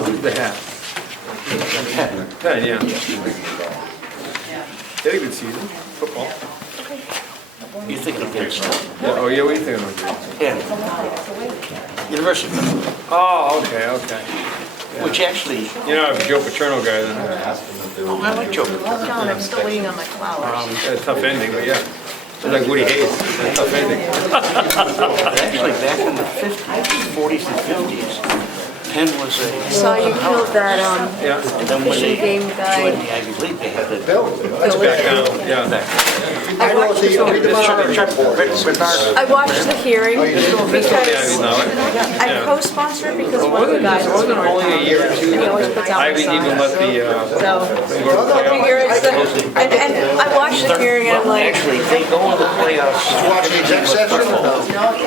the hat. Pen, yeah. They had a good season, football. You thinking of getting started? Yeah, oh, yeah, what are you thinking of? Yeah. University, Oh, okay. which actually, You know, if Joe Paterno guy, then oh, I like Joe. John, I'm still waiting on my flowers. a tough ending, but yeah. It's like Woody Hayes, a tough ending. Actually, back in the 50s, 40s and 50s, Penn was a... Saw you killed that Yeah, And then when they fishing game guy. joined the Ivy League, they had the... that's back down, yeah. I watched the I watched the hearing Yeah, you because know it. I co-sponsored because one of the guys It was wasn't only a year or two he always puts out I the even let the, So thing go to the I figure it's the, and I watched the hearing and I'm like, Actually, they go in the playoffs. Watch the exec session or no?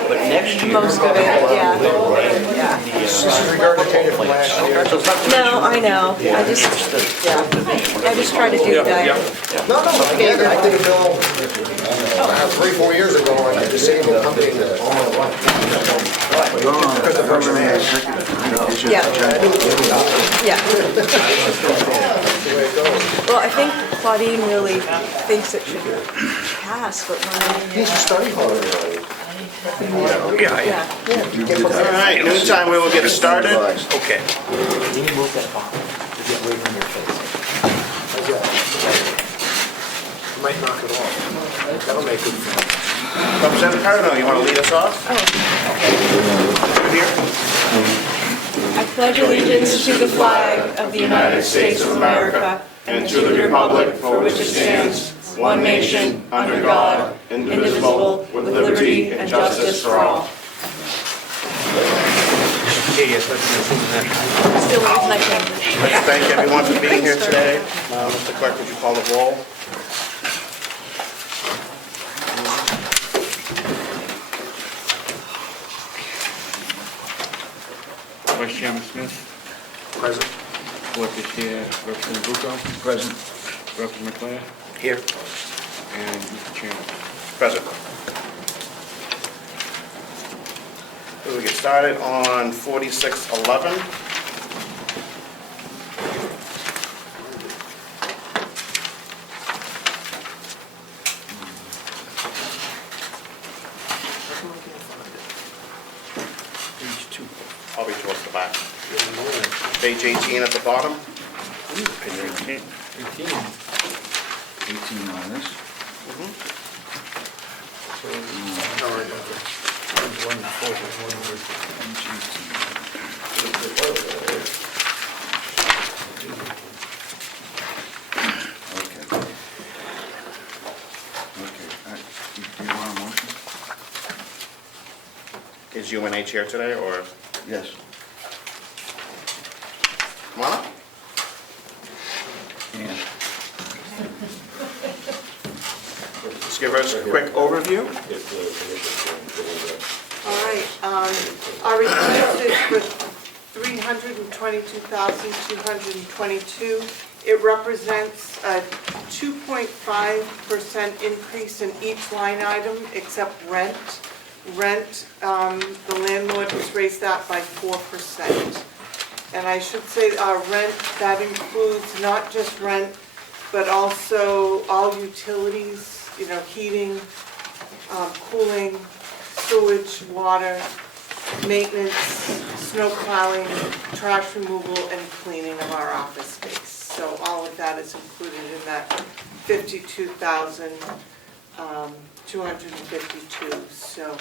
But next year... most of it, yeah. This is regurgitated from last year. No, I know. I just try to do that. No, again, I did a bill 3-4 years ago on a disabled company that because of person has. Yeah. Yeah. Well, I think Claudine really thinks it should pass, but when He's a study hall. yeah. All right, noontime, we will get started. Okay. Might knock it off. That'll make it. Representative Carroll, you want to lead us off? Here. I pledge allegiance to the flag of the United States of America and to the republic for which it stands, one nation, under God, indivisible, with liberty and justice for all. Yeah, yes, let's do that. Still waiting my thing. I'd like to thank everyone for being here today. Mr. Clerk, would you call the roll? Vice Chairman Smith, Present. Board Chair, Representative Bucco, Present. Representative McLeod, Here. and Mr. Chairman. Present. We'll get started on 4611. Page 2. I'll be towards the back. Page 18 at the bottom. Page 18. 18. 18 on this. Do you want a motion? Is UNH here today, or? Yes. Come on up. And Just give us a quick overview. All right, our request is for $322,222. It represents a 2.5% increase in each line item except rent. Rent, the landlord has raised that by 4%. And I should say our rent, that includes not just rent, but also all utilities, you know, heating, cooling, sewage, water, maintenance, snow plowing, trash removal, and cleaning of our office space. So all of that is included in that $52,252. So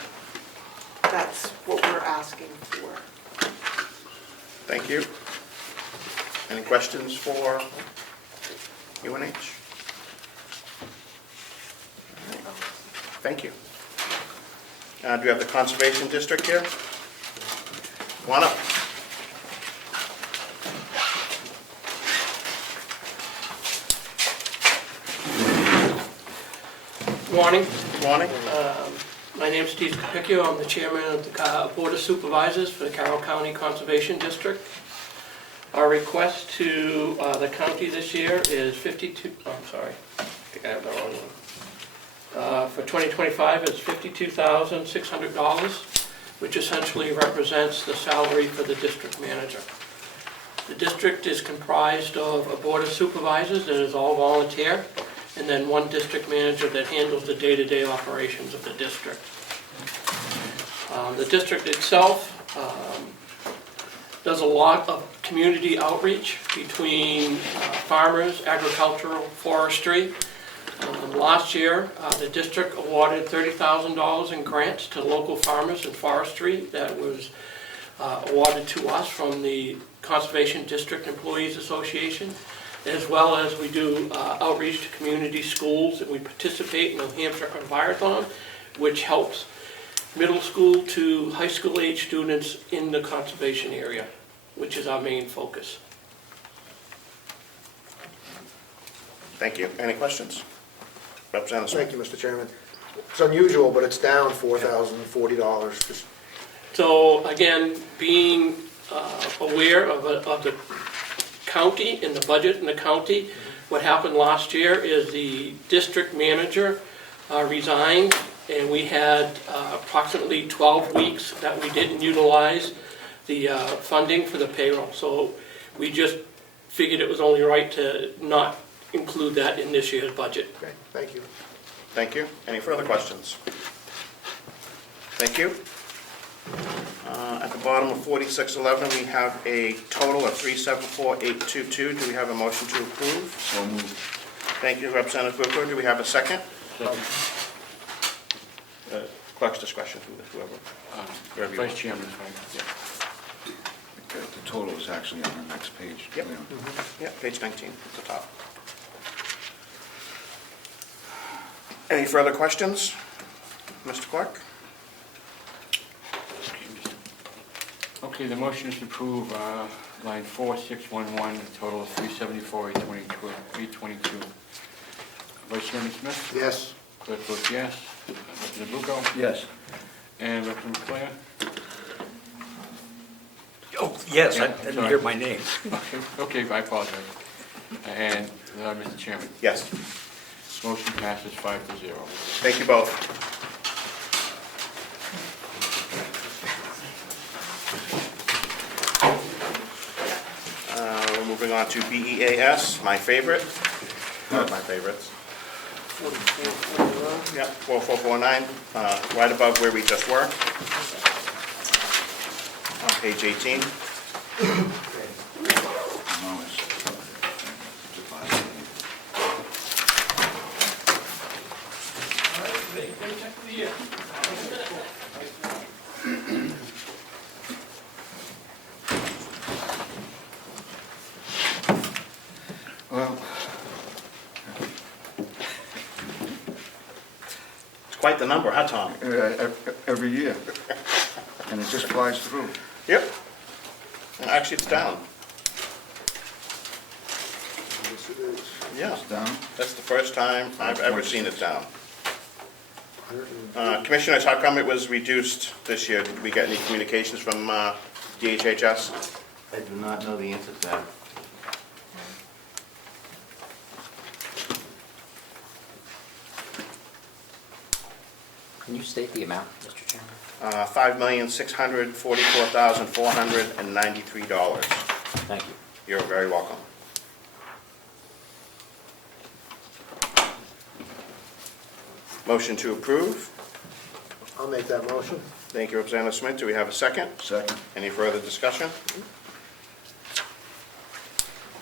that's what we're asking for. Thank you. Any questions for UNH? Thank you. Do you have the Conservation District here? Come on up. Morning. Morning. My name is Steve Capicchio. I'm the chairman of the Board of Supervisors for the Carroll County Conservation District. Our request to the county this year is for 2025 is $52,600, which essentially represents the salary for the district manager. The district is comprised of a board of supervisors that is all volunteer, and then one district manager that handles the day-to-day operations of the district. The district itself does a lot of community outreach between farmers, agricultural, forestry. Last year, the district awarded $30,000 in grants to local farmers and forestry that was awarded to us from the Conservation District Employees Association, as well as we do outreach to community schools, and we participate in the New Hampshire Environthon, which helps middle school to high school age students in the conservation area, which is our main focus. Thank you. Any questions? Representative Smith? Thank you, Mr. Chairman. It's unusual, but it's down $4,040. Just So again, being aware of the county and the budget in the county, what happened last year is the district manager resigned, and we had approximately 12 weeks that we didn't utilize the funding for the payroll. So we just figured it was only right to not include that in this year's budget. Okay, thank you. Thank you. Any further questions? Thank you. At the bottom of 4611, we have a total of 374,822. Do we have a motion to approve? So moved. Thank you, Representative Booker. Do we have a second? Clerk's discretion, whoever. Wherever you Vice want. Chairman, yeah. The total is actually on the next page. Yep. Leon. Yeah, page 19 at the top. Any further questions? Mr. Clark? Okay, the motion is to approve line 4611, a total of 374,822. Vice Chairman Smith? Yes. Clerk votes yes. Representative Bucco? Yes. And Representative Claire? Oh, yes, I Yeah, didn't sorry. hear my name. Okay, I apologize. And Mr. Chairman, Yes. motion passes 5-0. Thank you both. We're moving on to BEAS, my favorite. One of my favorites. Yep, 4449, right above where we just were. On page 18. No, it's well, It's quite the number, huh, Tom? every year, and it just flies through. Yep. Actually, it's down. Yes, it is. Yeah, It's down. that's the first time I've ever seen it down. 100 Commissioners, how come it was reduced this year? Did we get any communications from DHHS? I do not know the answer to that. Can you state the amount, Mr. Chairman? $5,644,493. Thank you. You're very welcome. Motion to approve. I'll make that motion. Thank you, Representative Smith. Do we have a second? Second. Any further discussion?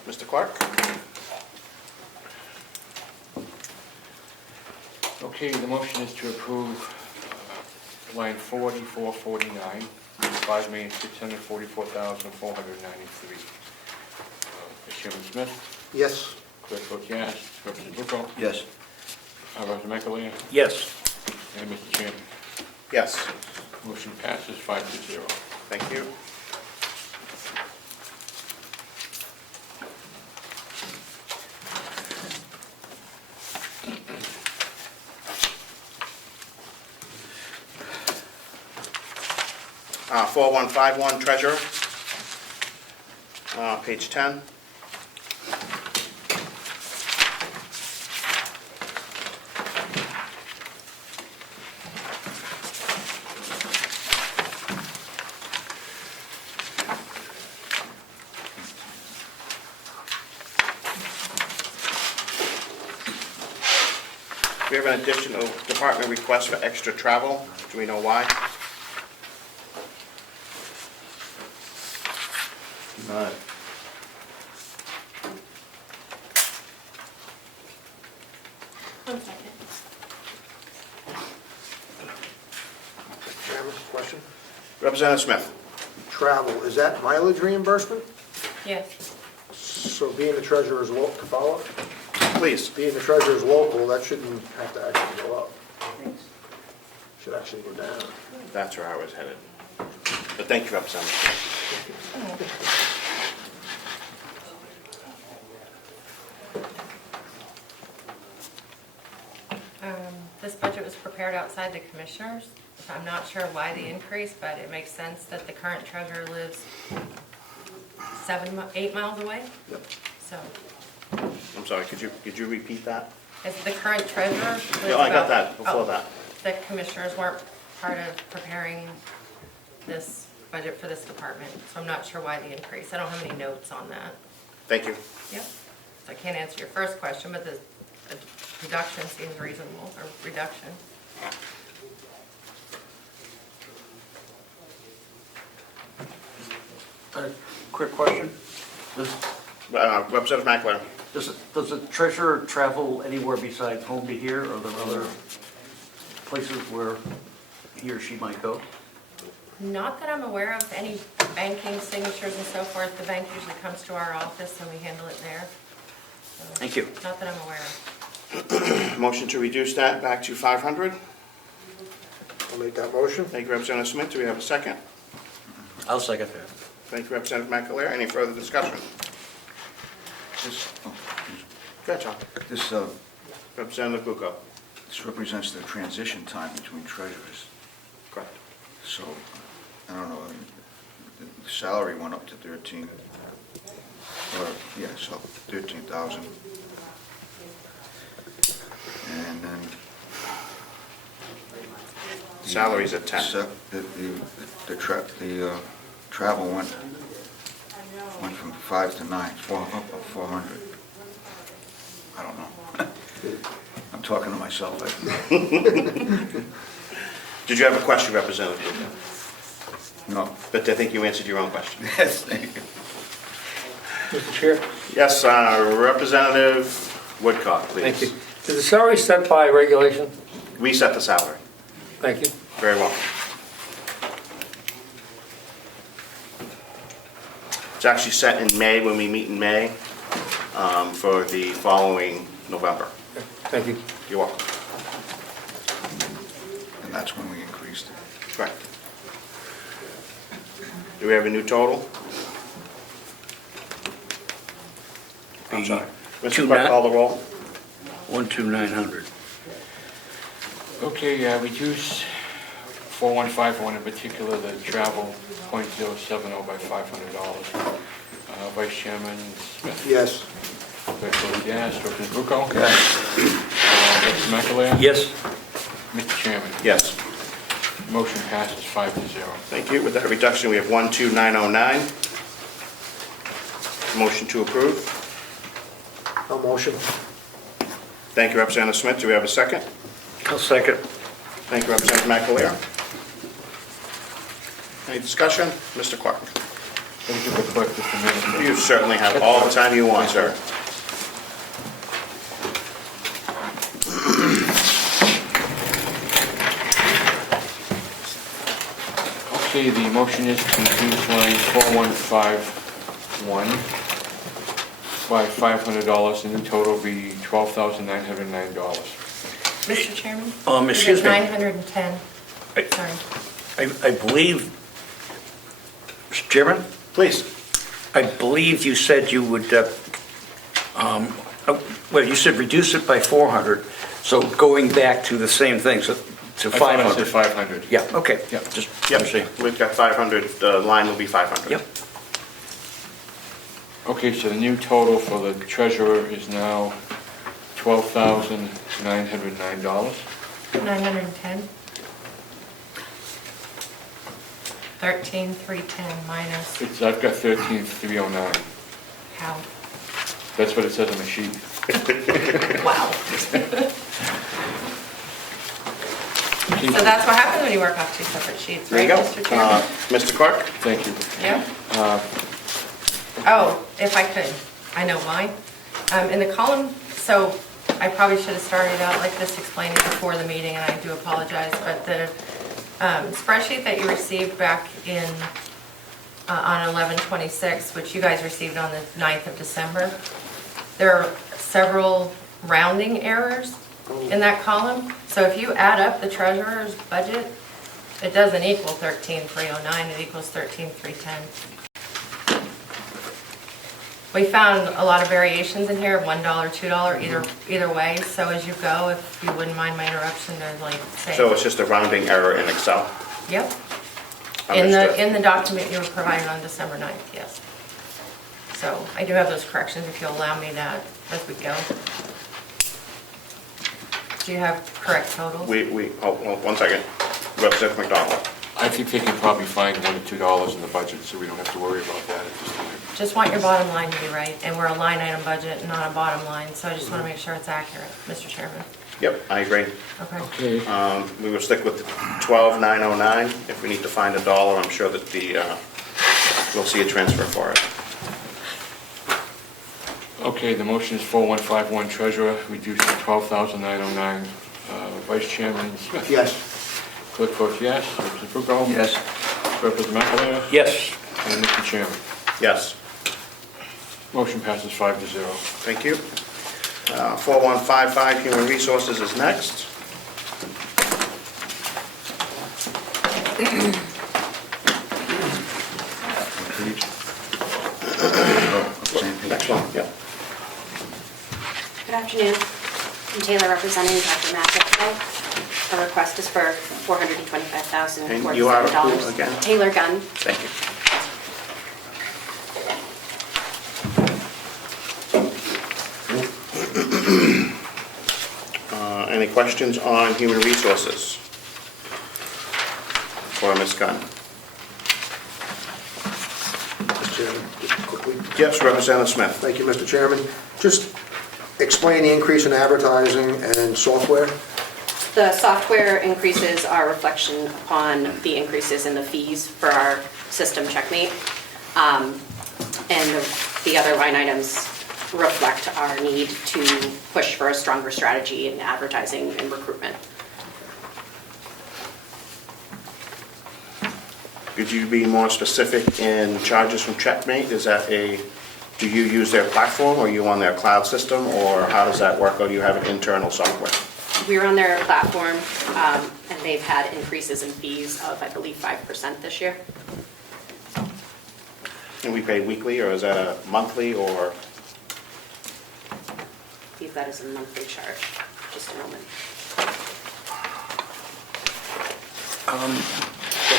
Mr. Clark? Okay, the motion is to approve line 4449, $5,644,493. Vice Chairman Smith? Yes. Clerk votes yes. Representative Bucco? Yes. Representative McAleer? Yes. And Mr. Chairman, Yes. motion passes 5-0. Thank you. Uh, 4151 Treasurer, page 10. We have an additional department request for extra travel. Do we know why? One second. Chairman, question? Representative Smith? Travel, is that mileage reimbursement? Yes. So being the treasurer's local, to follow it? Please. Being the treasurer's local, that shouldn't have to actually go up. Should actually go down. That's where I was headed. But thank you, Representative. This budget was prepared outside the commissioners. I'm not sure why the increase, but it makes sense that the current treasurer lives 8 miles away. Yep. So, I'm sorry, could you repeat that? as the current treasurer lives No, I got about- that, before oh, that. The commissioners weren't part of preparing this budget for this department, so I'm not sure why the increase. I don't have any notes on that. Thank you. Yep. So I can't answer your first question, but the reduction seems reasonable, or reduction. Quick question. Representative McLaren? Does the treasurer travel anywhere besides home to here, or are there other places where he or she might go? Not that I'm aware of, any banking signatures and so forth. The bank usually comes to our office and we handle it there. So, Thank you. not that I'm aware of. Motion to reduce that back to 500. I'll make that motion. Thank you, Representative Smith. Do we have a second? I'll second that. Thank you, Representative McAleer. Any further discussion? Go ahead, John. This Representative Bucco. represents the transition time between treasurers. Correct. So, I don't know, the salary went up to 13, or, yeah, so 13,000. And then. Salary's at 10. The travel went from 5 to 9, 400. I don't know. I'm talking to myself. Did you have a question, Representative Bucco? No. But I think you answered your own question. Yes, thank you. Mr. Chair? Yes, Representative Woodcock, please. Thank you. Is the salary set by regulation? We set the salary. Thank you. Very well. It's actually set in May, when we meet in May, for the following November. Thank you. You're welcome. And that's when we increased it. Correct. Do we have a new total? I'm sorry. Mr. Clerk, call the roll. 12900. Okay, reduce 4151 in particular, the travel .070 by $500. Vice Chairman Smith? Yes. Clerk votes yes. Representative Bucco? Yes. Representative McAleer? Yes. Mr. Chairman? Yes. Motion passes 5-0. Thank you. With that reduction, we have 12909. Motion to approve. No motion. Thank you, Representative Smith. Do we have a second? I'll second. Thank you, Representative McAleer. Any discussion? Mr. Clark? Let me give the clerk just a minute. You certainly have all the time you want, sir. Okay, the motion is to reduce line 4151 by $500, and the total will be $12,909. Mr. Chairman? Excuse me. 910. Sorry. I believe, Mr. Chairman, Please. I believe you said you would, well, you said reduce it by 400, so going back to the same thing, so to I thought I said 500. 500. Yeah, okay. Yeah. Just, Yep, we've got 500, the line will be 500. Yep. Okay, so the new total for the treasurer is now $12,909. 910. 13,310 minus I've got 13,309. how? That's what it says on the sheet. Wow. So that's what happens when you work off two separate sheets, There right, you go. Mr. Chairman? Mr. Clerk? Thank you. Yeah? Oh, if I could, I know why. In the column, so I probably should have started out like this, explaining before the meeting, and I do apologize, but the spreadsheet that you received back in, on 11/26, which you guys received on the 9th of December, there are several rounding errors in that column. So if you add up the treasurer's budget, it doesn't equal 13,309, it equals 13,310. We found a lot of variations in here, $1, $2, either way. So as you go, if you wouldn't mind my interruption, there's like, say. So it's just a rounding error in Excel? Yep. Understood. In the document you were provided on December 9th, yes. So I do have those corrections if you'll allow me that as we go. Do you have correct totals? Hold 1 second. Representative McDonald. I think they can probably find $1 to $2 in the budget, so we don't have to worry about that at this time. Just want your bottom line to be right, and we're a line item budget, not a bottom line, so I just want to make sure it's accurate, Mr. Chairman. Yep, I agree. Okay. Okay. We will stick with 12,909. If we need to find $1, I'm sure that we'll see a transfer for it. Okay, the motion is 4151, treasurer, reduced to 12,909. Vice Chairman Smith? Yes. Clerk votes yes. Representative Bucco? Yes. Representative McAleer? Yes. And Mr. Chairman. Yes, Motion passes 5-0. thank you. 4155, Human Resources is next. Same page. Next one, yep. Good afternoon. I'm Taylor representing Dr. Mattek today. Our request is for $425,000. And you are who again? Taylor Gunn. Thank you. Any questions on Human Resources for Ms. Gunn? Mr. Chairman, just quickly. Yes, Representative Smith. Thank you, Mr. Chairman. Just explain the increase in advertising and software. The software increases are a reflection upon the increases in the fees for our system Checkmate. And the other line items reflect our need to push for a stronger strategy in advertising and recruitment. Could you be more specific in charges from Checkmate? Is that do you use their platform, or are you on their cloud system, or how does that work, or do you have an internal software? We're on their platform, and they've had increases in fees of, I believe, 5% this year. And we pay weekly, or is that a monthly, or? I believe that is a monthly charge. Just a moment.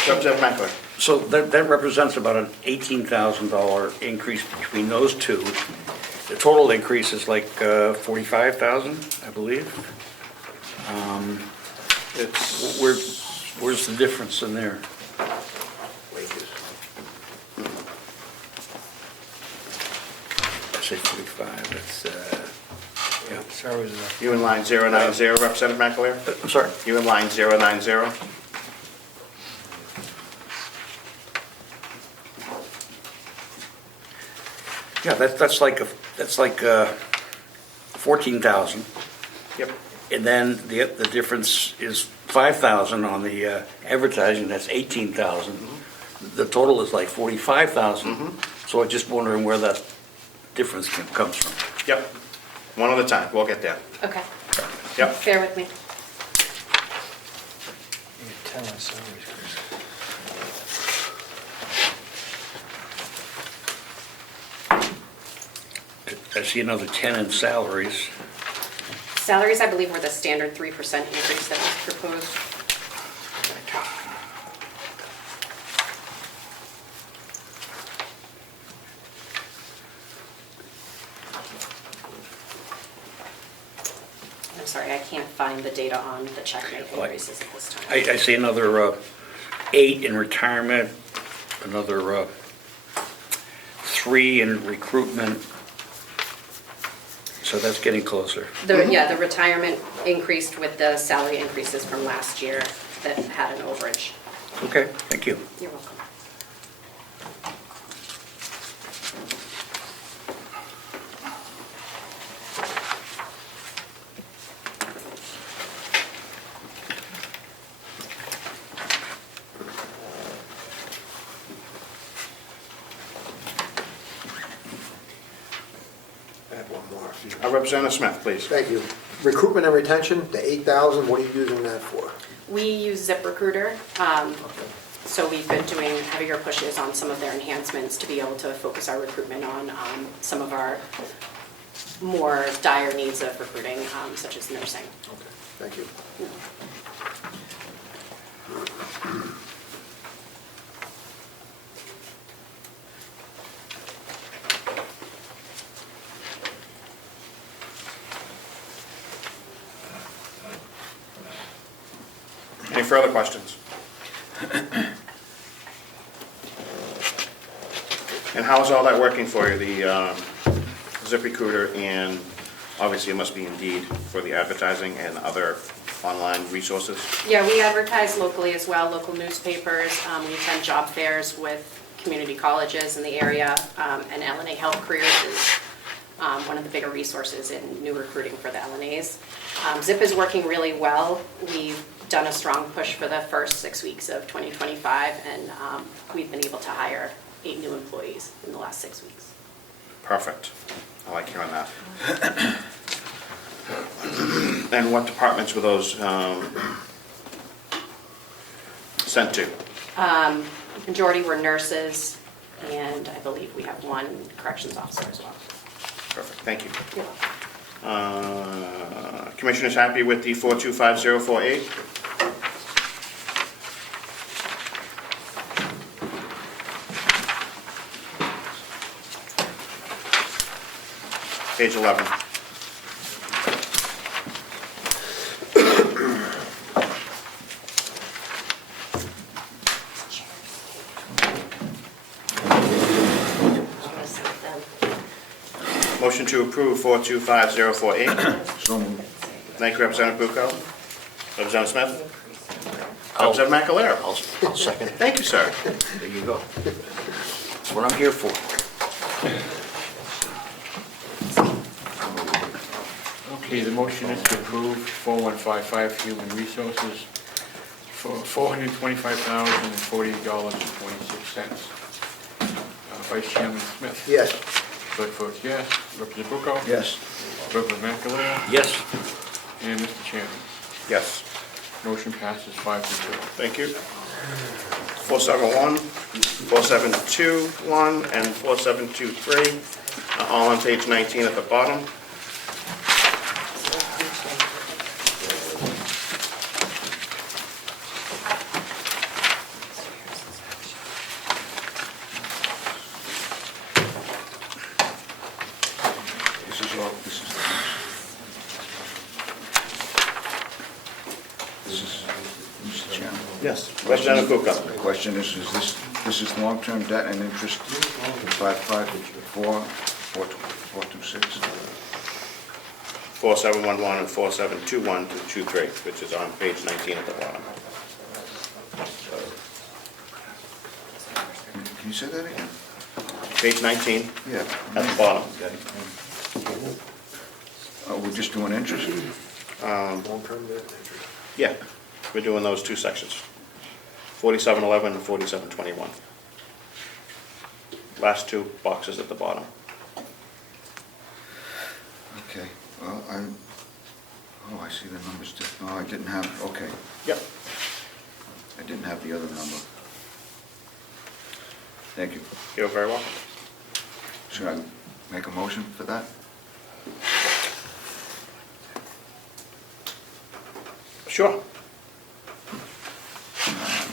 Representative Meckler. So that represents about an $18,000 increase between those two. The total increase is like 45,000, I believe. It's Where's the difference in there? Wages. I say 45, that's, yeah, sorry. you in line 090, Representative McAleer? I'm sorry. You in line 090? Yeah, that's like 14,000. Yep. And then the difference is 5,000 on the advertising, that's 18,000. The total is like 45,000. So I'm just wondering where that difference comes from. Yep. One at a time, we'll get there. Okay. Yep. Bear with me. I see another 10 in salaries. Salaries, I believe, were the standard 3% increase that was proposed. I'm sorry, I can't find the data on the Checkmate increases at this time. I see another 8 in retirement, another 3 in recruitment. So that's getting closer. Yeah, the retirement increased with the salary increases from last year that had an overage. Okay, thank you. You're welcome. I have one more. if you- Representative Smith, please. Thank you. Recruitment and retention, the 8,000, what are you using that for? We use ZipRecruiter, so we've been doing heavier pushes on some of their enhancements to be able to focus our recruitment on some of our more dire needs of recruiting, such as nursing. Okay, thank you. Any further questions? And how is all that working for you, the ZipRecruiter, and obviously it must be Indeed for the advertising and other online resources? Yeah, we advertise locally as well, local newspapers. We attend job fairs with community colleges in the area, and LNA Health Careers is one of the bigger resources in new recruiting for the LNAs. Zip is working really well. We've done a strong push for the first 6 weeks of 2025, and we've been able to hire 8 new employees in the last 6 weeks. Perfect. I like hearing that. And what departments were those sent to? Majority were nurses, and I believe we have 1 corrections officer as well. Perfect, thank you. You're welcome. Commissioners happy with the 425048? Page 11. Motion to approve 425048. So moved. Thank you, Representative Bucco. Representative Smith? Representative McAlera? I'll second. Thank you, sir. There you go. That's what I'm here for. Okay, the motion is to approve 4155 Human Resources for $425,048.26. Vice Chairman Smith? Yes. Clerk votes yes. Representative Bucco? Yes. Representative McAlera? Yes. And Mr. Chairman? Yes. Motion passes 5-2. Thank you. 471, 4721, and 4723, all on page 19 at the bottom. Mr. Chairman. Yes. Representative Bucco. The question is this is long-term debt and interest, 55426? 4711 and 4721 to 23, which is on page 19 at the bottom. Can you say that again? Page 19 Yeah. at the bottom. We're just doing interest? Long-term debt, interest. Yeah, we're doing those 2 sections. 4711 and 4721. Last 2 boxes at the bottom. Okay, well, I see the numbers, oh, I didn't have, okay, Yep. I didn't have the other number. Thank you. You're very welcome. Should I make a motion for that? Sure.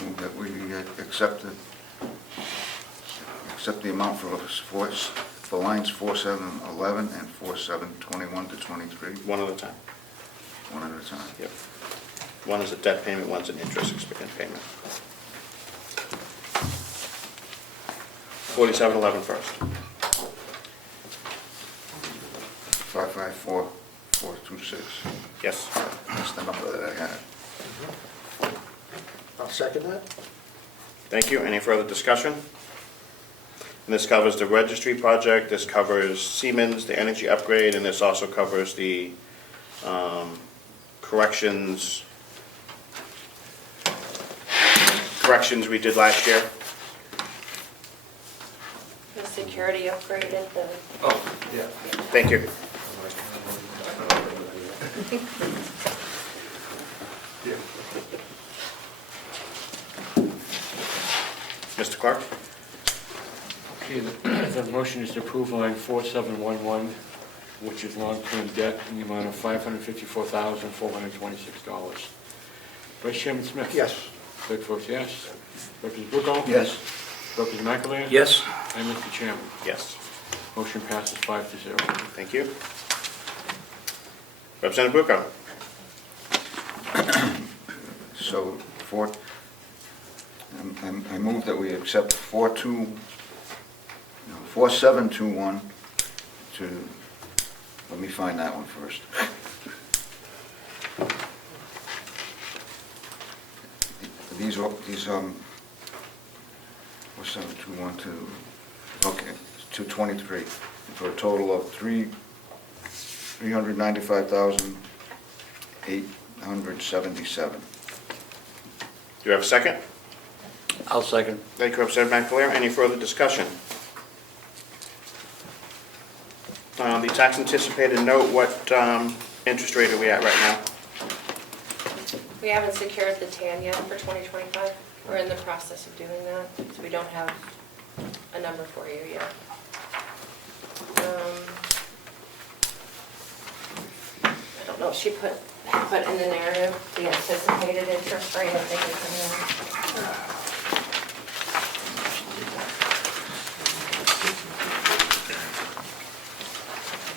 Move that we accept the amount for lines 4711 and 4721 to 23, One at a time. one at a time. Yep. One is a debt payment, one's an interest expense payment. 4711 first. 5554. 54426. Yes. That's the number that I had. I'll second that. Thank you. Any further discussion? And this covers the registry project, this covers Siemens, the energy upgrade, and this also covers the corrections we did last year. The security upgraded the. Oh, yeah. Thank you. Mr. Clark? Okay, the motion is to approve line 4711, which is long-term debt in the amount of $554,426. Vice Chairman Smith? Yes. Clerk votes yes. Representative Bucco? Yes. Representative McAleer? Yes. And Mr. Chairman? Yes. Motion passes 5-0. Thank you. Representative Bucco? So, I move that we accept 4721 to, let me find that one first. These 4721 to, okay, 223, for a total of $395,877. Do you have a second? I'll second. Thank you, Representative McAleer. Any further discussion? The tax anticipated note, what interest rate are we at right now? We haven't secured the TAN yet for 2025. We're in the process of doing that, so we don't have a number for you yet. I don't know if she put in the narrative the anticipated interest rate. I think it's in there.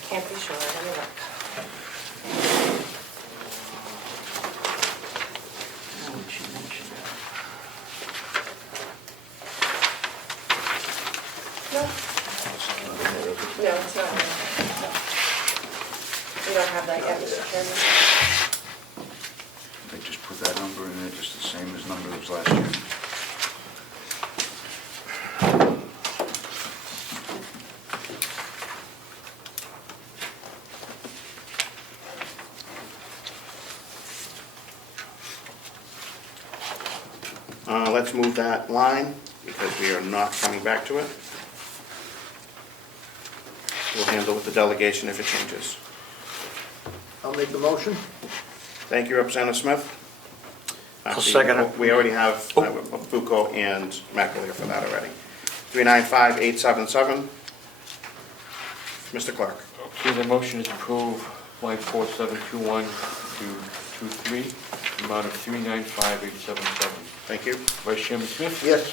Can't be sure. Let me look. No, it's not. We don't have that yet, Mr. Chairman. They just put that number in there, just the same as number that was last year. Let's move that line because we are not coming back to it. We'll handle with the delegation if it changes. I'll make the motion. Thank you, Representative Smith. I'll second it. We already have Bucco and McAleer for that already. 395,877. Mr. Clark. Okay, the motion is to approve line 4721 to 23, the amount of $395,877. Thank you. Vice Chairman Smith? Yes.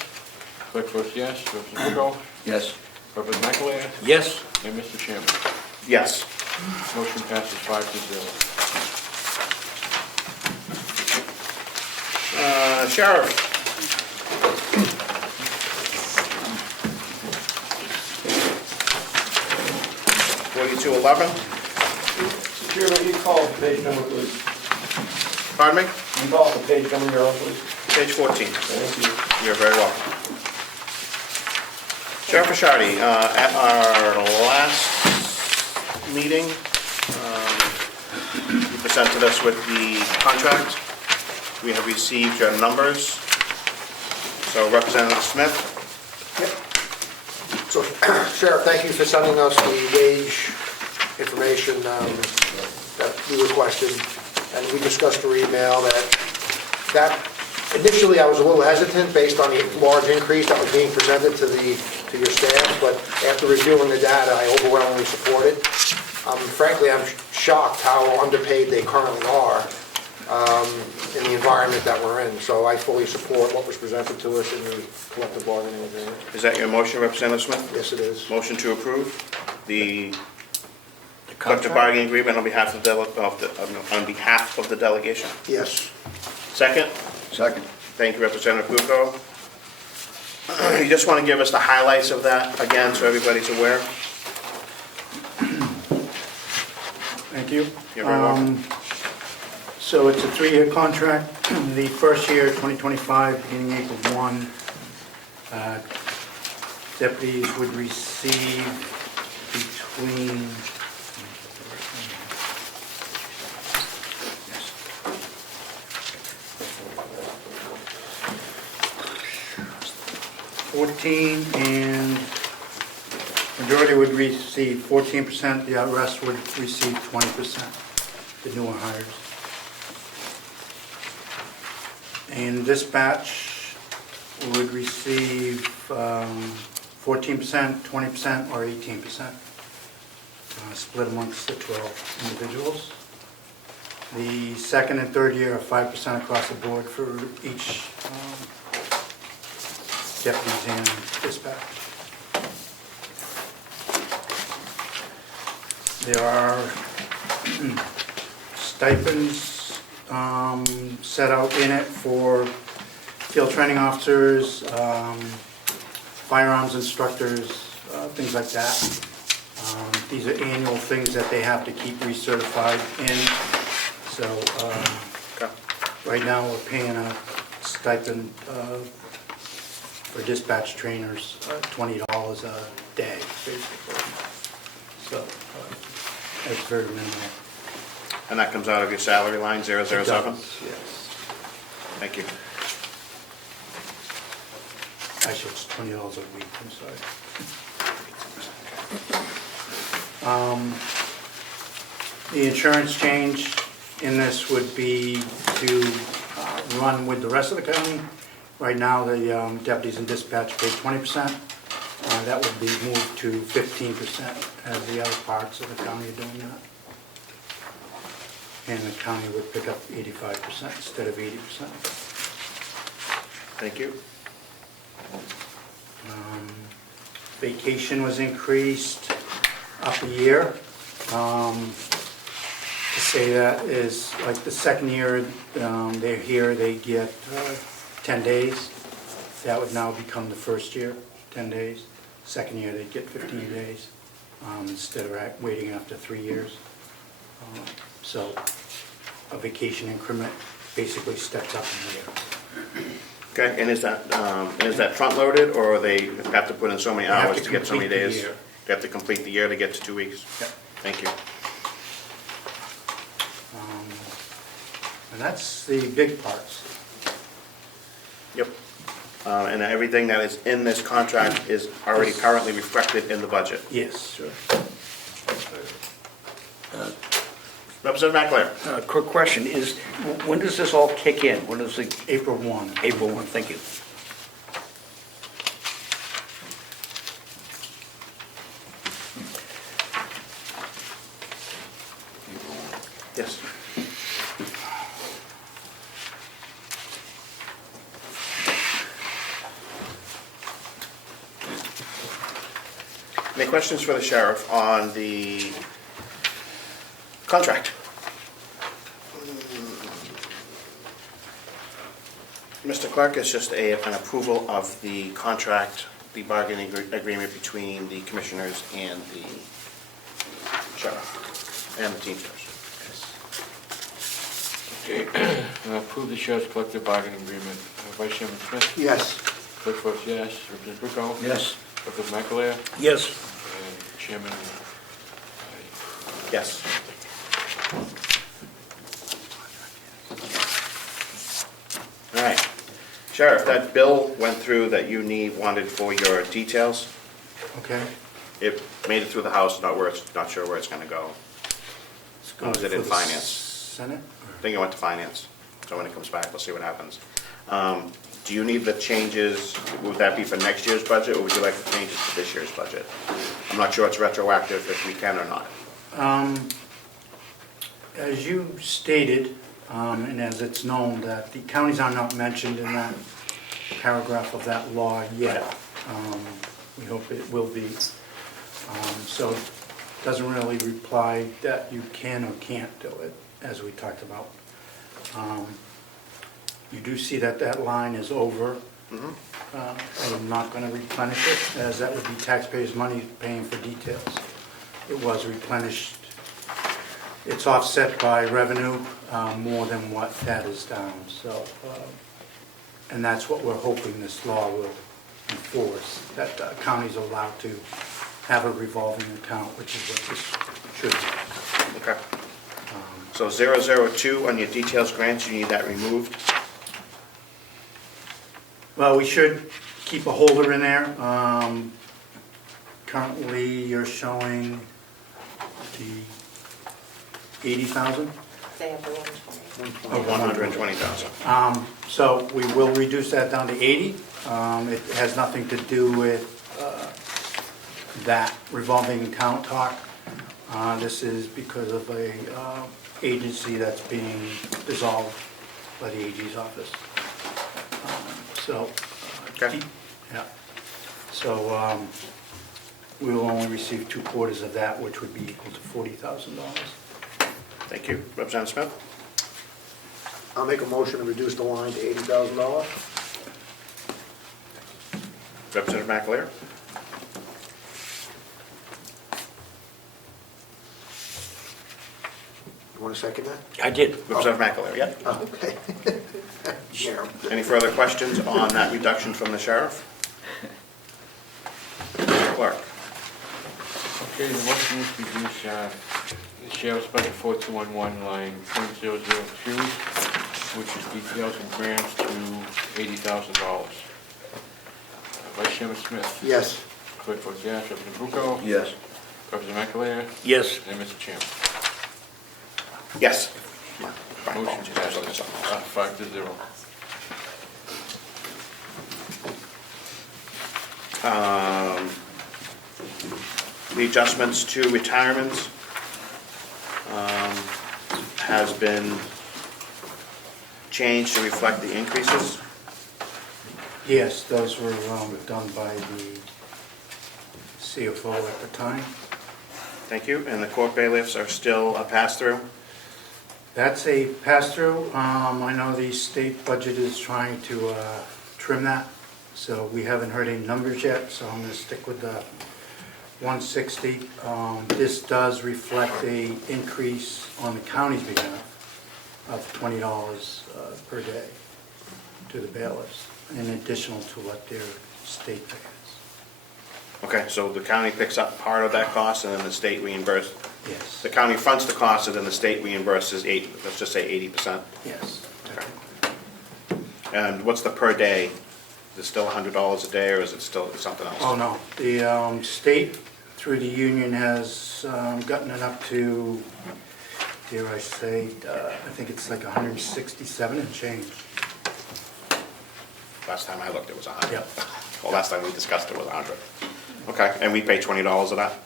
Clerk votes yes. Representative Bucco? Yes. Representative McAleer? Yes. And Mr. Chairman? Yes. Motion passes 5-0. Sheriff. $4211. Chairman, you call the page number, please. Pardon me? You call the page number, you're on, please. Page 14. Thank you. You're very welcome. Sheriff Ashardi, at our last meeting, you presented us with the contract. We have received your numbers. So Representative Smith? So, Sheriff, thank you for sending us the wage information that we requested. And we discussed through email that initially I was a little hesitant based on the large increase that was being presented to your staff, but after reviewing the data, I overwhelmingly support it. Frankly, I'm shocked how underpaid they currently are in the environment that we're in. So I fully support what was presented to us in the collective bargaining agreement. Is that your motion, Representative Smith? Yes, it is. Motion to approve the collective bargaining agreement on behalf of the delegation? Yes. Second? Second. Thank you, Representative Bucco. You just want to give us the highlights of that again so everybody's aware? Thank you. You're very welcome. So it's a 3-year contract. The first year, 2025, beginning April 1, deputies would receive between, and majority would receive 14%, the rest would receive 20%, the newer hires. And dispatch would receive 14%, 20%, or 18%, split amongst the 12 individuals. The second and third year are 5% across the board for each deputies and dispatch. There are stipends set out in it for field training officers, firearms instructors, things like that. These are annual things that they have to keep recertified in. So right now we're paying a stipend for dispatch trainers, $20 a day, basically. So it's very minimal. And that comes out of your salary line, 007? It does, yes. Thank you. Actually, it's $20 a week, I'm sorry. The insurance change in this would be to run with the rest of the county. Right now, the deputies and dispatch pay 20%. That would be moved to 15% as the other parts of the county are doing that. And the county would pick up 85% instead of 80%. Thank you. Vacation was increased up a year. To say that is, like the second year they're here, they get 10 days. That would now become the first year, 10 days. Second year, they'd get 15 days instead of waiting after 3 years. So a vacation increment basically steps up in a year. Okay, and is that front-loaded, or they have to put in so many They have hours to to get so many complete the days? year. They have to complete the year to get to 2 weeks? Yep. Thank you. And that's the big parts. Yep. And everything that is in this contract is already currently reflected in the budget? Yes, sure. Representative McAleer? Quick question, when does this all kick in? When does the... April 1. April 1, thank you. Yes. Any questions for the sheriff on the contract? Mr. Clark, it's just an approval of the contract, the bargaining agreement between the commissioners and the sheriff and the Teamsters. Okay, approve the sheriff's collective bargaining agreement. Vice Chairman Smith? Yes. Clerk votes yes. Representative Bricko? Yes. Representative McAleer? Yes. And Chairman? Yes. All right. Sheriff, that bill went through that you wanted for your details. Okay. It made it through the House, not sure where it's going to go. Or is it in For the finance? Senate? I think it went to finance. So when it comes back, we'll see what happens. Do you need the changes, would that be for next year's budget, or would you like the changes to this year's budget? I'm not sure it's retroactive if we can or not. As you stated, and as it's known, that the counties are not mentioned in that paragraph of that law yet. We hope it will be. So it doesn't really reply that you can or can't do it, as we talked about. You do see that that line is over. I'm not going to replenish it, as that would be taxpayers' money paying for details. It was replenished it's offset by revenue more than what that is down, so, and that's what we're hoping this law will enforce, that counties are allowed to have a revolving account, which is what this should be. Okay. So 002 on your details grants, you need that removed. Well, we should keep a holder in there. Currently, you're showing the 80,000? They have the 120. Of 120,000. So we will reduce that down to 80. It has nothing to do with that revolving account talk. This is because of a agency that's being dissolved by the AG's office. So, Okay. yeah. So we will only receive 2/4 of that, which would be equal to $40,000. Thank you. Representative Smith? I'll make a motion to reduce the line to $80,000. Representative McAleer? You want to second that? I did. Representative McAleer, yeah. Oh, okay. Sheriff. Any further questions on that reduction from the sheriff? Mr. Clerk? Okay, the motion is to reduce the sheriff's budget 4211 line .002, which is details and grants, to $80,000. Vice Chairman Smith. Yes. Clerk votes yes. Representative Bucco. Yes. Representative McAleer. Yes. And Mr. Chairman. Yes. Motion passes 5-0. The adjustments to retirements has been changed to reflect the increases. Yes, those were done by the CFO at the time. Thank you. And the court bailiffs are still a pass-through? That's a pass-through. I know the state budget is trying to trim that, so we haven't heard any numbers yet, so I'm going to stick with the 160. This does reflect a increase on the county's behalf of $20 per day to the bailiffs, in addition to what their state pays. Okay, so the county picks up part of that cost and then the state reimburses. Yes. The county fronts the cost and then the state reimburses let's just say 80%. Yes. And what's the per day? Is it still $100 a day or is it still something else? Oh, no. The state, through the union, has gotten it up to, dare I say, I think it's like 167 and change. Last time I looked, it was 100. Yep. Well, last time we discussed it was 100. Okay, and we pay $20 of that?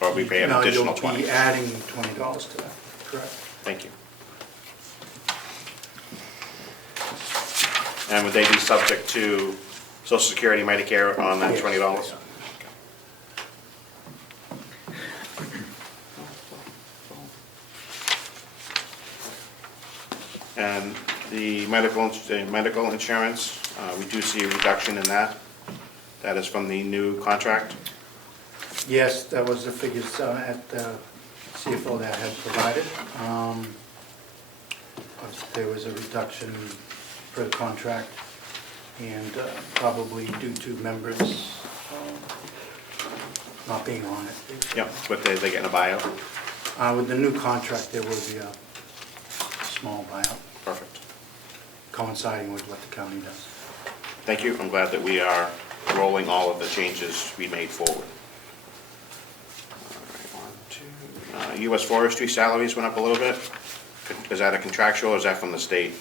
Or we pay an No, additional you'll 20? be adding $20 to that, correct. Thank you. And would they be subject to Social Security, Medicare on that Yes. $20? And the medical insurance, we do see a reduction in that. That is from the new contract. Yes, that was the figures at the CFO that had provided. There was a reduction per contract, and probably due to members not being on it. Yep, but they getting a buyout? With the new contract, there will be a small buyout Perfect. coinciding with what the county does. Thank you. I'm glad that we are rolling all of the changes we made forward. All right, 1, 2. U.S. Forestry salaries went up a little bit. Is that a contractual or is that from the state?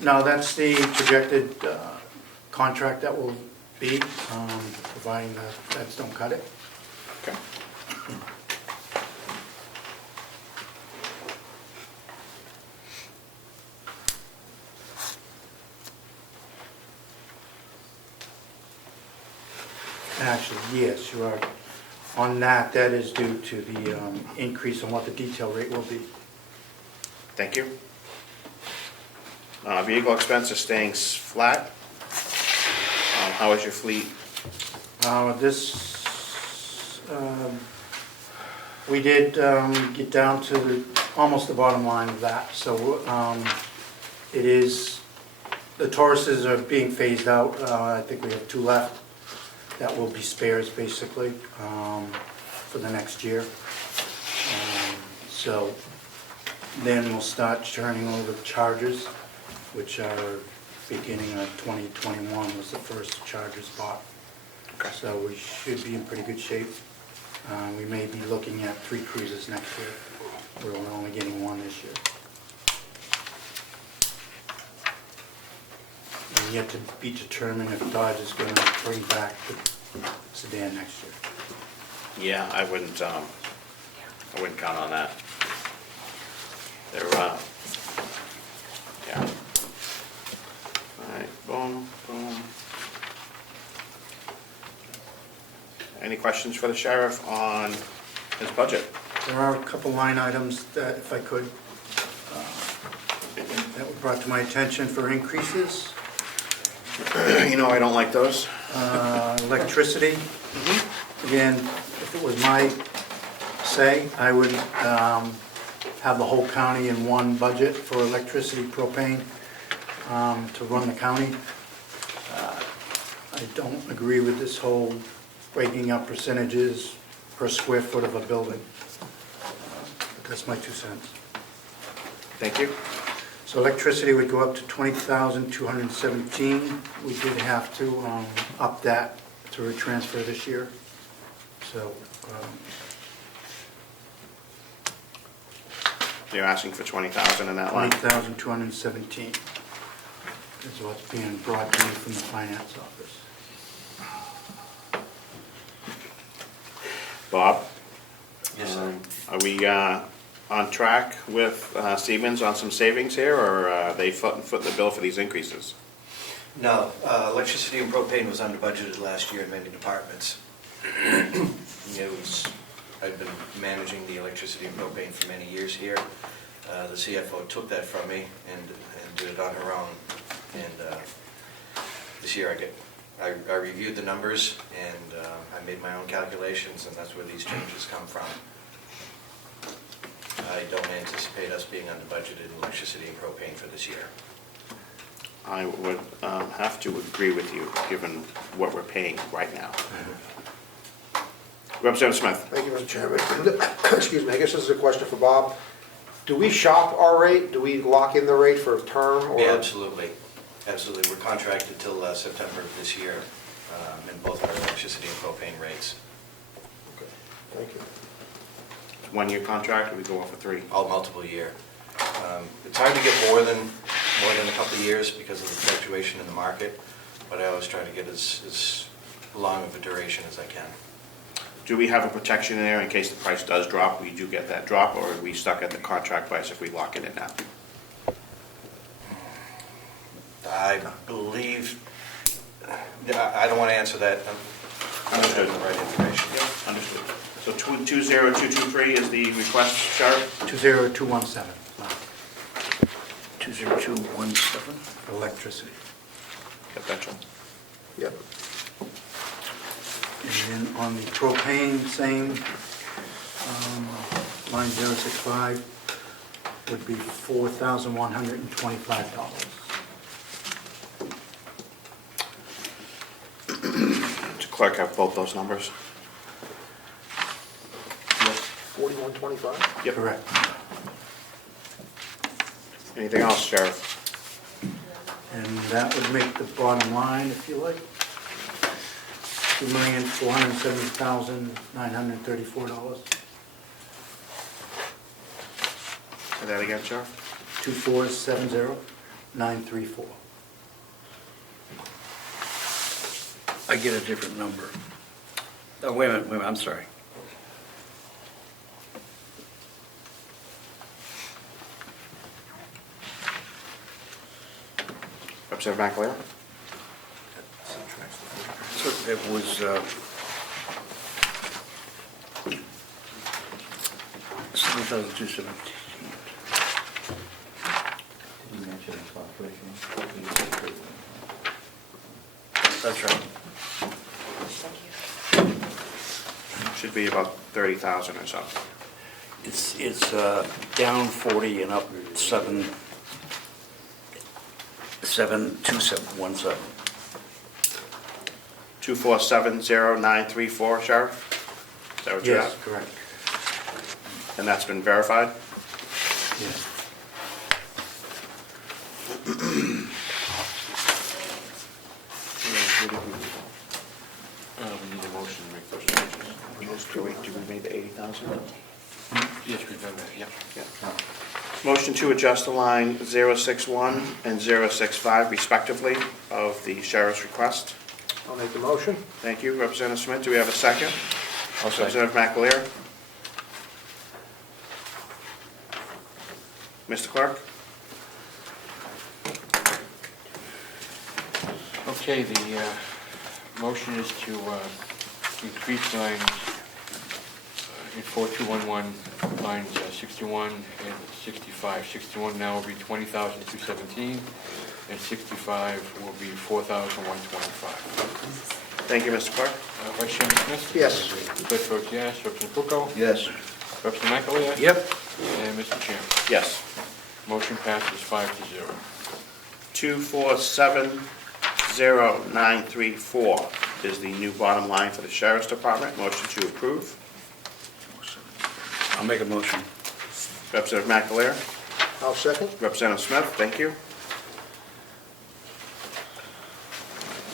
No, that's the projected contract that will be, providing the feds don't cut it. Okay. Actually, yes, you are. On that, that is due to the increase in what the detail rate will be. Thank you. Vehicle expense is staying flat. How is your fleet? This We did get down to almost the bottom line of that, so it is, the Tauruses are being phased out. I think we have 2 left. That will be spares, basically, for the next year. So then we'll start turning over the Chargers, which are beginning of 2021 was the first Chargers bought. Okay. So we should be in pretty good shape. We may be looking at 3 cruisers next year. We're only getting 1 this year. And yet to be determined if Dodge is going to bring back the sedan next year. Yeah, I wouldn't count on that. They're, yeah. All right, boom, boom. Any questions for the sheriff on his budget? There are a couple line items that, if I could, that were brought to my attention for increases. You know, I don't like those. Electricity. Again, if it was my say, I would have the whole county in one budget for electricity, propane, to run the county. I don't agree with this whole breaking up percentages per square foot of a building. That's my 2 cents. Thank you. So electricity would go up to $20,217. We did have to up that to transfer this year. So You're asking for 20,000 in that line? $20,217 is what's being brought to me from the finance office. Bob? Yes, sir. Are we on track with Siemens on some savings here, or are they footing the bill for these increases? No, electricity and propane was under budgeted last year in many departments. I've been managing the electricity and propane for many years here. The CFO took that from me and did it on her own. And this year I reviewed the numbers and I made my own calculations, and that's where these changes come from. I don't anticipate us being under budgeted in electricity and propane for this year. I would have to agree with you, given what we're paying right now. Representative Smith? Thank you, Mr. Chairman. Excuse me, I guess this is a question for Bob. Do we shop our rate? Do we lock in the rate for a term? Or? Yeah, absolutely. Absolutely. We're contracted till September of this year in both our electricity and propane rates. Okay, thank you. 1-year contract, or we go off of 3? All multiple year. It's hard to get more than a couple of years because of the fluctuation in the market, but I always try to get as long of a duration as I can. Do we have a protection in there in case the price does drop? We do get that drop, or are we stuck at the contract price if we lock it in now? I believe, I don't want to answer that. I'm not having the right information. Yeah, understood. So 20223 is the request, Sheriff? 20217 20217. for electricity. Got that, John? Yep. And then on the propane, same, line 065 would be $4,125. Does the clerk have both those numbers? 4125? Yep. Correct. Anything else, Sheriff? And that would make the bottom line, if you like, $2,470,934. Say that again, Sheriff? 2470934. I get a different number. Oh, wait a minute, I'm sorry. Representative McAleer? So it was, 7,217. You mentioned fluctuation. That's right. Should be about 30,000 or so. It's down 40 and up 2717. 2470934, Sheriff? Is that what you Yes, have? correct. And that's been verified? Yes. We need a motion to make those changes. Did we make the 80,000? Yes, we've done that, yeah. Motion to adjust the line 061 and 065 respectively of the sheriff's request. I'll make the motion. Thank you. Representative Smith, do we have a second? I'll second. Representative McAleer? Mr. Clerk? Okay, the motion is to increase lines in 4211, lines 61 and 65. 61 now will be 20,217, and 65 will be 4,125. Thank you, Mr. Clerk. Vice Chairman Smith? Yes. Clerk votes yes. Representative Comeau? Yes. Representative McAleer? Yep. And Mr. Chairman? Yes. Motion passes 5-0. 2470934 is the new bottom line for the Sheriff's Department. Motion to approve. I'll make a motion. Representative McAleer? I'll second. Representative Smith, thank you.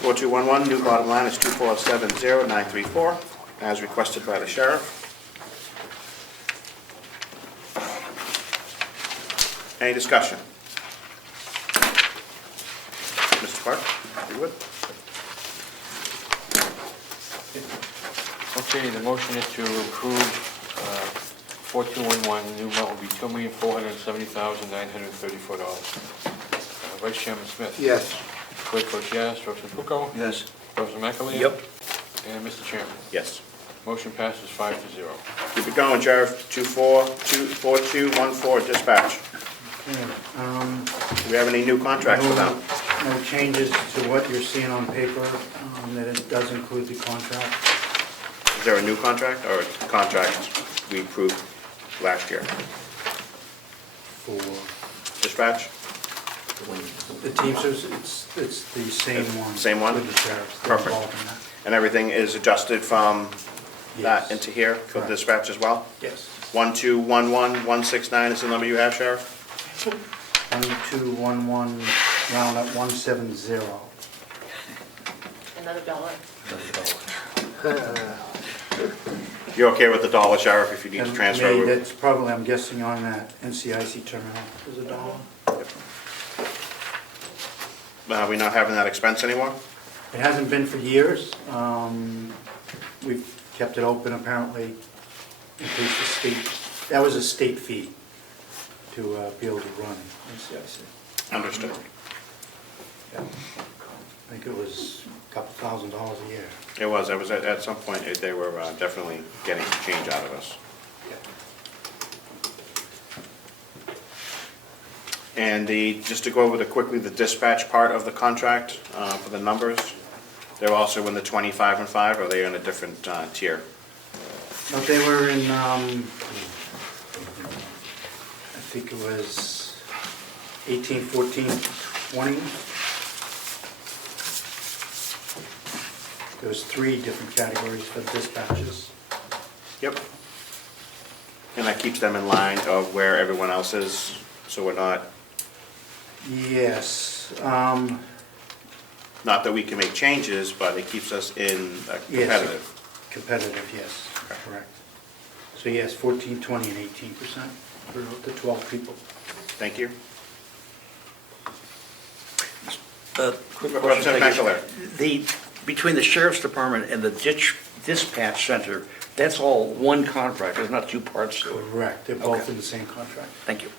4211, new bottom line is 2470934, as requested by the sheriff. Any discussion? Mr. Clark, if you would. Okay, the motion is to approve 4211, new amount will be $2,470,934. Vice Chairman Smith? Yes. Clerk votes yes. Representative Comeau? Yes. Representative McAleer? Yep. And Mr. Chairman? Yes. Motion passes 5-0. Keep it going, Sheriff. 4214, dispatch. Yeah, Do we have any new contracts with them? No changes to what you're seeing on paper, that it does include the contract. Is there a new contract or a contract we approved last year? For Dispatch? the Teamsters, it's the same one. Same one? With the sheriffs. They're Perfect. involved in that. And everything is adjusted from that Yes. into here for Correct. dispatch as well? Yes. 1211169 is the number you have, Sheriff? 1211, round up 170. Another dollar. You're okay with the dollar, Sheriff, if you need to And transfer? maybe that's probably, I'm guessing on that NCIC terminal is a dollar. We're not having that expense anymore? It hasn't been for years. We've kept it open apparently in case the state, that was a state fee to be able to run NCIC. Understood. I think it was a couple $1,000s a year. It was at some point, they were definitely getting change out of us. And just to go over quickly, the dispatch part of the contract for the numbers, they're also in the 25 and 5, or are they in a different tier? No, they were in, I think it was 18, 14, 20. There was 3 different categories for dispatches. Yep. And that keeps them in line of where everyone else is, so we're not, Yes. not that we can make changes, but it keeps us in competitive. Competitive, yes, correct. So yes, 14, 20, and 18% for the 12 people. Thank you. Quick Representative question. McAleer. Between the sheriff's department and the dispatch center, that's all one contract, there's not two parts to it. Correct, they're both Okay. in the same contract. Thank you.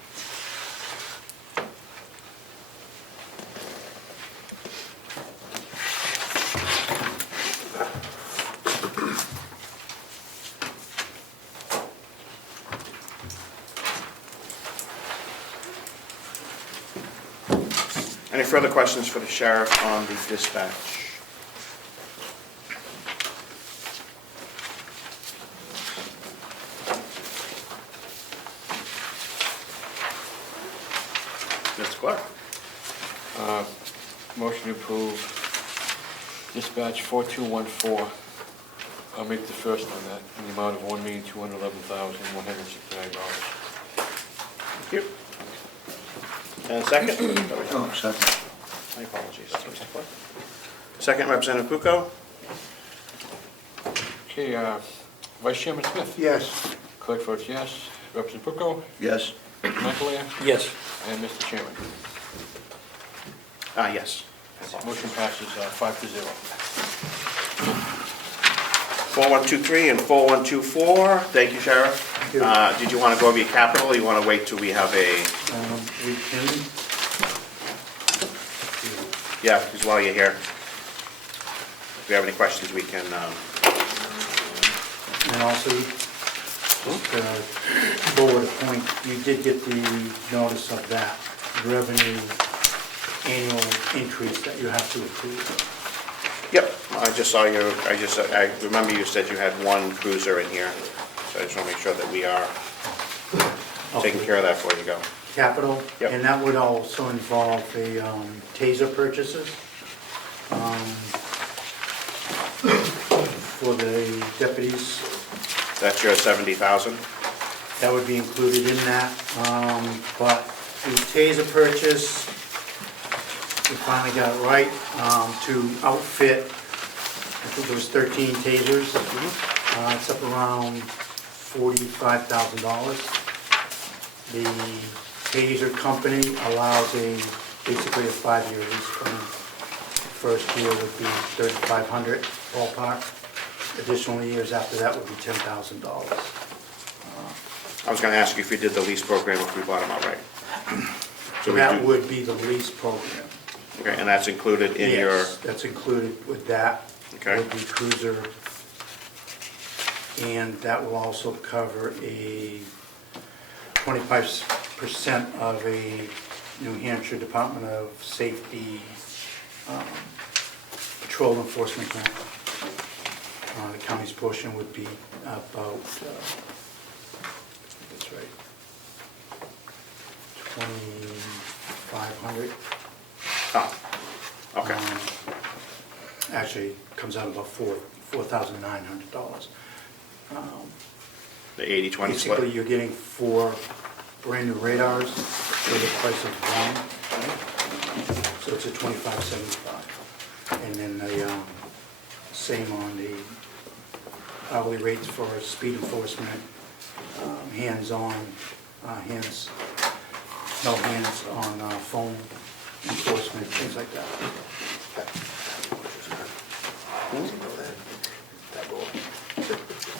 Any further questions for the sheriff on the dispatch? Clerk? Motion to approve dispatch 4214. I'll make the first on that, in the amount of $1,211,169. Thank you. And second? Oh, second. My apologies, Mr. Clerk. Second, Representative Pucco? Okay, Vice Chairman Smith? Yes. Clerk votes yes. Representative Pucko? Yes. Mr. McAleer? Yes. And Mr. Chairman? Yes. Motion passes 5-0. 4123 and 4124, thank you, Sheriff. you. Did you want to go over your capital, or you want to wait till we have a, We can, yeah, because while you're here, if you have any questions, we can, and also, just forward a point, you did get the notice of that revenue annual increase that you have to approve. yep, I just saw your, I remember you said you had one cruiser in here, so I just want to make sure that we are taking care of that before you go. Capital, Yep. and that would also involve a taser purchases for the deputies. That's your 70,000? That would be included in that, but the taser purchase, we finally got it right, to outfit, I think it was 13 tasers. It's up around $45,000. The taser company allows basically a 5-year lease term. First year would be $3,500 ballpark. Additional years after that would be $10,000. I was going to ask you if you did the lease program, if we bought them outright. So we that do- would be the lease program. Okay, and that's included in your, Yes, that's included with that. Okay. Would be cruiser. And that will also cover a 25% of a New Hampshire Department of Safety patrol enforcement grant. The county's portion would be about, that's right, 2,500. oh, okay. Actually, it comes out about $4,900. The 80-20 Basically, split? you're getting 4 brand-new radars for the price of 1. So it's a $25.75. And then the same on the hourly rates for speed enforcement, hands-on, no hands on phone enforcement, things like that.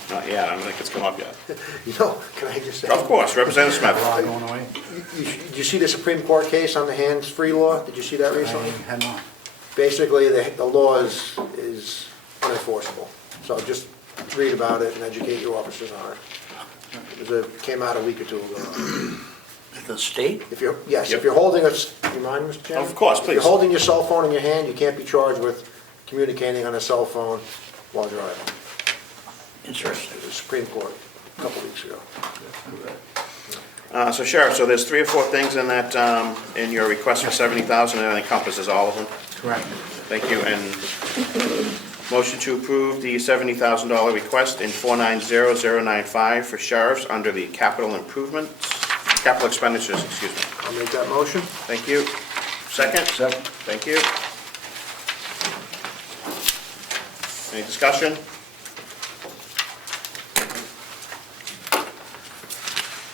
Not yet, I don't think it's come up yet. You know, can I just say? Of course, Representative A lot Smith. going away. Did you see the Supreme Court case on the hands-free law? Did you see that I recently? had not. Basically, the law is unenforceable. So just read about it and educate your officers on it. It came out a week or two ago. The state? If you're, yes, Yep. if you're holding a, you mind, Mr. Chairman? Of course, If please. you're holding your cell phone in your hand, you can't be charged with communicating on a cell phone while driving. Interesting. It was Supreme Court a couple weeks ago. So Sheriff, so there's 3 or 4 things in that, in your request for 70,000, and it encompasses all of them? Correct. Thank you, and motion to approve the $70,000 request in 490095 for sheriffs under the capital expenditures, excuse me. I'll make that motion. Thank you. Second? Second. Thank you. Any discussion?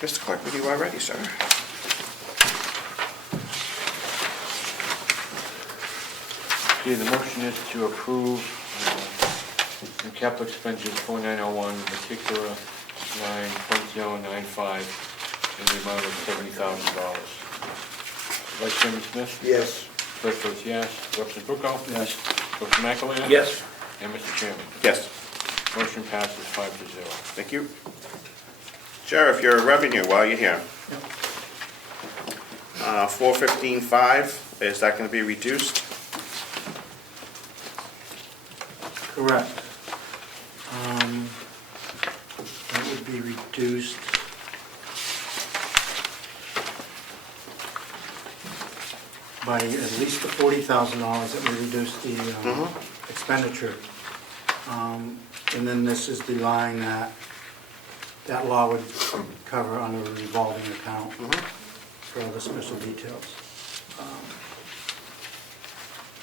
Mr. Clerk, when you are ready, sir. Okay, the motion is to approve the capital expenditures 4901, particular line .095, in the amount of $70,000. Vice Chairman Smith? Yes. Clerk votes yes. Representative Pucko? Yes. Representative McAleer? Yes. And Mr. Chairman? Yes. Motion passes 5-0. Thank you. Sheriff, your revenue while you're here. 415.5, is that going to be reduced? Correct. That would be reduced. by at least the $40,000 that we reduced the expenditure. And then this is the line that law would cover under a revolving account for all the special details.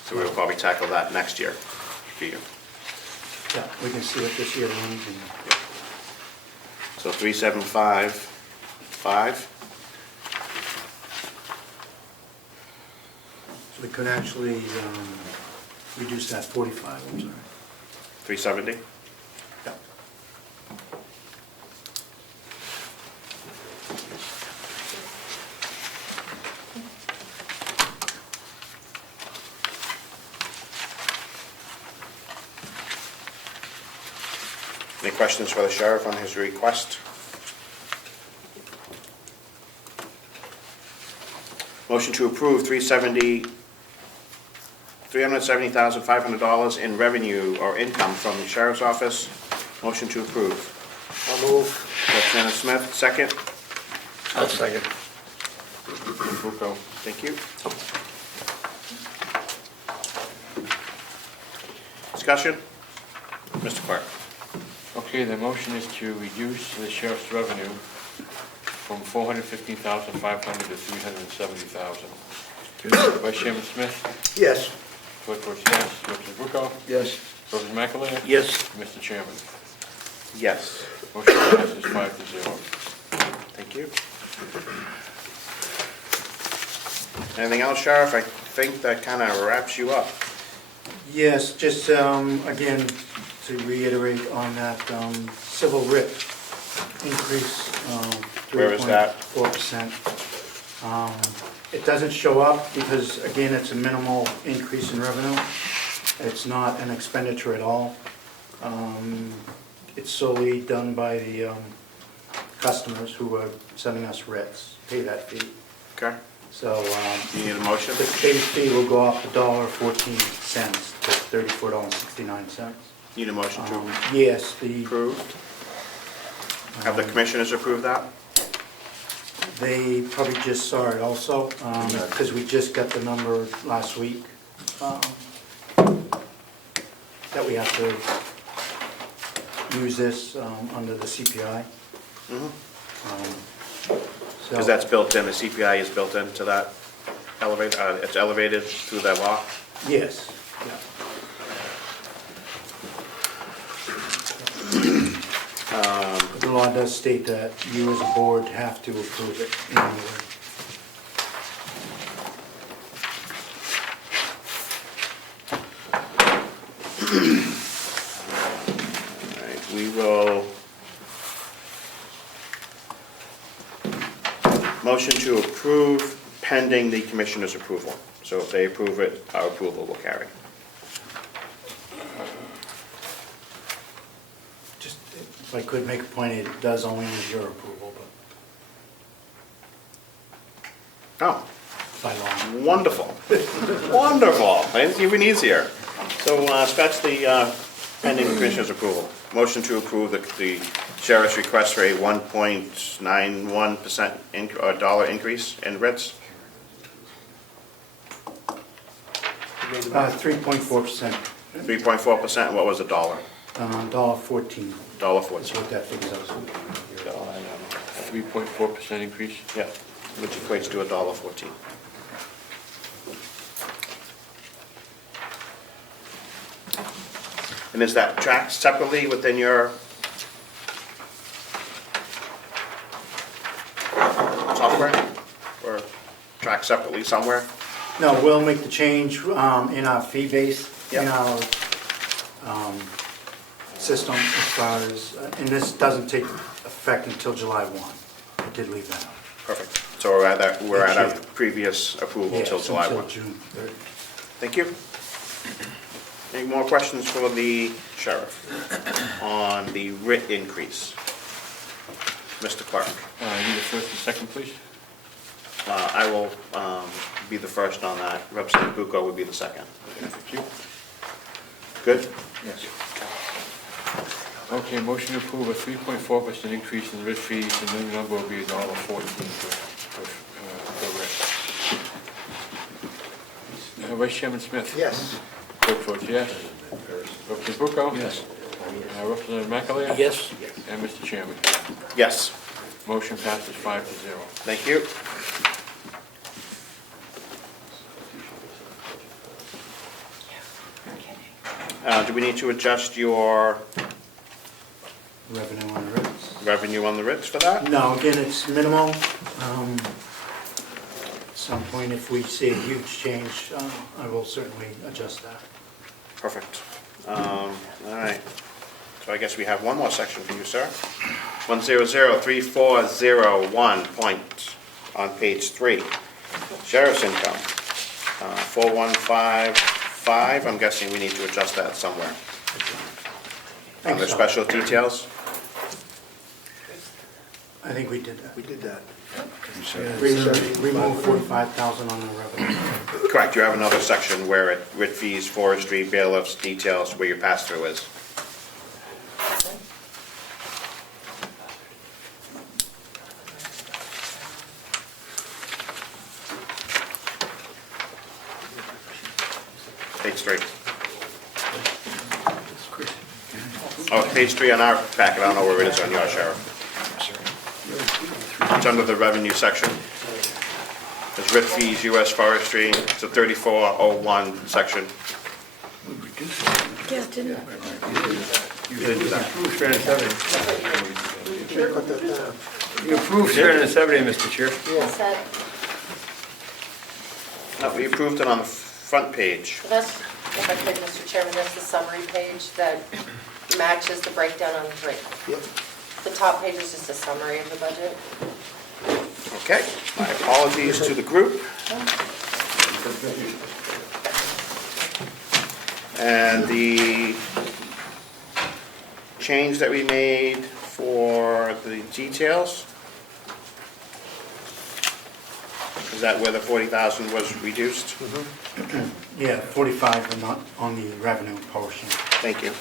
So we'll probably tackle that next year for you. Yeah, we can see what this year runs. So 375.5. So we could actually reduce that 45, I'm sorry. 370. Yeah. Any questions for the sheriff on his request? Motion to approve $370,500 in revenue or income from the sheriff's office. Motion to approve. I'll move. Representative Smith, second. I'll second. Bucco, thank you. Discussion? Mr. Clerk. Okay, the motion is to reduce the sheriff's revenue from $415,500 to $370,000. Vice Chairman Smith? Yes. Clerk votes yes. Representative Bucco? Yes. Representative McAleer? Yes. Mr. Chairman? Yes. Motion passes 5-0. Thank you. Anything else, Sheriff? I think that kind of wraps you up. Yes, just again, to reiterate on that civil writ increase. Where is that? 3.4%. It doesn't show up because, again, it's a minimal increase in revenue. It's not an expenditure at all. It's solely done by the customers who are sending us writs, pay that fee. Okay. So You need a motion? the base fee will go up $1.14 to $34.69. Need a motion to Yes, the, approve? Have the commissioners approve that? they probably just saw it also, because we just got the number last week, that we have to use this under the CPI. Because that's built in, the CPI is built into that elevator, it's elevated through that law? Yes, yeah. The law does state that you as a board have to approve it annually. All right, we will motion to approve pending the commissioner's approval. So if they approve it, our approval will carry. Just, if I could make a point, it does only need your approval, but Oh, by law. wonderful. Wonderful. It's even easier. So scratch the pending commissioner's approval. Motion to approve the sheriff's request for a 1.91% dollar increase in writs. 3.4%, 3.4%, what was the dollar? $1.14. $1.14. That's what that figures out to. 3.4% increase. Yeah, which equates to $1.14. And is that tracked separately within your software? Or tracked separately somewhere? No, we'll make the change in our fee base, in Yep. our system as far as, and this doesn't take effect until July 1. I did leave that out. Perfect. So we're at our Thank you. previous approval until Yes, July 1. Until June 3rd. Thank you. Any more questions for the sheriff on the writ increase? Mr. Clark? I need a first and second, please. I will be the first on that. Representative Bucco would be the second. Thank you. Good? Yes. Okay, motion to approve a 3.4% increase in writ fees, and then the number will be $1.14 per writ. Vice Chairman Smith? Yes. Clerk votes yes. Representative Bucco? Yes. Representative McAleer? Yes. And Mr. Chairman? Yes, Motion passes 5-0. thank you. Do we need to adjust your Revenue on the writs. revenue on the writs for that? No, again, it's minimal. At some point, if we see a huge change, I will certainly adjust that. Perfect. All right. So I guess we have one more section for you, sir. 1003401 point on page 3. Sheriff's income, 4155. I'm guessing we need to adjust that somewhere. Think Under so. special details? I think we did that. We did that. Remove 45,000 on the revenue. Correct, you have another section where it, writ fees, forestry, bailiffs, details, where your pass-through is. Page 3. Oh, page 3 on our packet, I don't know where it is on your, Sheriff. It's under the revenue section. There's writ fees, US forestry, it's a 3401 section. Yeah, didn't. Approved 370. Should put that down. You approved 370, Mr. Chair. No, we approved it on the front page. That's, if I could, Mr. Chairman, that's the summary page that matches the breakdown on the rate. Yep. The top page is just a summary of the budget. Okay, my apologies to the group. And the change that we made for the details, is that where the 40,000 was reduced? Yeah, 45 are not on the revenue portion. Thank you.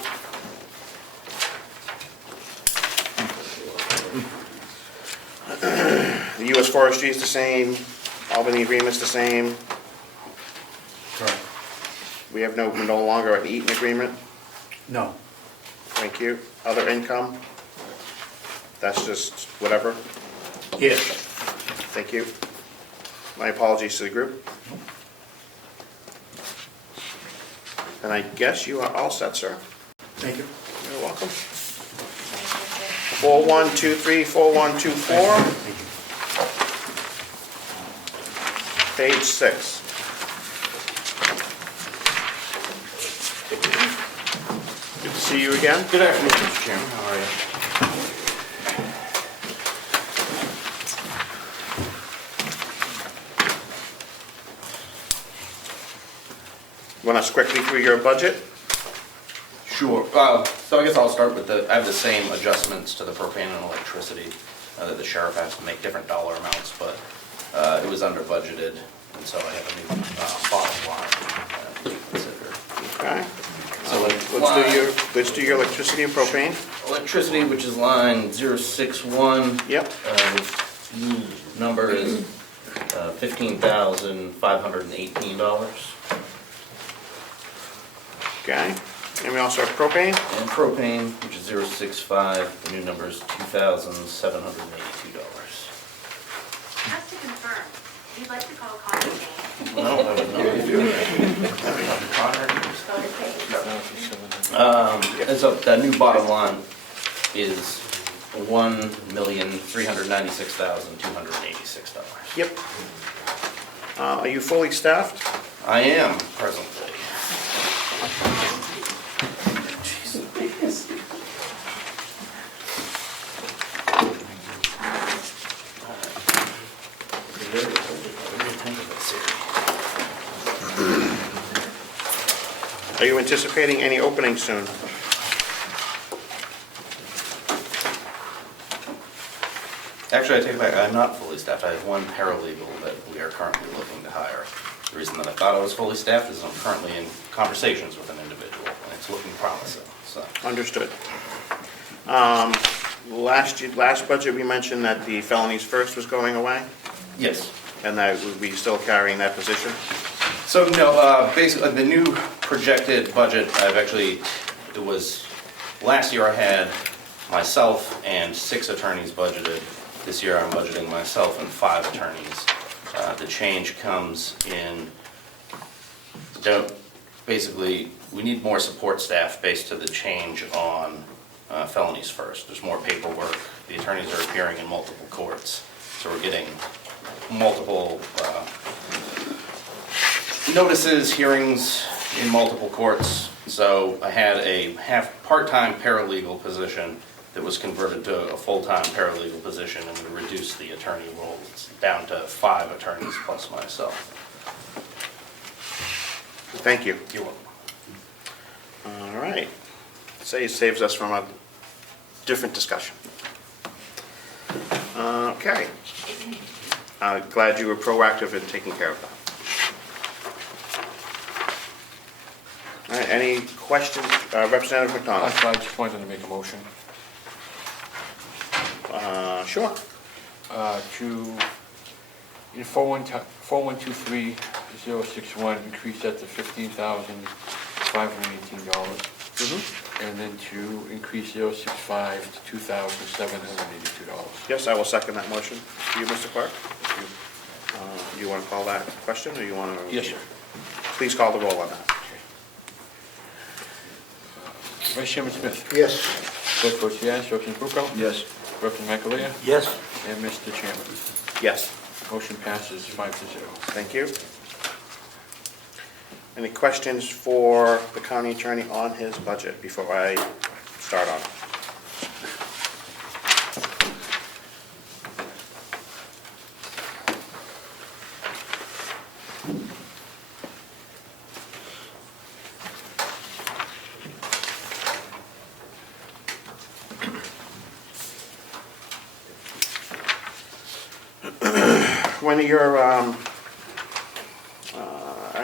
The US forestry is the same, Albany agreement's the same. Correct. We have no longer an Eaton agreement. No. Thank you. Other income? That's just whatever. Yes. Thank you. My apologies to the group. And I guess you are all set, sir. Thank you. You're welcome. 4123, 4124. Page 6. Good to see you again. Good afternoon, Mr. Chairman. How are you? Want us quickly through your budget? Sure. So I guess I'll start with I have the same adjustments to the propane and electricity that the sheriff has to make different dollar amounts, but it was under budgeted, and so I have a new bottom line to consider. Okay. So Let's do your electricity and propane. electricity, which is line 061. Yep. New number is $15,518. Okay. And we also have propane. And propane, which is 065, the new number is $2,782. Just to confirm, you'd like to call Comeau? I don't have a number. So that new bottom line is $1,396,286. Yep. Are you fully staffed? I am presently. Are you anticipating any openings soon? Actually, I take it back, I'm not fully staffed. I have one paralegal that we are currently looking to hire. The reason that I thought I was fully staffed is I'm currently in conversations with an individual, and it's looking promising, so. Understood. Last budget, we mentioned that the felonies first was going away, Yes, and that would be still carrying that position. So no, basically the new projected budget, last year I had myself and 6 attorneys budgeted. This year I'm budgeting myself and 5 attorneys. The change comes in, basically, we need more support staff based to the change on felonies first. There's more paperwork. The attorneys are appearing in multiple courts. So we're getting multiple notices, hearings in multiple courts. So I had a part-time paralegal position that was converted to a full-time paralegal position, and we reduced the attorney roles down to 5 attorneys plus myself. Thank you. You're welcome. All right. Saves us from a different discussion. Okay. Glad you were proactive in taking care of that. All right, any questions? Representative McDonald? I just wanted to make a motion. Sure. In 4123-061, increase that to $15,518. And then to increase 065 to $2,782. Yes, I will second that motion. To you, Mr. Clerk? Do you want to call that question, or you want to? Yes, sir. Please call the roll on that. Vice Chairman Smith. Yes. Clerk votes yes. Representative Bucco? Yes. Representative Michaelia? Yes. And Mr. Chairman. Yes. Motion passes 5-0. Thank you. Any questions for the county attorney on his budget before I start on it? When you're, I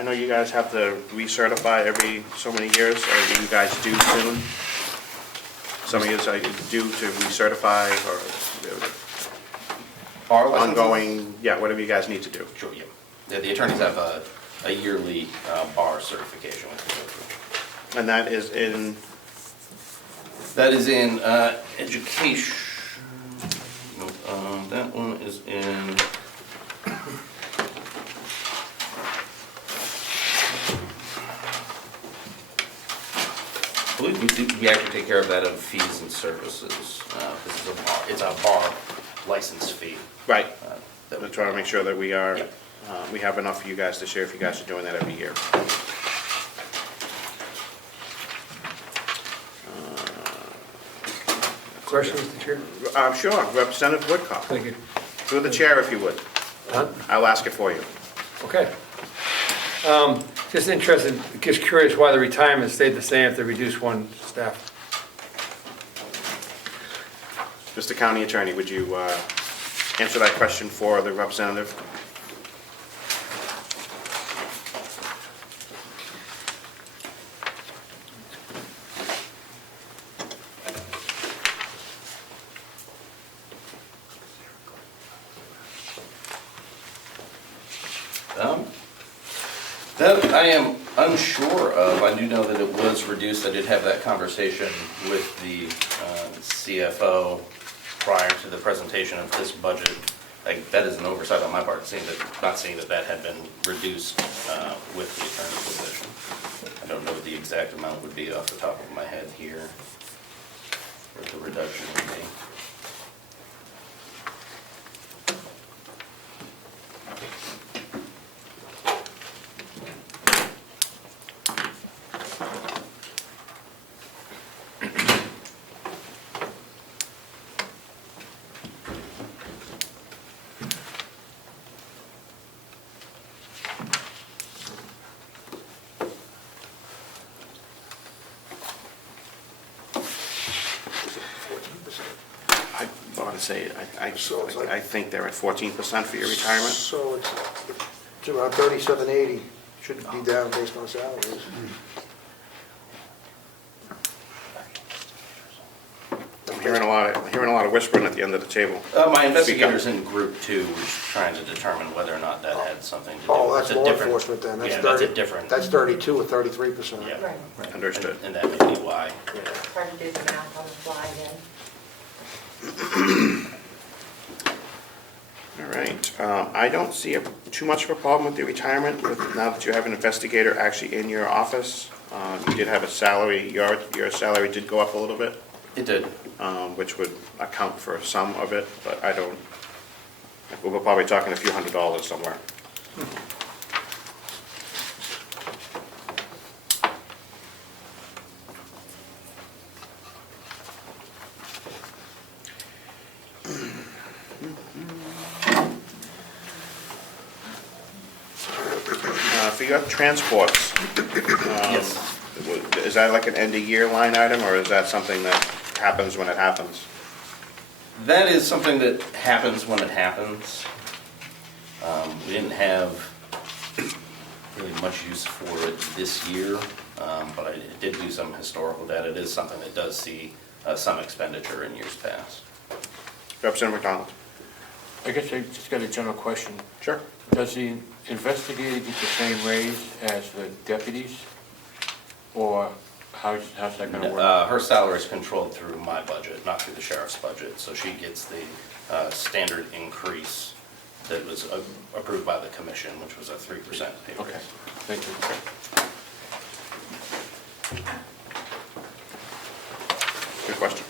know you guys have to recertify every so many years, or you guys do soon? Some of you are due to recertify Bar or licenses? ongoing, yeah, whatever you guys need to do. Sure, yeah. The attorneys have a yearly bar certification. And that is in, That is in education. No, that one is in. I believe we actually take care of that of fees and services. This is a bar. It's a bar license fee. right, That we I'm trying to make sure that we are, Yep. we have enough for you guys to share if you guys are doing that every year. Question, Mr. Chair? Sure, Representative Woodcock. Thank you. Through the chair, if you would. Huh? I'll ask it for you. Okay. Just interested, just curious why the retirement stayed the same if they reduced one staff. Mr. County Attorney, would you answer that question for the representative? That I am unsure of. I do know that it was reduced. I did have that conversation with the CFO prior to the presentation of this budget. That is an oversight on my part, not seeing that had been reduced with the attorney position. I don't know what the exact amount would be off the top of my head here, what the reduction would be. I want to say, I think they're at 14% for your retirement. So it's around 3780, should be down based on salaries. I'm hearing hearing a lot of whispering at the end of the table. My investigators in group 2 was trying to determine whether or not that had something to do. Oh, that's It's a law different- enforcement then. That's Yeah, that's a 30 different. That's 32 or 33%. Yeah. Right. Understood. And that may be why. It's hard to do the math on the fly then. All right, I don't see too much of a problem with the retirement, now that you have an investigator actually in your office. You did have a salary, your salary did go up a little bit, It did. which would account for some of it, but we're probably talking a few $100s somewhere. For your transports, Yes. is that like an end-of-year line item, or is that something that happens when it happens? That is something that happens when it happens. We didn't have really much use for it this year, but I did do some historical data. It is something that does see some expenditure in years past. Representative McDonald? I guess I just got a general question. Sure. Does the investigator get the same raise as the deputies? Or how's that gonna work? Her salary is controlled through my budget, not through the sheriff's budget, so she gets the standard increase that was approved by the commission, which was a 3% pay raise. Okay, thank you. Good question.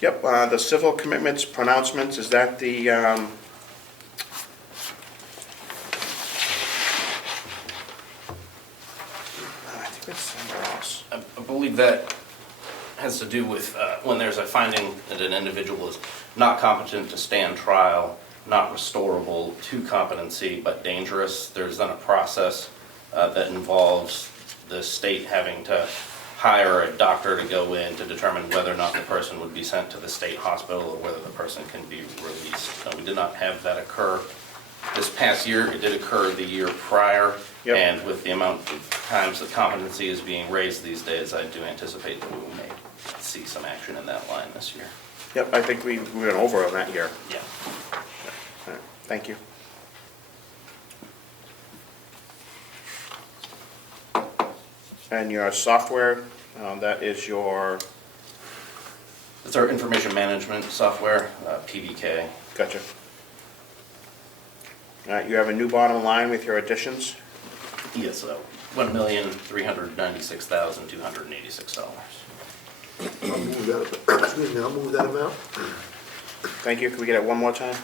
Yep, the civil commitments pronouncements, is that the, I think it's somewhere else. I believe that has to do with when there's a finding that an individual is not competent to stand trial, not restorable to competency, but dangerous. There's then a process that involves the state having to hire a doctor to go in to determine whether or not the person would be sent to the state hospital or whether the person can be released. We did not have that occur this past year. It did occur the year prior. Yep. And with the amount of times that competency is being raised these days, I do anticipate that we may see some action in that line this year. Yep, I think we went over on that here. Yeah. All right, thank you. And your software, that is your, It's our information management software, PBK. gotcha. All right, you have a new bottom line with your additions? Yes, $1,396,286. I'll move that, excuse me, I'll move that amount. Thank you, can we get it one more time?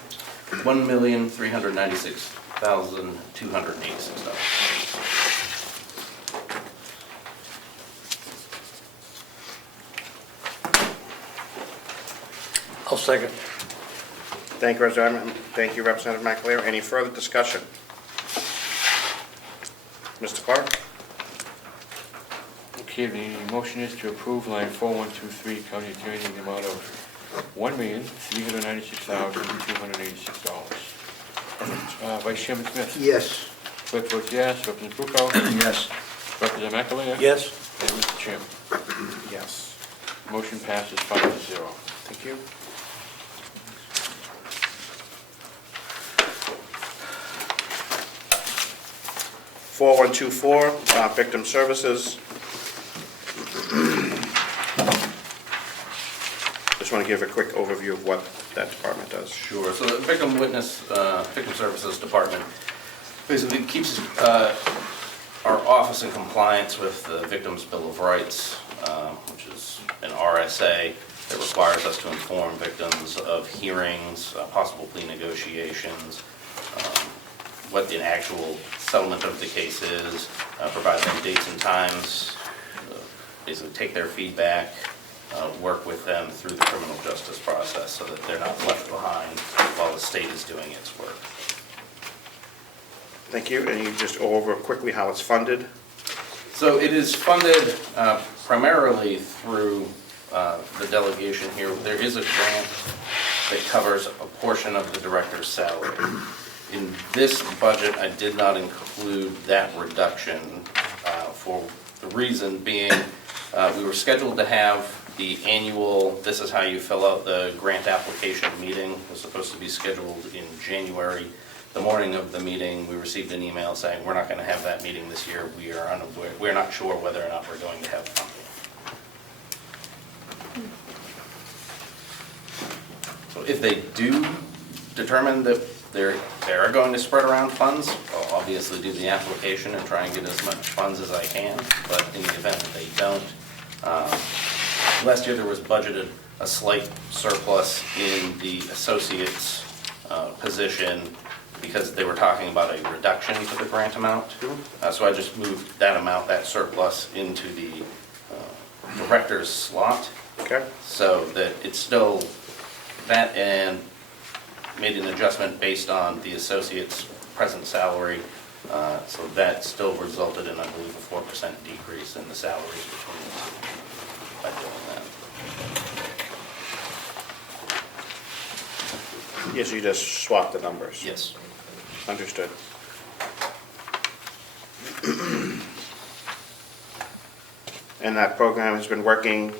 $1,396,286. I'll second. Thank you, Representative McAleer. Any further discussion? Mr. Clark? Okay, the motion is to approve line 4123, county attorney, in the amount of $1,396,286. Vice Chairman Smith? Yes. Clerk votes yes. Representative Bucco? Yes. Representative McAleer? Yes. And Mr. Chairman? Yes. Motion passes 5-0. Thank you. (4124) Victim Services. Just want to give a quick overview of what that department does. Sure. So the Victim Services Department basically keeps our office in compliance with the Victims' Bill of Rights, which is an RSA that requires us to inform victims of hearings, possible plea negotiations, what the actual settlement of the case is, provide them dates and times, basically take their feedback, work with them through the criminal justice process so that they're not left behind while the state is doing its work. Thank you, and you just go over quickly how it's funded. So it is funded primarily through the delegation here. There is a grant that covers a portion of the director's salary. In this budget, I did not include that reduction for the reason being we were scheduled to have the annual, this is how you fill out the grant application meeting, was supposed to be scheduled in January. The morning of the meeting, we received an email saying we're not going to have that meeting this year. We're not sure whether or not we're going to have funding. So if they do determine that they are going to spread around funds, I'll obviously do the application and try and get as much funds as I can, but in the event that they don't, last year there was budgeted a slight surplus in the associate's position because they were talking about a reduction to the grant amount. So I just moved that amount, that surplus, into the director's slot. Okay. So that it's still that, and made an adjustment based on the associate's present salary. So that still resulted in, I believe, a 4% decrease in the salaries between the two by doing that. Yes, you just swapped the numbers. Yes. Understood. And that program has been working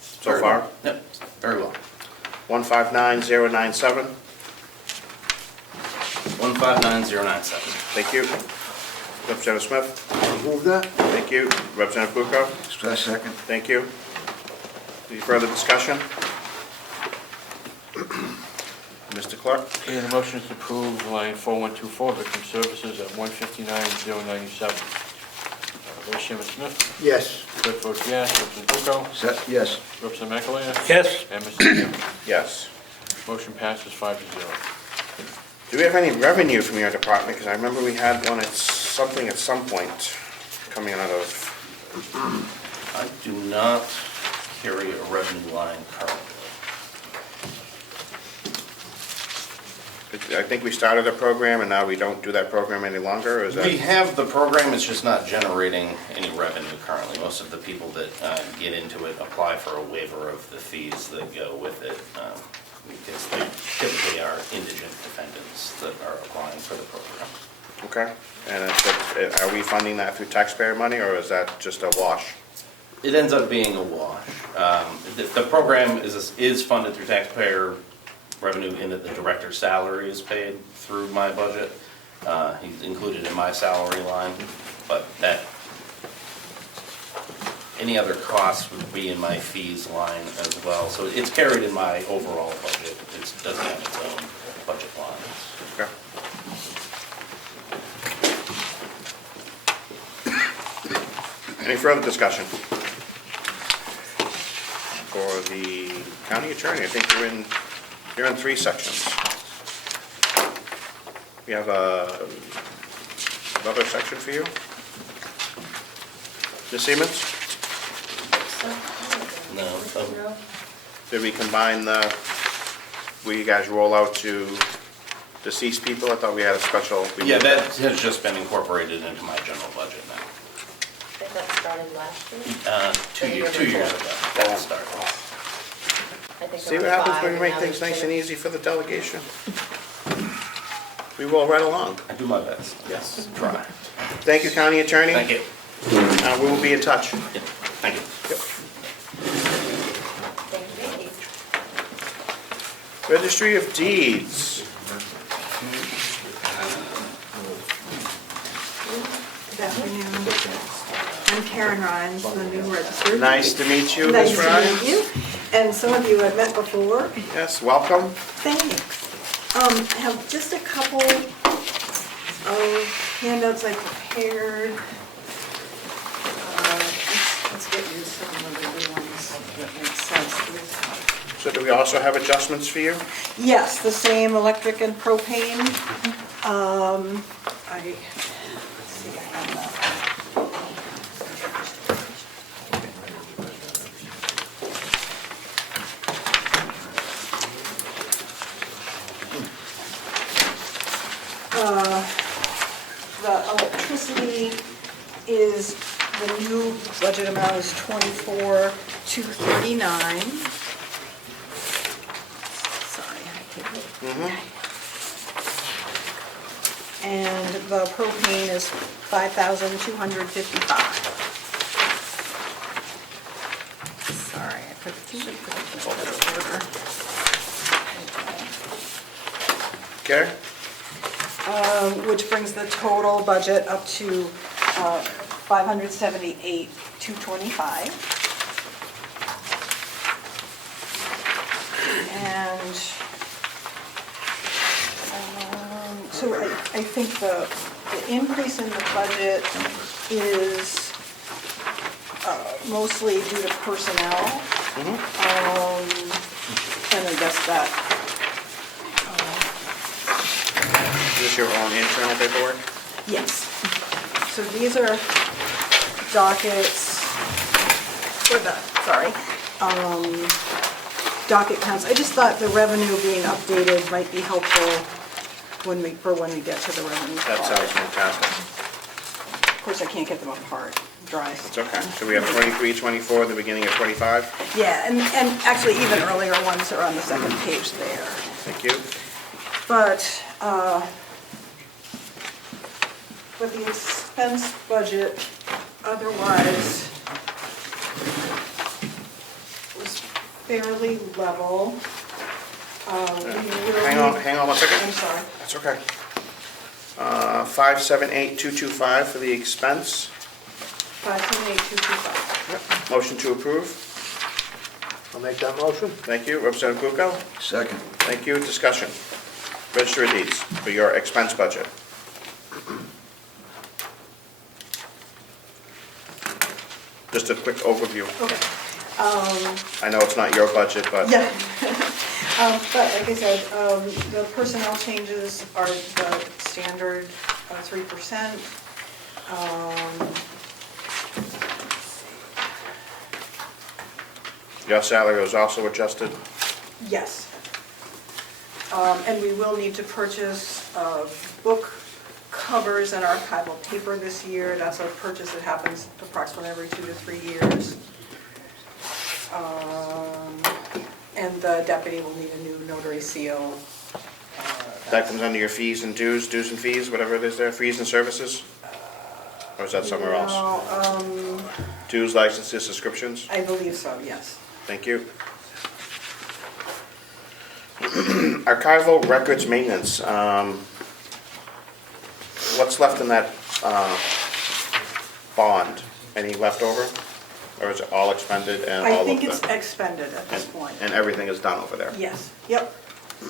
so Very far? well. Yep, very well. 159097. 159097. Thank you. Representative Smith? Move that. Thank you. Representative Bucco? Second. Thank you. Any further discussion? Mr. Clerk? Okay, the motion is to approve line 4124, victim services at 159,097. Vice Chairman Smith? Yes. Clerk votes yes. Representative Bucco? Yes. Representative McAleer? Yes. And Mr. Chairman? Yes. Motion passes 5-0. Do we have any revenue from your department? Because I remember we had one at something at some point coming out of... I do not carry a revenue line currently. I think we started a program and now we don't do that program any longer, or is that? We have the program, it's just not generating any revenue currently. Most of the people that get into it apply for a waiver of the fees that go with it, because they typically are indigent defendants that are applying for the program. Okay. And are we funding that through taxpayer money, or is that just a wash? It ends up being a wash. The program is funded through taxpayer revenue in that the director's salary is paid through my budget. He's included in my salary line, but that any other costs would be in my fees line as well. So it's carried in my overall budget. It doesn't have its own budget lines. Okay. Any further discussion? For the county attorney, I think you're in 3 sections. We have another section for you. Ms. Siemens? No. Did we combine where you guys roll out to deceased people? I thought we had a special. Yeah, that has just been incorporated into my general budget now. I think that started last year. 2 years ago, that started. I think See what around happens 5, when we and make now things there's nice 2. and easy for the delegation? We roll right along. I do my best. Yes, try. Thank you, County Attorney. Thank you. We will be in touch. Yeah, thank you. Thank you. Registry of Deeds. Good afternoon. I'm Karen Rhines, the new register. Nice to meet you, Nice Ms. to Ryan. meet you. And some of you I've met before. Yes, welcome. Thanks. I have just a couple of handouts I prepared. Let's get you some of the good ones that make sense. So do we also have adjustments for you? Yes, the same electric and propane. Let's see, I have that. The electricity is, the new budget amount is 24,239. And the propane is 5,255. Sorry, I put it in better order. Okay, Which brings the total budget up to 578,225. And so I think the increase in the budget is mostly due to personnel. And I guess that, is this your own internal paperwork? yes. So these are dockets, docket counts. I just thought the revenue being updated might be helpful when we get to the revenue That part. sounds fantastic. Of course, I can't get them apart, dry. It's okay. So we have 23, 24, the beginning of 25. Yeah, and actually even earlier ones are on the second page there. Thank you. But the expense budget otherwise was fairly level. Hang on 1 second. I'm sorry. That's okay. 578,225 for the expense. 578,225. Motion to approve. I'll make that motion. Thank you. Representative Kukoc. Second. Thank you. Discussion. Registry of Deeds for your expense budget. Just a quick overview. Okay. I know it's not your budget, but Yeah. But like I said, the personnel changes are the standard 3%. your salary was also adjusted. Yes. And we will need to purchase book covers and archival paper this year. That's a purchase that happens approximately every 2 to 3 years. And the deputy will need a new notary seal. That comes under your fees and dues and fees, whatever it is there, fees and services? Or is that somewhere else? No, Dues, licenses, subscriptions? I believe so, yes. Thank you. Archival records maintenance. What's left in that bond? Any leftover? Or is it all expended and all I of think it's the... expended at this point. And everything is done over there? Yes, yep.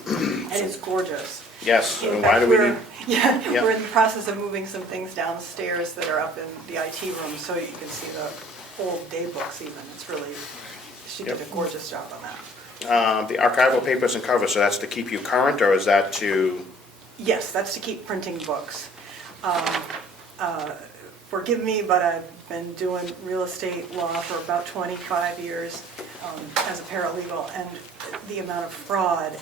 And it's gorgeous. Yes, In and why fact, do we need... Yeah, Yep. we're in the process of moving some things downstairs that are up in the IT room, so you can see the old day books even. It's really, she did a Yep. gorgeous job on that. The archival papers and covers, so that's to keep you current, or is that to... Yes, that's to keep printing books. Forgive me, but I've been doing real estate law for about 25 years as a paralegal, and the amount of fraud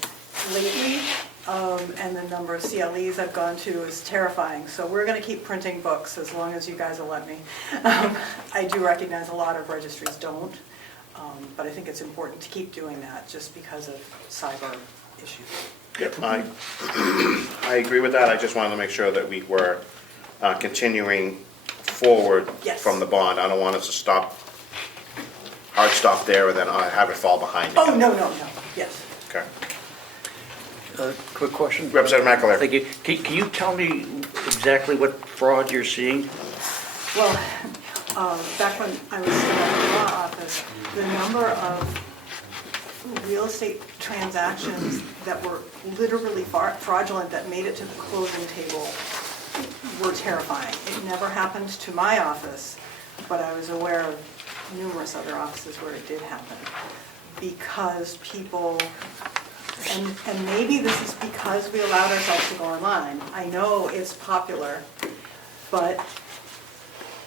lately and the number of CLEs I've gone to is terrifying. So we're going to keep printing books as long as you guys will let me. I do recognize a lot of registries don't, but I think it's important to keep doing that just because of cyber issues. Yep, I agree with that. I just wanted to make sure that we were continuing forward Yes. from the bond. I don't want us to stop, hard stop there and then have it fall behind Oh, again. no, yes. Okay. Quick question. Representative McAleer. Thank you. Can you tell me exactly what fraud you're seeing? Well, back when I was in the law office, the number of real estate transactions that were literally fraudulent that made it to the closing table were terrifying. It never happened to my office, but I was aware of numerous other offices where it did happen. Because people, and maybe this is because we allowed ourselves to go online. I know it's popular, but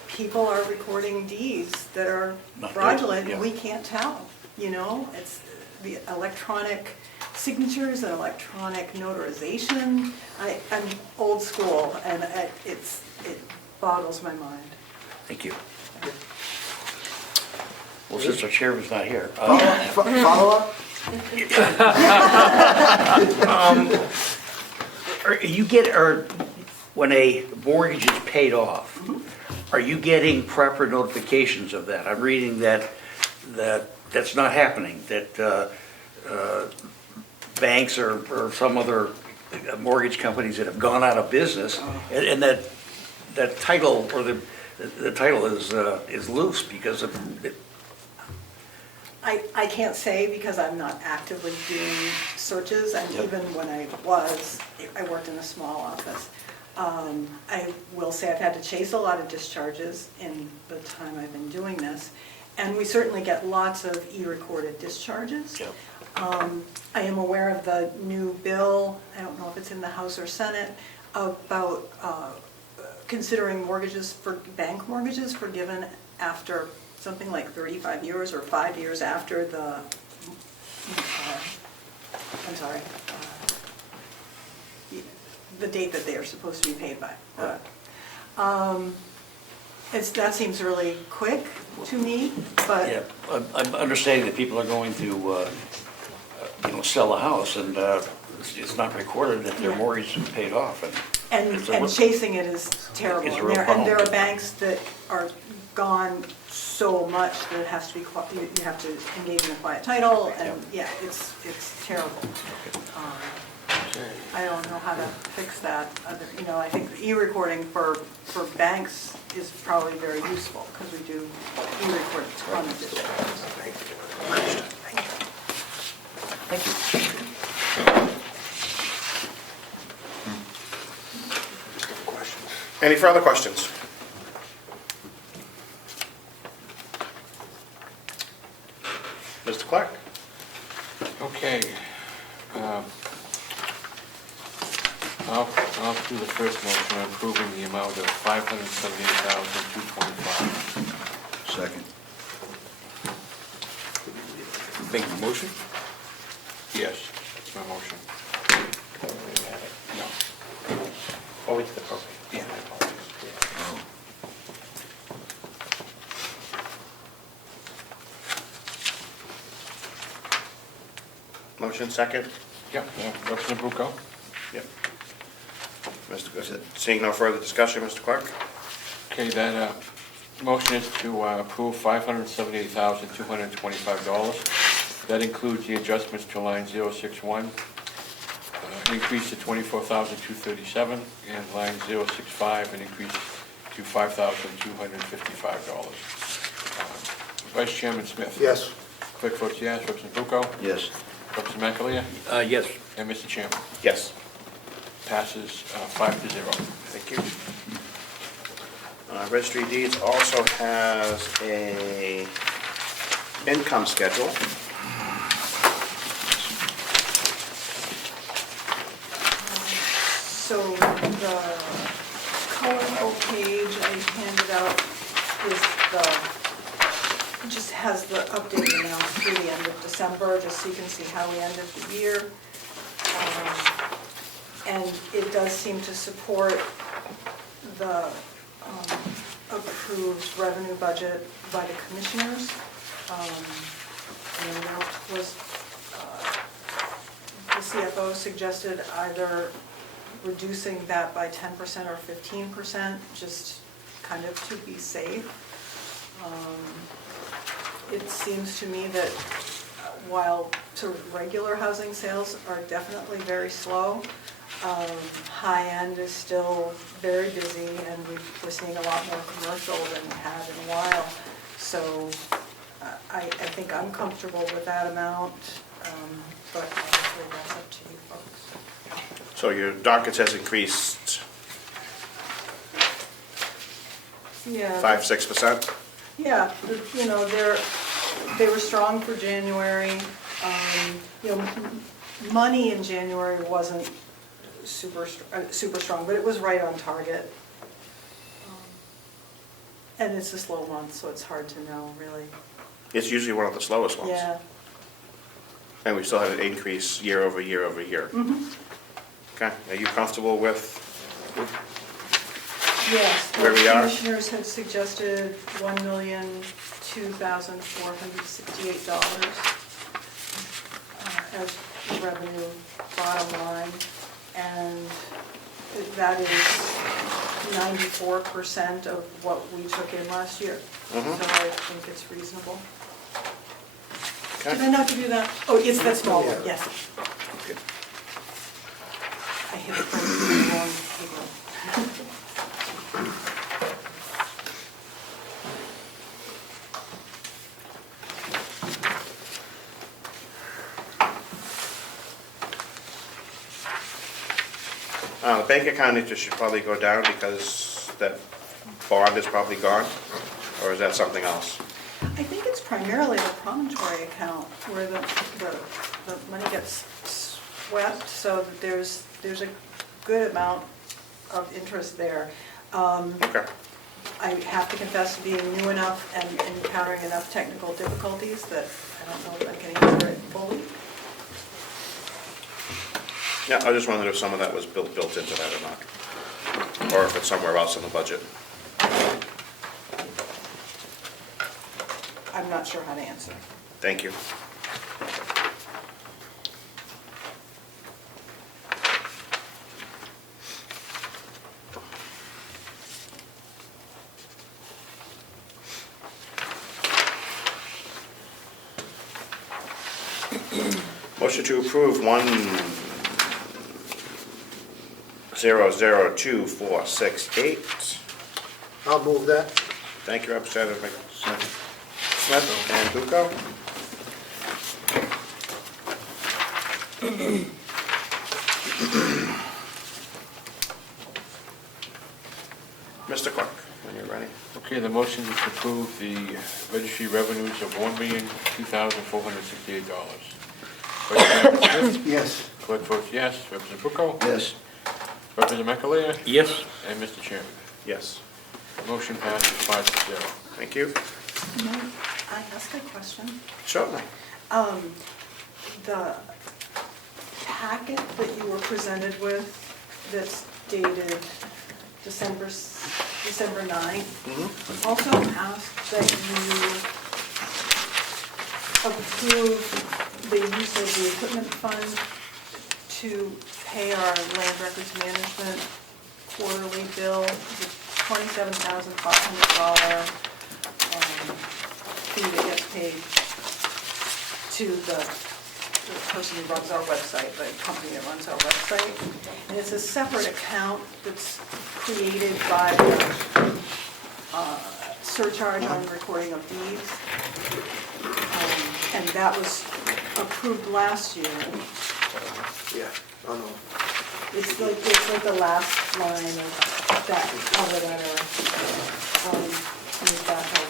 people are recording deeds that are fraudulent, and we can't tell, you know? It's the electronic signatures and electronic notarization. I'm old school, and it boggles my mind. Thank you. Well, since our chairman's not here. Follow up? Or when a mortgage is paid off, are you getting proper notifications of that? I'm reading that's not happening, that banks or some other mortgage companies that have gone out of business, and that title, or the title is loose because of it. I can't say because I'm not actively doing searches, and even when I worked in a small office. I will say I've had to chase a lot of discharges in the time I've been doing this, and we certainly get lots of e-recorded discharges. Yep. I am aware of the new bill, I don't know if it's in the House or Senate, about considering bank mortgages forgiven after something like 35 years or 5 years after the, the date that they are supposed to be paid by. That seems really quick to me, but. Yeah, I'm understanding that people are going to, sell a house, and it's not recorded that their mortgage is paid off. And chasing it is terrible. It's a real And there are problem. banks that are gone so much that it has to be, you have to engage in a quiet title, and yeah, it's terrible. I don't know how to fix that. I think e-recording for banks is probably very useful, because we do e-record a ton of discharges. Thank you. Any further questions? Mr. Clark? Okay. I'll do the first motion on approving the amount of $578,225. Second. Make the motion? Yes, that's my motion. No. Oh, it's the program. Yeah. Motion second? Yep, Representative Bucco? Yep. Seeing no further discussion, Mr. Clark? Okay, that motion is to approve $578,225. That includes the adjustments to line 061, increase to $24,237, and line 065, an increase to $5,255. Vice Chairman Smith? Yes. Clerk votes yes. Representative Bucco? Yes. Representative McAleer? Yes. And Mr. Chairman? Yes. Passes 5-0. Thank you. Registry of Deeds also has a income schedule. So the Comeau page I handed out just has the updated amounts through the end of December, just so you can see how we ended the year. And it does seem to support the approved revenue budget by the commissioners. And there was, the CFO suggested either reducing that by 10% or 15%, just kind of to be safe. It seems to me that while sort of regular housing sales are definitely very slow, high-end is still very busy, and we're seeing a lot more commercial than we have in a while. So I think I'm comfortable with that amount, but obviously that's up to you folks. So your docket has increased Yeah. 5-6%? Yeah, they were strong for January. Money in January wasn't super strong, but it was right on target. And it's a slow month, so it's hard to know, really. It's usually one of the slowest ones. Yeah. And we still had an increase year over year over year. Mm-hmm. Okay, are you comfortable with Yes, where we the are? commissioners had suggested $1,002,468. as revenue bottom line, and that is 94% of what we took in last year. So I think it's reasonable. Okay. Did I not give you that? Oh, it's that small one, Yeah. yes. Okay. I hit it from the wrong table. The bank account interest should probably go down because that bond is probably gone, or is that something else? I think it's primarily the promontory account where the money gets swept, so that there's a good amount of interest there. Okay. I have to confess to being new enough and encountering enough technical difficulties that I don't know if I can answer it fully. Yeah, I just wondered if some of that was built into that or not, or if it's somewhere else in the budget. I'm not sure how to answer. Thank you. Motion to approve 1002468. I'll move that. Thank you, Representative Smith and Duco. Mr. Clark, when you're ready. Okay, the motion is to approve the registry revenues of $1,002,468. Representative Smith? Yes. Clerk votes yes. Representative Bucco? Yes. Representative McAleer? Yes. And Mr. Chairman. Yes. Motion passes 5-0. Thank you. May I ask a question? Certainly. The packet that you were presented with that's dated December 9th also asked that you approve the use of the equipment fund to pay our land records management quarterly bill, the $27,500 fee that gets paid to the person who runs our website, the company that runs our website. And it's a separate account that's created by the surcharge on recording of deeds. And that was approved last year. Yeah, oh no. It's like the last line of that cover letter. Is that over?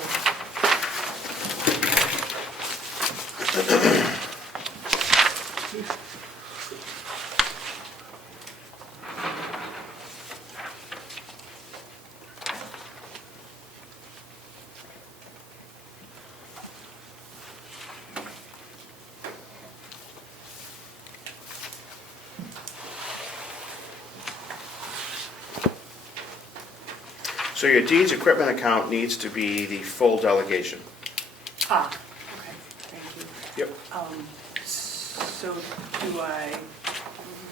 So your deeds equipment account needs to be the full delegation. Okay, thank you. Yep. So do I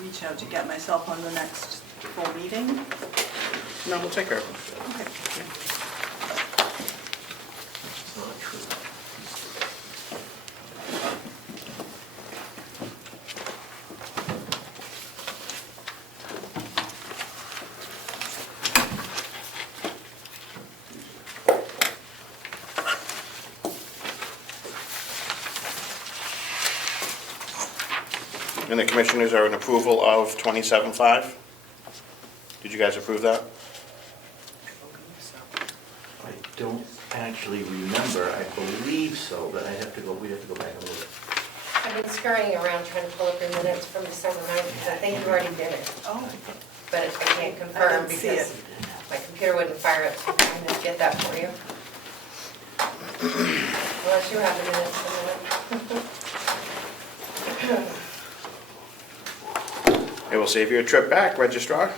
reach out to get myself on the next full meeting? No, we'll take care of it. Okay. And the commissioners are in approval of 27.5? Did you guys approve that? I don't actually remember, I believe so, but we'd have to go back a little bit. I've been scurrying around trying to pull up your minutes from December 9th, and I think you already did it. Oh. But I can't confirm didn't see because my computer wouldn't fire up, so I'm trying to get that for you. Unless you have the minutes from the It will save you a trip back, Registrar.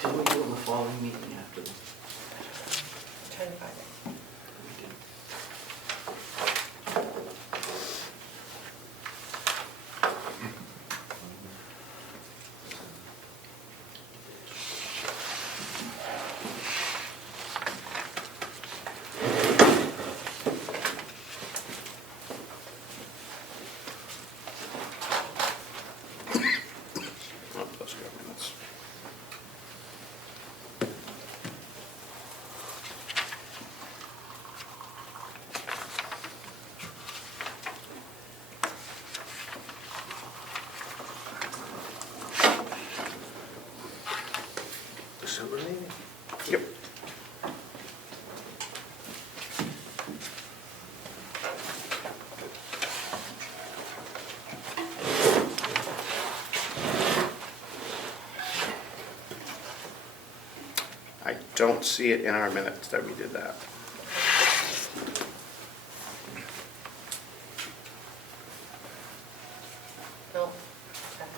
Did we do it in the following meeting after? trying to find it. December meeting? Yep. I don't see it in our minutes that we did that. No. Okay.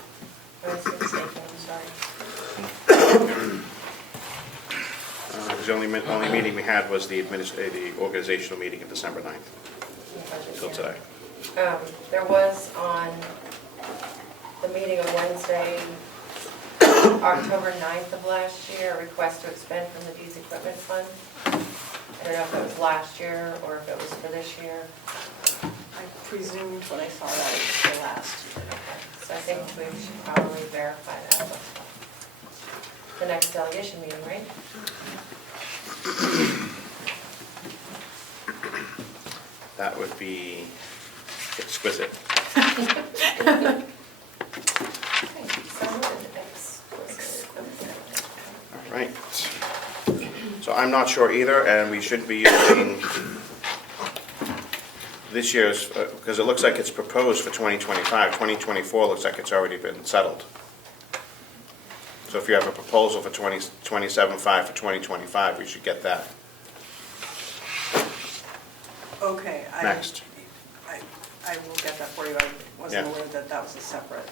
I was mistaken, I'm sorry. The only meeting we had was the organizational meeting of December 9th, until today. There was on the meeting of Wednesday, October 9th of last year, a request to expend from the Deeds Equipment Fund. I don't know if it was last year or if it was for this year. I presumed when I saw that it was for last year. So I think we should probably verify that. The next delegation meeting, right? That would be exquisite. All right. So I'm not sure either, and we should be using this year's, because it looks like it's proposed for 2025. 2024 looks like it's already been settled. So if you have a proposal for 27.5 for 2025, we should get that Okay. next. I will get that for you. I wasn't Yeah. aware that that was a separate.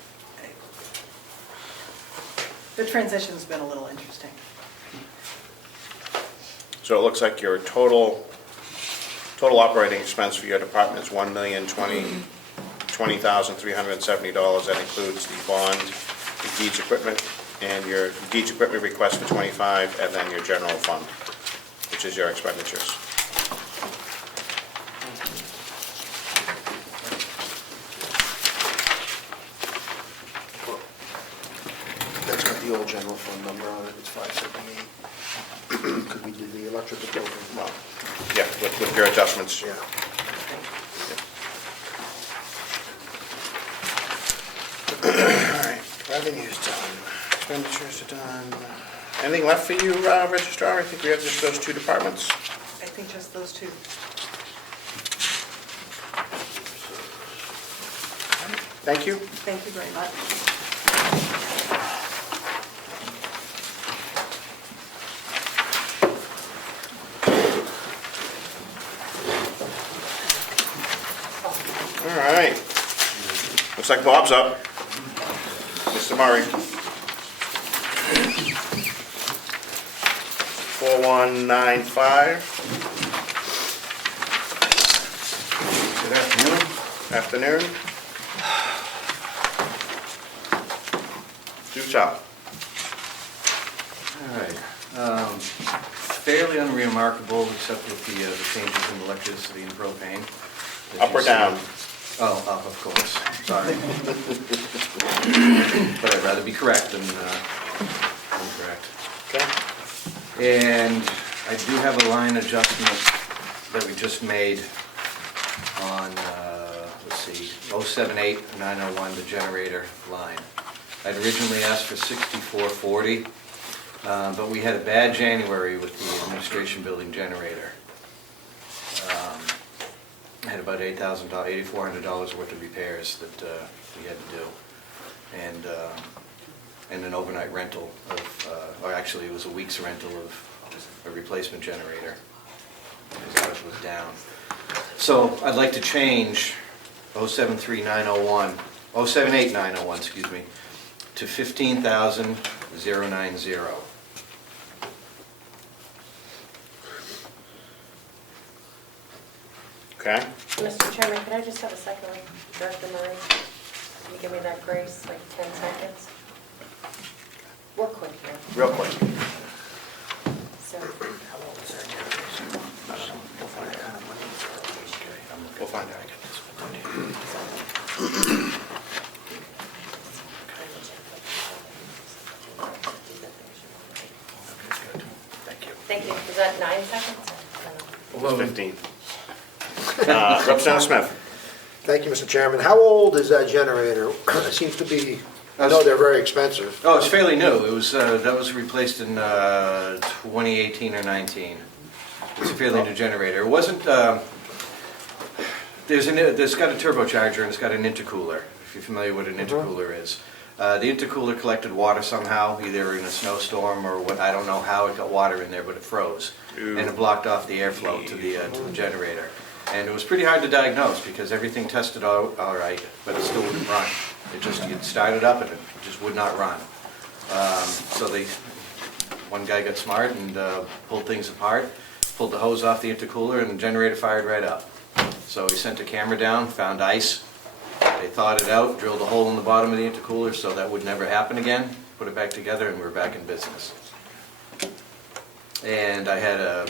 The transition's been a little interesting. So it looks like your total operating expense for your department is $1,020,370. That includes the bond, the deeds equipment, and your deeds equipment request for 25, and then your general fund, which is your expenditures. That's got the old general fund number on it, it's 578. Because we did the electrical building. Well, yeah, with your adjustments. Yeah. All right, revenue's done, expenditures are done. Anything left for you, Registrar? I think we have just those two departments. I think just those two. Thank you. Thank you very much. All right. Looks like Bob's up. Mr. Murray. 4195. Good afternoon. Afternoon. Do tell. All right. Fairly unremarkable, except with the changes in electricity and propane. As Up you or see- down? Oh, up, of course. Sorry. But I'd rather be correct than incorrect. Okay. And I do have a line adjustment that we just made on, let's see, 078901, the generator line. I'd originally asked for 6440, but we had a bad January with the administration building generator. I had about $8,400 worth of repairs that we had to do. And an overnight rental of, or actually it was a week's rental of a replacement generator, because ours was down. So I'd like to change 073901, 078901, excuse me, to 15,090. Okay. Mr. Chairman, could I just have a second with Director Murray? Can you give me that grace, like 10 seconds? We're quick here. Real quick. So, We'll find out. thank you. Was that 9 seconds? It was 15. Representative Smith. Thank you, Mr. Chairman. How old is that generator? It seems to be I know they're very expensive. Oh, it's fairly new. It was, that was replaced in 2018 or 19. It's a fairly new generator. It wasn't, there's got a turbocharger and it's got an intercooler, if you're familiar with what an intercooler is. The intercooler collected water somehow, either in a snowstorm or what, I don't know how it got water in there, but it froze. And it blocked off the airflow to the generator. And it was pretty hard to diagnose because everything tested out all right, but it still wouldn't run. It just, you'd start it up and it just would not run. So one guy got smart and pulled things apart, pulled the hose off the intercooler, and the generator fired right up. So he sent a camera down, found ice. They thawed it out, drilled a hole in the bottom of the intercooler so that would never happen again, put it back together, and we're back in business. And I had a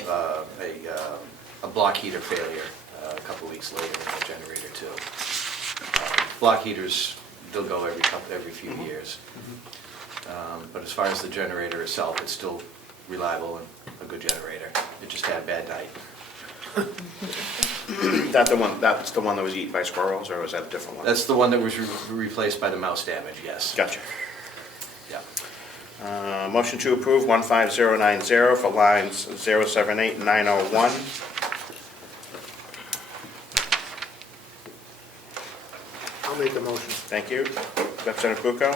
block heater failure a couple weeks later in the generator too. Block heaters, they'll go every few years. But as far as the generator itself, it's still reliable and a good generator. It just had a bad night. That's the one that was eaten by squirrels, or was that a different one? That's the one that was replaced by the mouse damage, yes. Gotcha. Yeah. Motion to approve 15090 for lines 078 and 901. I'll make the motion. Thank you. Representative Bucco?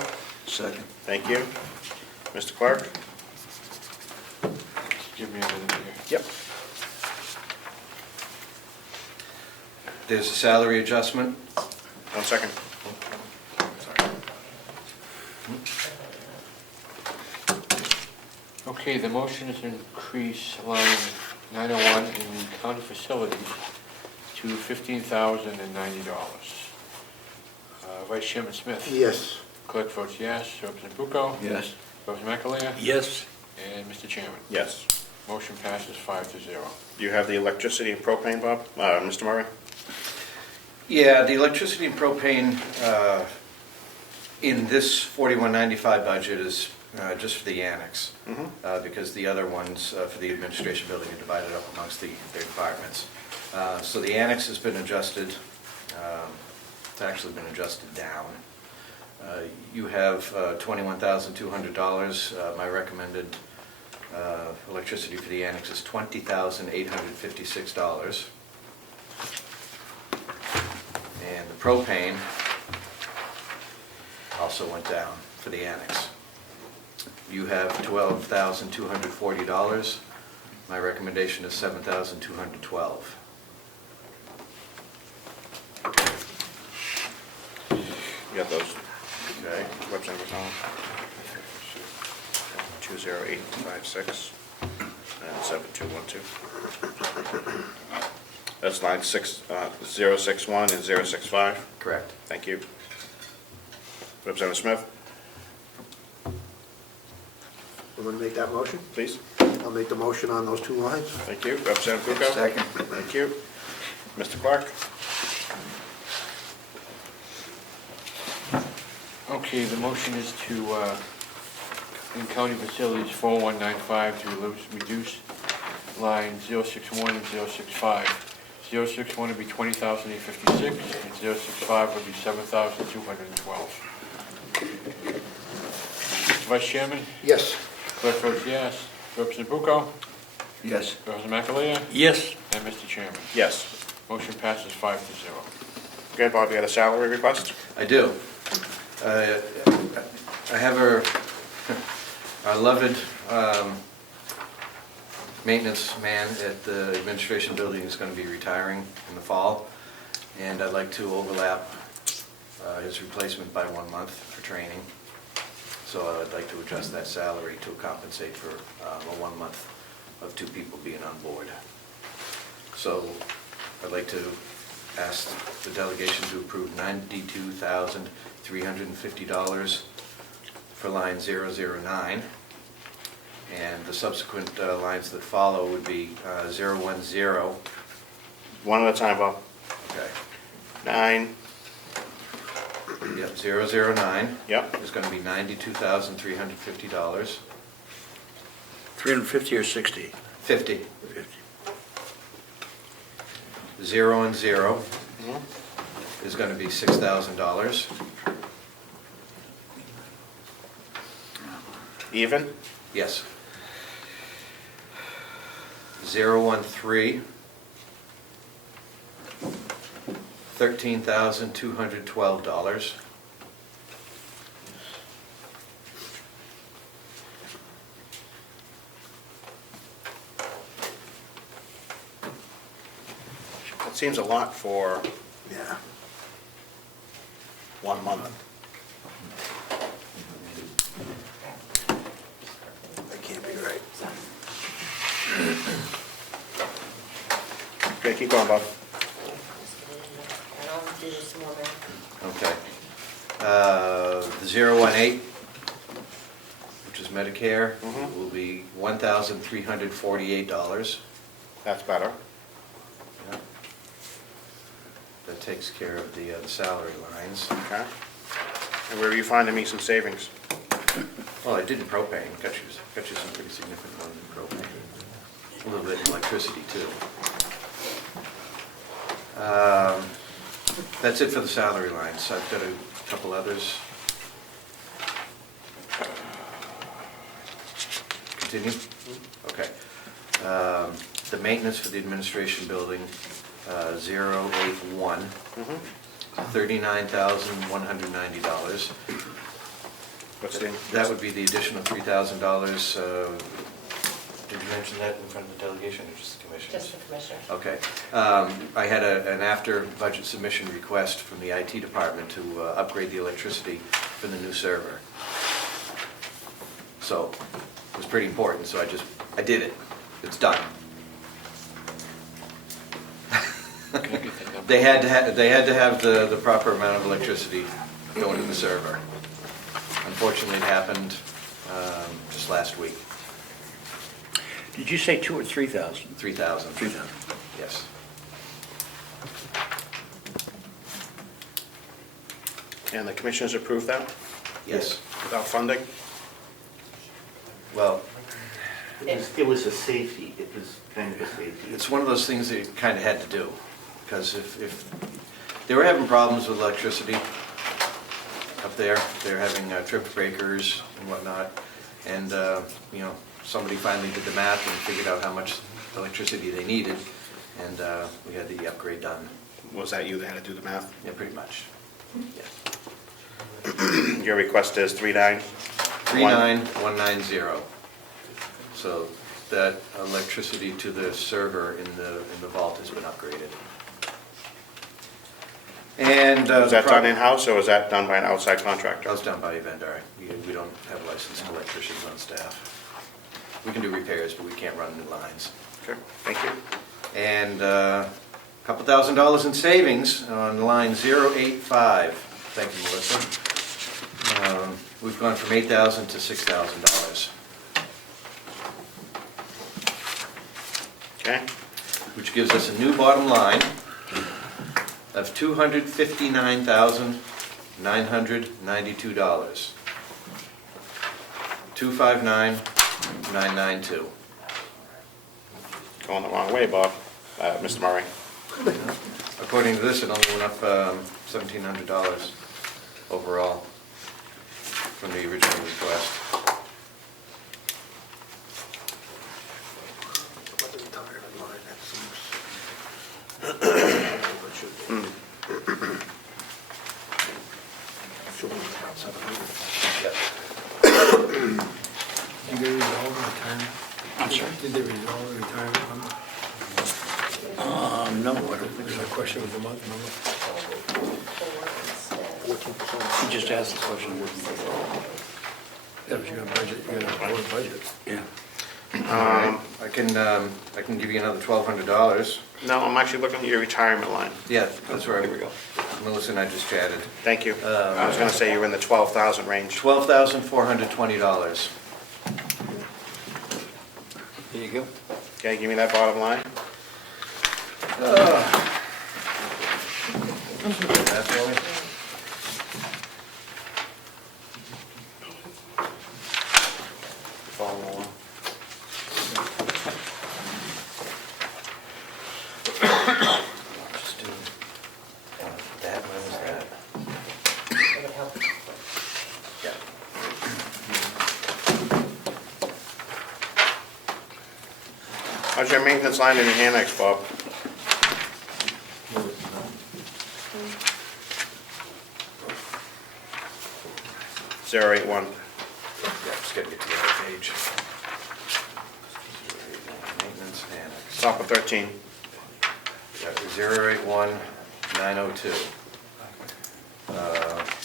Second. Thank you. Mr. Clerk? Give me a minute here. Yep. There's a salary adjustment. 1 second. Okay, the motion is to increase line 901 in county facilities to $15,090. Vice Chairman Smith? Yes. Clerk votes yes. Representative Bucco? Yes. Representative McAleer? Yes. And Mr. Chairman? Yes. Motion passes 5-0. Do you have the electricity and propane, Bob? Mr. Murray? Yeah, the electricity and propane in this 4195 budget is just for the annex, because the other ones for the administration building are divided up amongst their departments. So the annex has been adjusted. It's actually been adjusted down. You have $21,200. My recommended electricity for the annex is $20,856. And the propane also went down for the annex. You have $12,240. My recommendation is $7,212. You got those? Okay. Representative McConnell? 20856 and 7212. That's line 061 and 065? Correct. Thank you. Representative Smith, You want to make that motion? please. I'll make the motion on those two lines. Thank you. Representative Bucco? Second. Thank you. Mr. Clark? Okay, the motion is to, in county facilities 4195, to reduce line 061 and 065. 061 would be 20,856, and 065 would be 7,212. Mr. Vice Chairman? Yes. Clerk votes yes. Representative Bucco? Yes. Representative McAleer? Yes. And Mr. Chairman? Yes. Motion passes 5-0. Okay, Bob, you got a salary request? I do. I have our beloved maintenance man at the administration building is going to be retiring in the fall, and I'd like to overlap his replacement by 1 month for training. So I'd like to adjust that salary to compensate for a 1 month of 2 people being on board. So I'd like to ask the delegation to approve $92,350 for line 009. And the subsequent lines that follow would be 010. One at a time, Bob. Okay. 9. Yep, 009. Yep. Is going to be $92,350. 350 or 60? 50. 0 and 0 is going to be $6,000. Even? Yes. 013, $13,212. It seems a lot for 1 month. That can't be right. Okay, keep going, Bob. And I'll do some more math. Okay. The 018, which is Medicare, will be $1,348. That's better. Yeah. That takes care of the salary lines. Okay. And where are you finding me some savings? Well, I did in propane, got you some pretty significant ones in propane. A little bit in electricity, too. That's it for the salary lines. I've got a couple others. Continue? Okay. The maintenance for the administration building, 081, $39,190. What's the? That would be the additional $3,000. Did you mention that in front of the delegation or just the commissioners? Just the commissioners. Okay. I had an after-budget submission request from the IT department to upgrade the electricity for the new server. So it was pretty important, so I did it. It's done. They had to have the proper amount of electricity going to the server. Unfortunately, it happened just last week. Did you say 2 or 3,000? 3,000. 3,000. Yes. And the commissioners approved that Yes. without funding? Well, It was a safety, it was kind of a safety. it's one of those things that you kind of had to do, because if they were having problems with electricity up there, they're having trip breakers and whatnot, and somebody finally did the math and figured out how much electricity they needed, and we had the upgrade done. Was that you that had to do the math? Yeah, pretty much. Yes. Your request is 39? 39190. So that electricity to the server in the vault has been upgraded. And Was that done in-house or was that done by an outside contractor? That was done by a vendor. We don't have licensed electricians on staff. We can do repairs, but we can't run new lines. Okay, thank you. And a couple $1,000s in savings on line 085. Thank you, Melissa. We've gone from $8,000 to $6,000. Okay. Which gives us a new bottom line of $259,992. 259,992. Going the wrong way, Bob, Mr. Murray. According to this, it only went up $1,700 overall from the original request. Did they resolve the retirement? I'm sorry? Did they resolve the retirement number? No, I don't think There's so. a question of the month number. He just asked the question. Yeah, but you're gonna budget, you're gonna hold a budget. Yeah. I can give you another $1,200. No, I'm actually looking at your retirement line. Yeah, that's where Here we go. Melissa and I just chatted. Thank you. I was gonna say you were in the 12,000 range. $12,420. Here you go. Okay, give me that bottom line. That for me? Follow along. Just do that minus that. It would help. Yeah. How's your maintenance line in the annex, Bob? Zero 81. Yeah, just gotta get to the other page. Maintenance annex. Top of 13. Got 081902.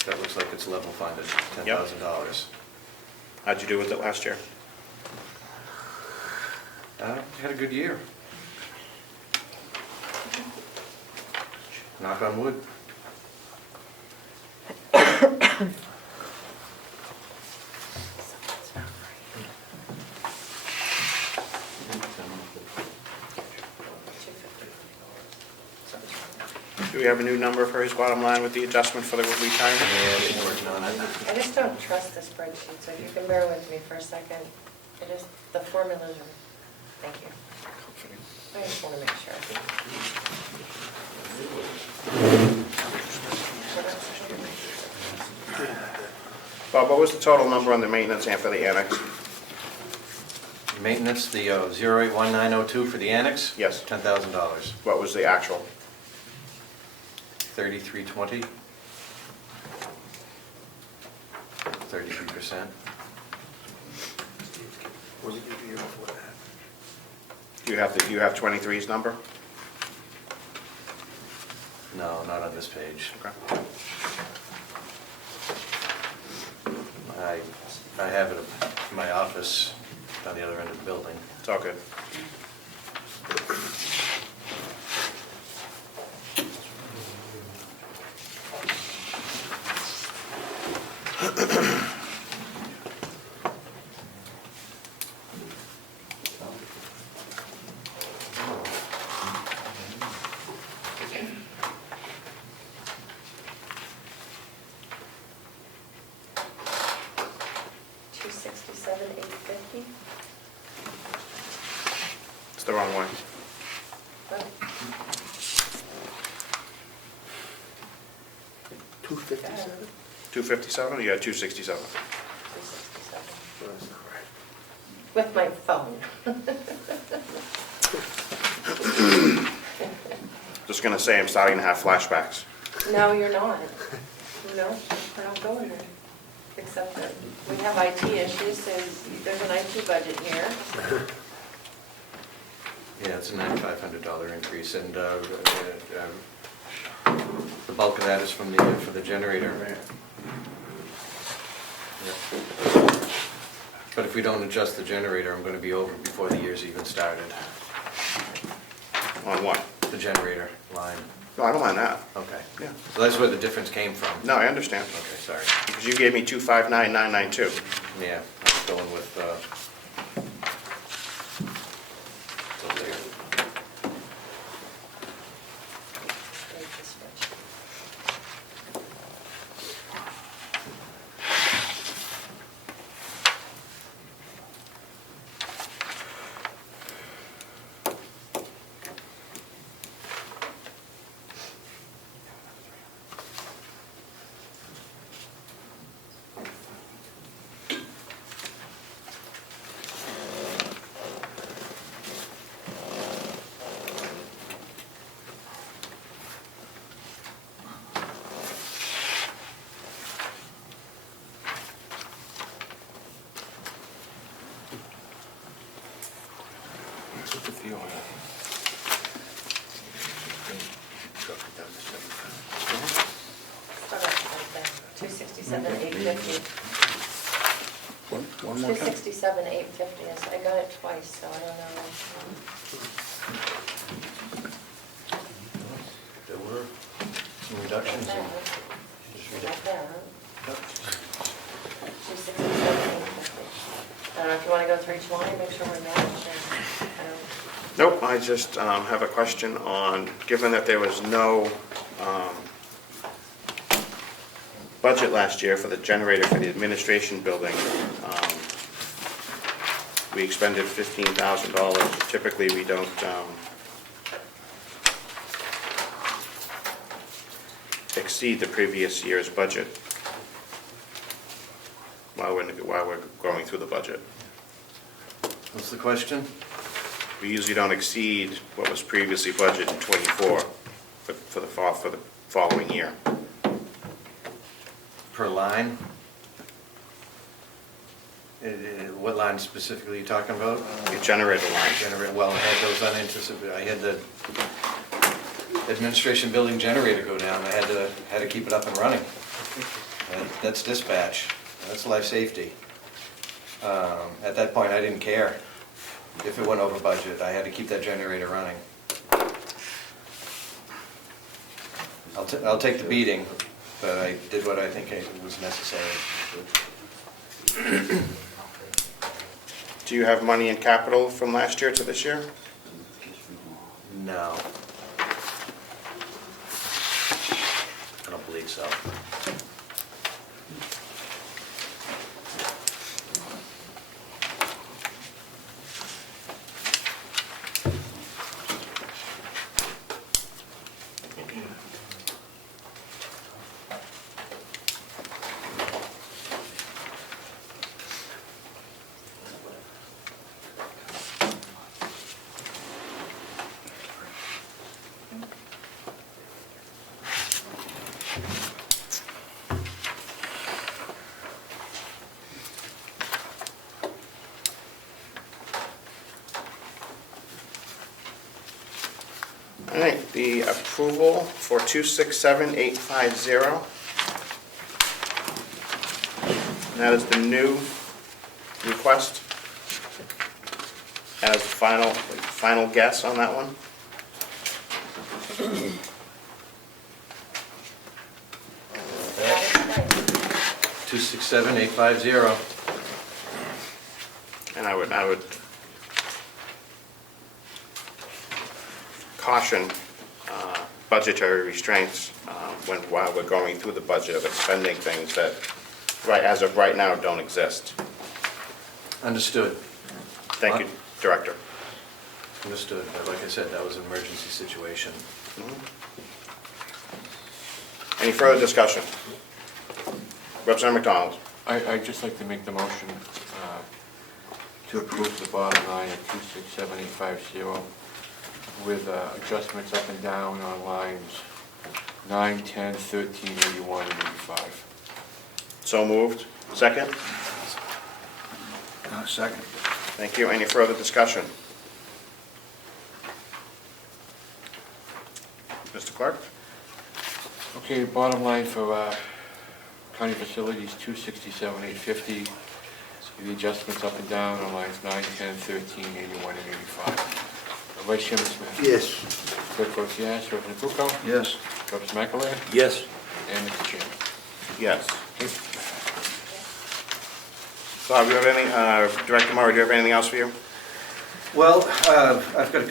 That looks like it's level funded, $10,000. How'd you do with it last year? Had a good year. Knock on wood. Do we have a new number for his bottom line with the adjustment for the retirement? Yeah, we're working on it. I just don't trust the spreadsheet, so if you can bear with me for a second. The formulas are, thank you. I just want to make sure. Bob, what was the total number on the maintenance and for the annex? Maintenance, the 081902 for the annex? Yes. $10,000. What was the actual? 3320. 33%. What did you do the year before that? Do you have 23's number? No, not on this page. Okay. I have it in my office on the other end of the building. It's all good. $267,850. It's the wrong one. Well, 257? 257 or you got 267? 267. With my phone. Just gonna say, I'm starting to have flashbacks. No, you're not. No, we're not going there. Except that we have IT issues, so there's an IT budget here. Yeah, it's a $9,500 increase, and the bulk of that is for the generator. Yeah. But if we don't adjust the generator, I'm going to be over before the year's even started. On what? The generator line. No, I don't mind that. Okay. Yeah. So that's where the difference came from. No, I understand. Okay, sorry. Because you gave me 259,992. Yeah, I was going with, over there. What's the fee on it? Start off like that. 267,850. One more time? 267,850, yes, I got it twice, so I don't know. There were some reductions in. Right there, huh? 267,850. I don't know if you want to go through each line, make sure we're matched. Nope, I just have a question on, given that there was no budget last year for the generator for the administration building, we expended $15,000. Typically, we don't exceed the previous year's budget while we're going through the budget. What's the question? We usually don't exceed what was previously budgeted in '24 for the following year. Per line? What line specifically are you talking about? The generator line. Well, I had those unanticipated, I had the administration building generator go down, I had to keep it up and running. That's dispatch, that's life safety. At that point, I didn't care if it went over budget, I had to keep that generator running. I'll take the beating, but I did what I think was necessary. Do you have money in capital from last year to this year? No. I don't believe so. All right, the approval for 267850. And that is the new request. As final guess on that one? That is right. 267850. And I would caution budgetary restraints while we're going through the budget of expending things that, as of right now, don't exist. Understood. Thank you, Director. Understood, but like I said, that was an emergency situation. Any further discussion? Representative McDonald. I'd just like to make the motion to approve the bottom line of 267850 with adjustments up and down on lines 9, 10, 13, 81, and 85. So moved. Second? Second. Thank you. Any further discussion? Mr. Clerk? Okay, bottom line for county facilities, 267,850. The adjustments up and down on lines 9, 10, 13, 81, and 85. Vice Chairman Smith? Yes. Clerk votes yes. Representative Bucco? Yes. Representative McAleer? Yes. And Mr. Chairman? Yes. Bob, do you have any, Director Murray, do you have anything else for you? Well, I've got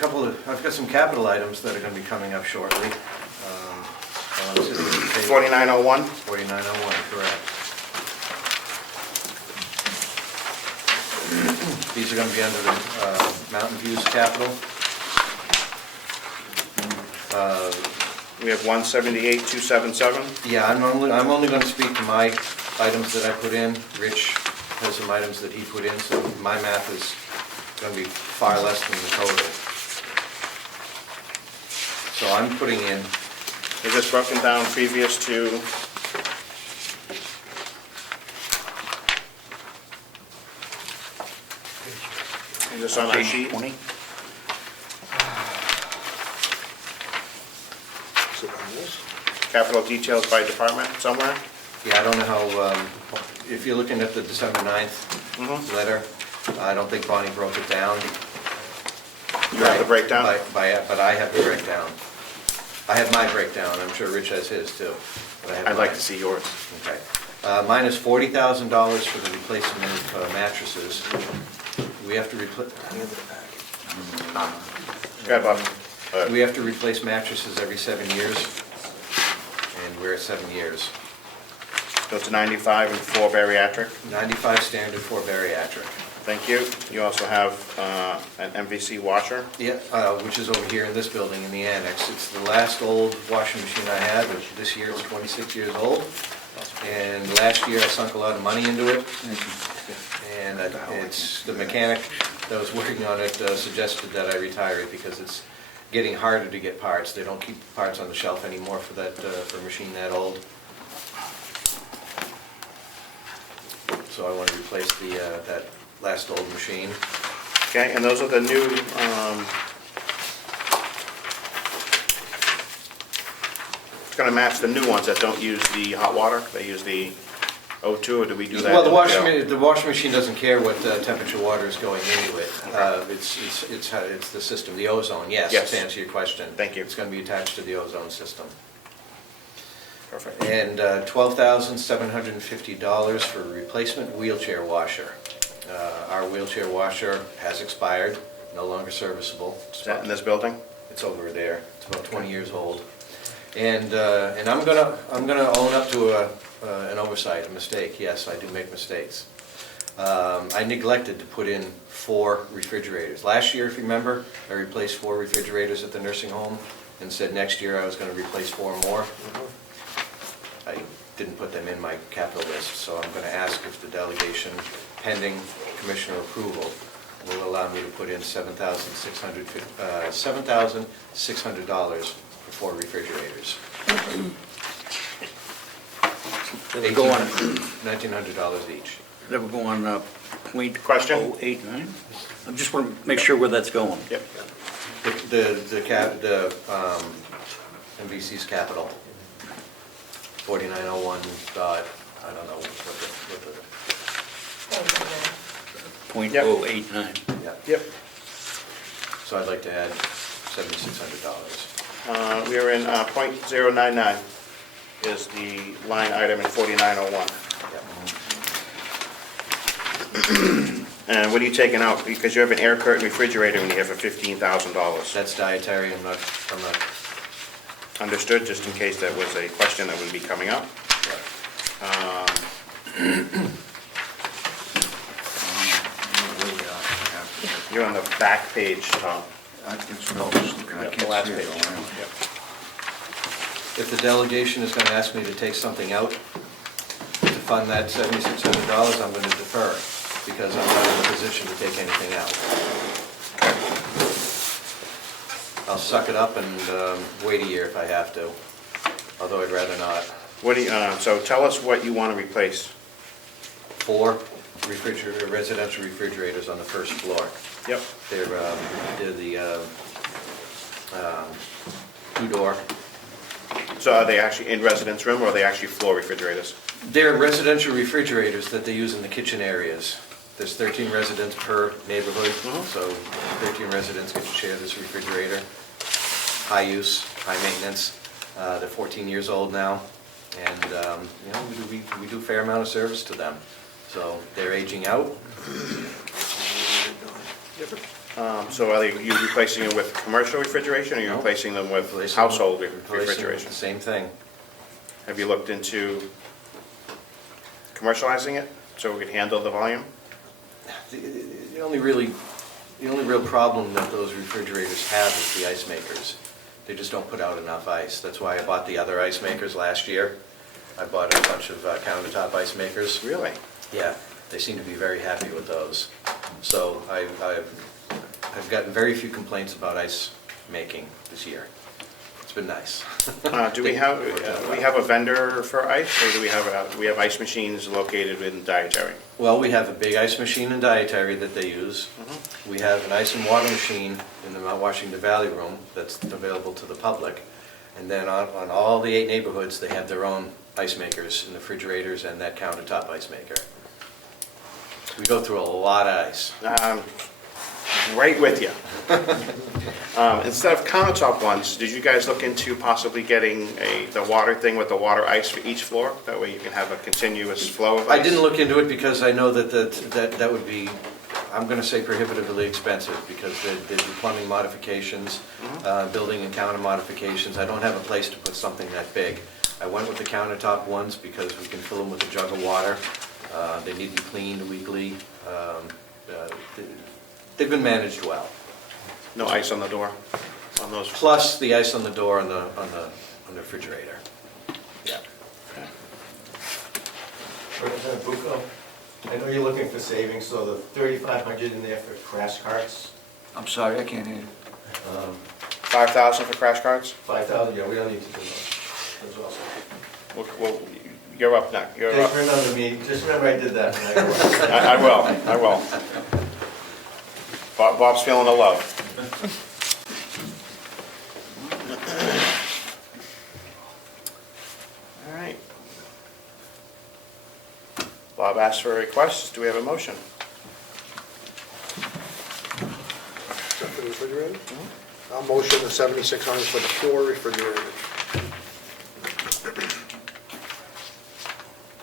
some capital items that are going to be coming up shortly. 4901? 4901, correct. These are going to be under the Mountain View's capital. We have 178,277. Yeah, I'm only going to speak to my items that I put in. Rich has some items that he put in, so my math is going to be far less than the total. So I'm putting in, Is this broken down previous to? Is this on our sheet? 20? Capital details by department somewhere? yeah, I don't know how, if you're looking at the December 9th letter, I don't think Bonnie broke it down. You have the breakdown? But I have the breakdown. I have my breakdown, I'm sure Rich has his too. but I have I'd like mine. to see yours. Okay. Mine is $40,000 for the replacement of mattresses. We have to replace, Go ahead, Bob. we have to replace mattresses every 7 years, and we're at 7 years. So it's 95 and 4 bariatric. 95 standard, 4 bariatric. Thank you. You also have an MVC washer. Yeah, which is over here in this building in the annex. It's the last old washing machine I had, which this year is 26 years old. And last year I sunk a lot of money into it. And it's, the mechanic that was working on it suggested that I retire it because it's getting harder to get parts. They don't keep parts on the shelf anymore for that, for a machine that old. So I want to replace the, that last old machine. Okay, and those are the new, it's gonna match the new ones that don't use the hot water, they use the O2, or do we do that? Well, the Yeah. washing machine doesn't care what temperature water is going into it. It's the system, the ozone, yes, Yes. to answer your question. Thank you. It's going to be attached to the ozone system. Perfect. And $12,750 for a replacement wheelchair washer. Our wheelchair washer has expired, no longer serviceable. Is that in this building? It's over there. It's about 20 years old. And I'm gonna own up to an oversight, a mistake. Yes, I do make mistakes. I neglected to put in 4 refrigerators. Last year, if you remember, I replaced 4 refrigerators at the nursing home and said next year I was gonna replace 4 more. I didn't put them in my capital list, so I'm gonna ask if the delegation, pending commissioner approval, will allow me to put in $7,600 for 4 refrigerators. They go on, $1,900 each. that would go on point Question? 089? I just want to make sure where that's going. Yep. The MVC's capital, 4901 dot, I don't know what the, Point Yep. 089. yeah. Yep. So I'd like to add $7,600. We are in point 099 is the line item in 4901. And what are you taking out? Because you have an air curtain refrigerator and you have for $15,000. That's dietary, I'm not, Understood, just in case that was a question that would be coming up. You're on the back page, Tom. The last page. Yep. if the delegation is gonna ask me to take something out to fund that $7,600, I'm gonna defer, because I'm not in a position to take anything out. I'll suck it up and wait a year if I have to, although I'd rather not. What do you, so tell us what you want to replace. 4 residential refrigerators on the first floor. Yep. They're the 2-door. So are they actually in residence room or are they actually floor refrigerators? They're residential refrigerators that they use in the kitchen areas. There's 13 residents per neighborhood, so 13 residents get to share this refrigerator. High use, high maintenance. They're 14 years old now, and you know, we do a fair amount of service to them. So they're aging out. So are you replacing them with commercial refrigeration or are you replacing them with household refrigeration? Same thing. Have you looked into commercializing it so we could handle the volume? The only real problem that those refrigerators have is the ice makers. They just don't put out enough ice. That's why I bought the other ice makers last year. I bought a bunch of countertop ice makers. Really? Yeah, they seem to be very happy with those. So I've gotten very few complaints about ice making this year. It's been nice. Do we have a vendor for ice, or do we have ice machines located in dietary? Well, we have a big ice machine in dietary that they use. We have an ice and water machine in the Mount Washington Valley room that's available to the public. And then on all the 8 neighborhoods, they have their own ice makers and refrigerators and that countertop ice maker. We go through a lot of ice. Right with you. Instead of countertop ones, did you guys look into possibly getting the water thing with the water ice for each floor? That way you can have a continuous flow of ice? I didn't look into it because I know that would be, I'm going to say prohibitively expensive, because there'd be plumbing modifications, building and counter modifications. I don't have a place to put something that big. I went with the countertop ones because we can fill them with a jug of water. They need to be cleaned weekly. They've been managed well. No ice on the door on those? Plus the ice on the door on the refrigerator. Yeah. Representative Bucco? I know you're looking for savings, so the 3,500 in there for crash carts. I'm sorry, I can't hear you. 5,000 for crash carts? 5,000, yeah, we don't need to do those. Those are also. Well, you're up now, you're Just up. remember me, just remember I did that. when I go out. I will. Bob's feeling the love. All right. Bob asked for a request. Do we have a motion? Except for the refrigerator? I'll motion the 7,600 for the 4 refrigerators.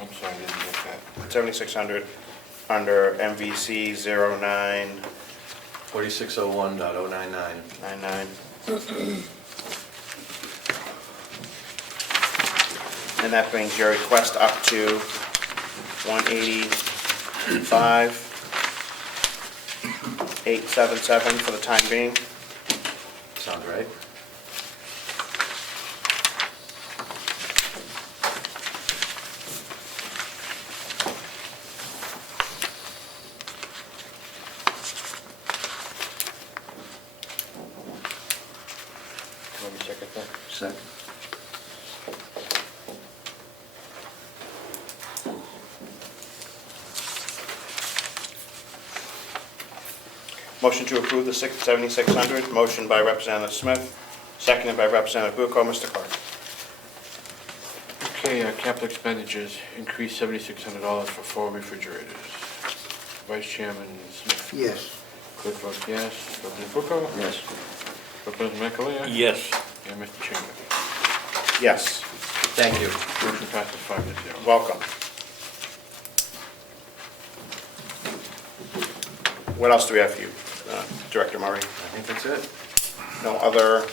I'm sorry, I didn't get that. 7,600 under MVC 0999. 4601.099. And that brings your request up to 185,877 for the time being. Sounds right. Let me check it then. Second. Motion to approve the 7,600, motion by Representative Smith, seconded by Representative Bucco. Mr. Clerk. Okay, capital expenditures increased $7,600 for 4 refrigerators. Vice Chairman Smith. Yes. Clerk votes yes. Representative Bucco? Yes. Representative Mcaleer? Yes. And Mr. Chairman. Yes. Thank you. Motion passes 5-0. Welcome. What else do we have for you, Director Murray? I think that's it. No other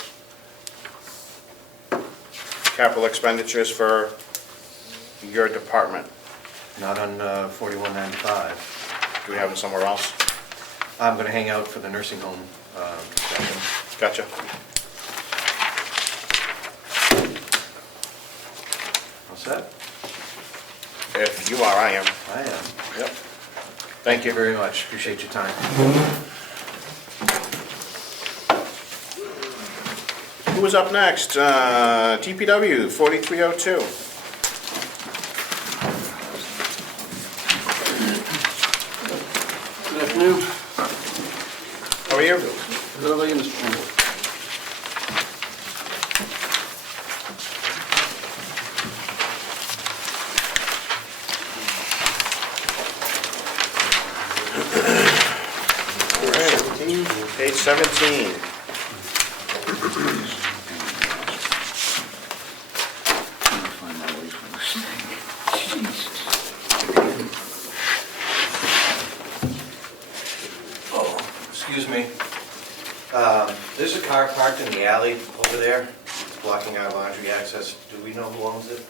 capital expenditures for your department? Not on 4195. Do we have them somewhere else? I'm going to hang out for the nursing home session. Gotcha. All set? If you are, I am. I am. Yep. Thank you. Very much. Appreciate your time. Who is up next? TPW 4302. Good afternoon. How are you? Good, how about you, Mr. Chairman? Page 17. Find my way from this thing. Oh, excuse me. There's a car parked in the alley over there, it's blocking our laundry access. Do we know who owns it?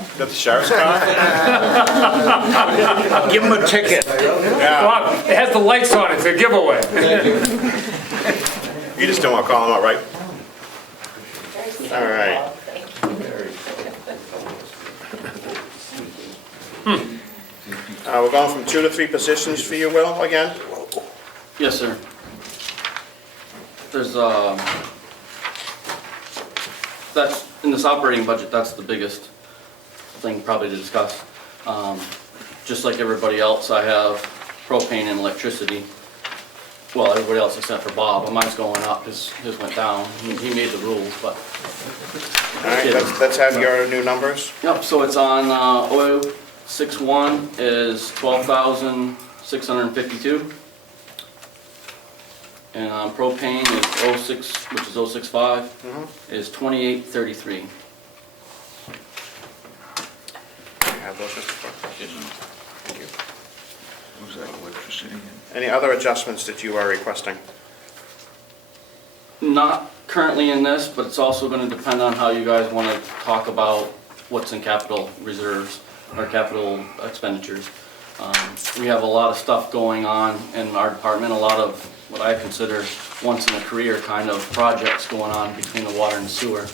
Is that the sheriff's car? Give him a ticket. Yeah. Bob, it has the lights on, it's a giveaway. Thank you. You just don't want to call him out, right? All right. We're going from 2 to 3 positions for you, Will, again? Yes, sir. There's, that's, in this operating budget, that's the biggest thing probably to discuss. Just like everybody else, I have propane and electricity. Well, everybody else except for Bob, but mine's going up, his went down. He made the rules, but. All right, let's have your new numbers. Yep, so it's on, oil 6-1 is 12,652. And on propane is 06, which is 065, is 2833. Have those, Mr. Clerk. Thank you. What was that, electricity? Any other adjustments that you are requesting? Not currently in this, but it's also going to depend on how you guys want to talk about what's in capital reserves or capital expenditures. We have a lot of stuff going on in our department, a lot of what I consider once in a career kind of projects going on between the water and sewer.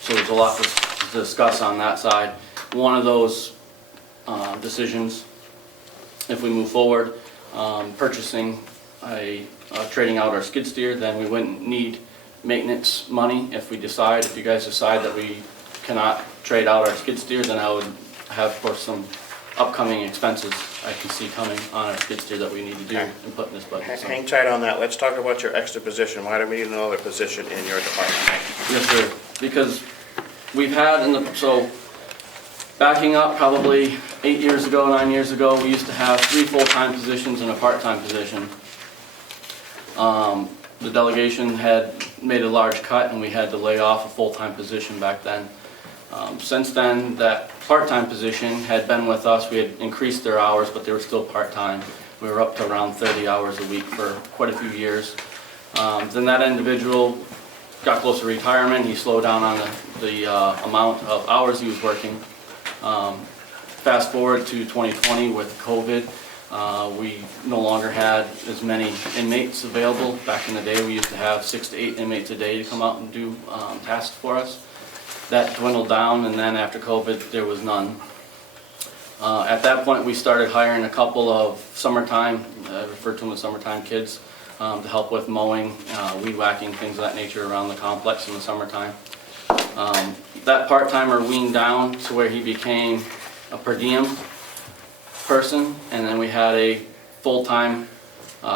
So there's a lot to discuss on that side. One of those decisions if we move forward. Purchasing trading out our skid steer, then we wouldn't need maintenance money. If you guys decide that we cannot trade out our skid steer, then I would have, of course, some upcoming expenses I can see coming on our skid steer that we need to do and put in this budget. So. Hang tight on that. Let's talk about your extra position. Why do we need another position in your department? Yes, sir. Because we've had so backing up probably 8 years ago, 9 years ago, we used to have 3 full-time positions and a part-time position. The delegation had made a large cut and we had to lay off a full-time position back then. Since then, that part-time position had been with us. We had increased their hours, but they were still part-time. We were up to around 30 hours a week for quite a few years. Then that individual got close to retirement. He slowed down on the amount of hours he was working. Fast forward to 2020 with COVID, we no longer had as many inmates available. Back in the day, we used to have 6 to 8 inmates a day to come out and do tasks for us. That dwindled down, and then after COVID, there was none. At that point, we started hiring a couple of summertime, I refer to them as summertime kids, to help with mowing, weed whacking, things of that nature around the complex in the summertime. That part-timer weaned down to where he became a per diem person, and then we had a full-time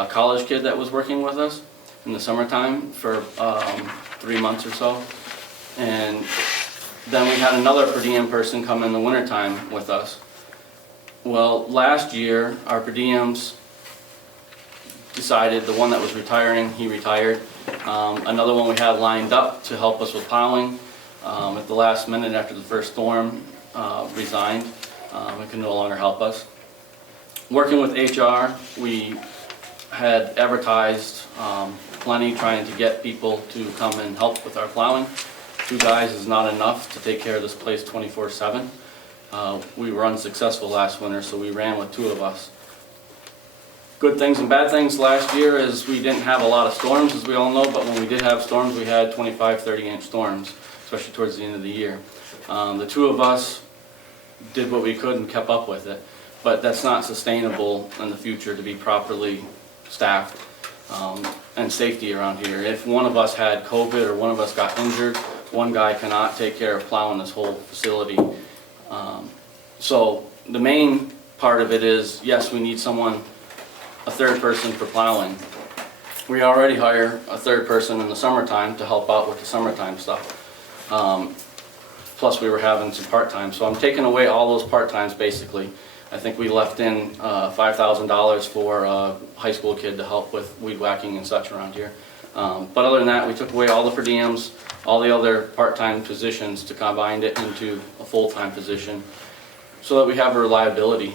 college kid that was working with us in the summertime for 3 months or so. And then we had another per diem person come in the wintertime with us. Well, last year, our per diems decided, the one that was retiring, he retired. Another one we had lined up to help us with plowing, at the last minute after the first storm, resigned. It could no longer help us. Working with HR, we had advertised plenty, trying to get people to come and help with our plowing. 2 guys is not enough to take care of this place 24/7. We were unsuccessful last winter, so we ran with 2 of us. Good things and bad things last year is we didn't have a lot of storms, as we all know, but when we did have storms, we had 25, 30-inch storms, especially towards the end of the year. The 2 of us did what we could and kept up with it, but that's not sustainable in the future to be properly staffed and safety around here. If one of us had COVID or one of us got injured, one guy cannot take care of plowing this whole facility. So the main part of it is, yes, we need someone, a 3rd person for plowing. We already hire a 3rd person in the summertime to help out with the summertime stuff. Plus we were having some part-time. So I'm taking away all those part-times basically. I think we left in $5,000 for a high school kid to help with weed whacking and such around here. But other than that, we took away all the per diems, all the other part-time positions to combine it into a full-time position so that we have a reliability.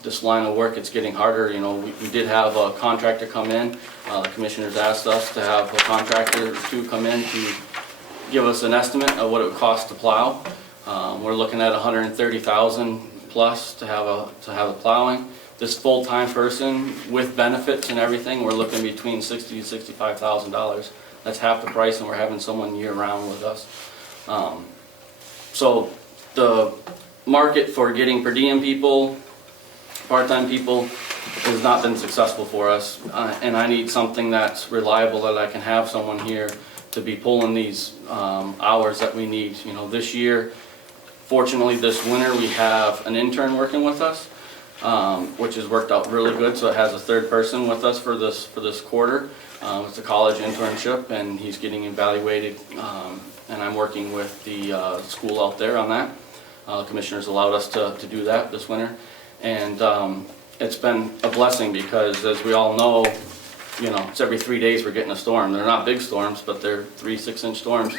This line of work, it's getting harder. You know, we did have a contractor come in. The commissioners asked us to have a contractor to come in to give us an estimate of what it would cost to plow. We're looking at $130,000 plus to have a plowing. This full-time person with benefits and everything, we're looking between $60,000 to $65,000. That's half the price, and we're having someone year-round with us. So the market for getting per diem people, part-time people, has not been successful for us, and I need something that's reliable, that I can have someone here to be pulling these hours that we need. You know, this year, fortunately this winter, we have an intern working with us, which has worked out really good. So it has a 3rd person with us for this quarter. It's a college internship, and he's getting evaluated, and I'm working with the school out there on that. Commissioners allowed us to do that this winter, and it's been a blessing because, as we all know, you know, it's every 3 days we're getting a storm. They're not big storms, but they're 3 6-inch storms,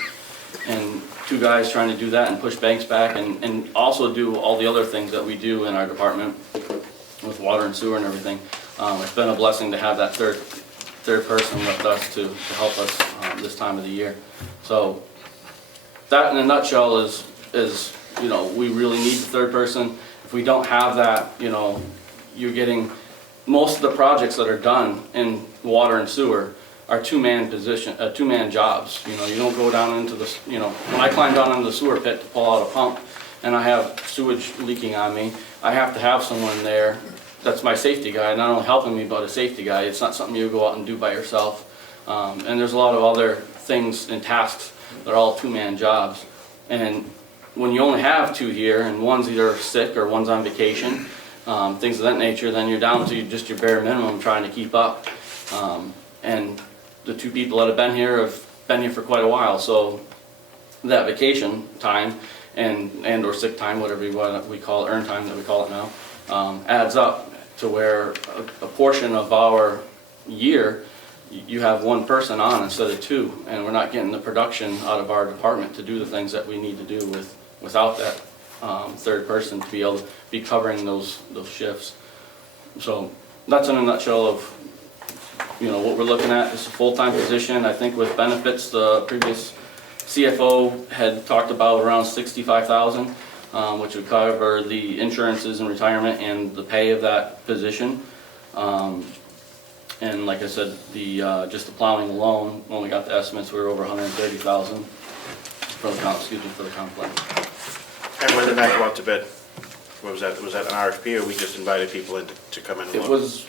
and 2 guys trying to do that and push banks back, and also do all the other things that we do in our department with water and sewer and everything. It's been a blessing to have that third person with us to help us this time of the year. So that in a nutshell is, you know, we really need the 3rd person. If we don't have that, you know, you're getting, most of the projects that are done in water and sewer are 2-man jobs. You know, you don't go down into the, you know, when I climb down into the sewer pit to pull out a pump, and I have sewage leaking on me, I have to have someone there that's my safety guy, not only helping me, but a safety guy. It's not something you go out and do by yourself. And there's a lot of other things and tasks that are all two-man jobs. And when you only have two here, and one's either sick or one's on vacation, things of that nature, then you're down to just your bare minimum trying to keep up. And the two people that have been here for quite a while, so that vacation time and or sick time, whatever we call it, earned time that we call it now, adds up to where a portion of our year, you have one person on instead of two, and we're not getting the production out of our department to do the things that we need to do without that third person to be able to be covering those shifts. So that's in a nutshell of what we're looking at. It's a full-time position. I think with benefits, the previous CFO had talked about around $65,000, which would cover the insurances and retirement and the pay of that position. And like I said, just the plowing alone, when we got the estimates, we were over $130,000 for the complex. And when did that go out to bid? What was that? Was that an RFP, or we just invited people in to come in and look? It was,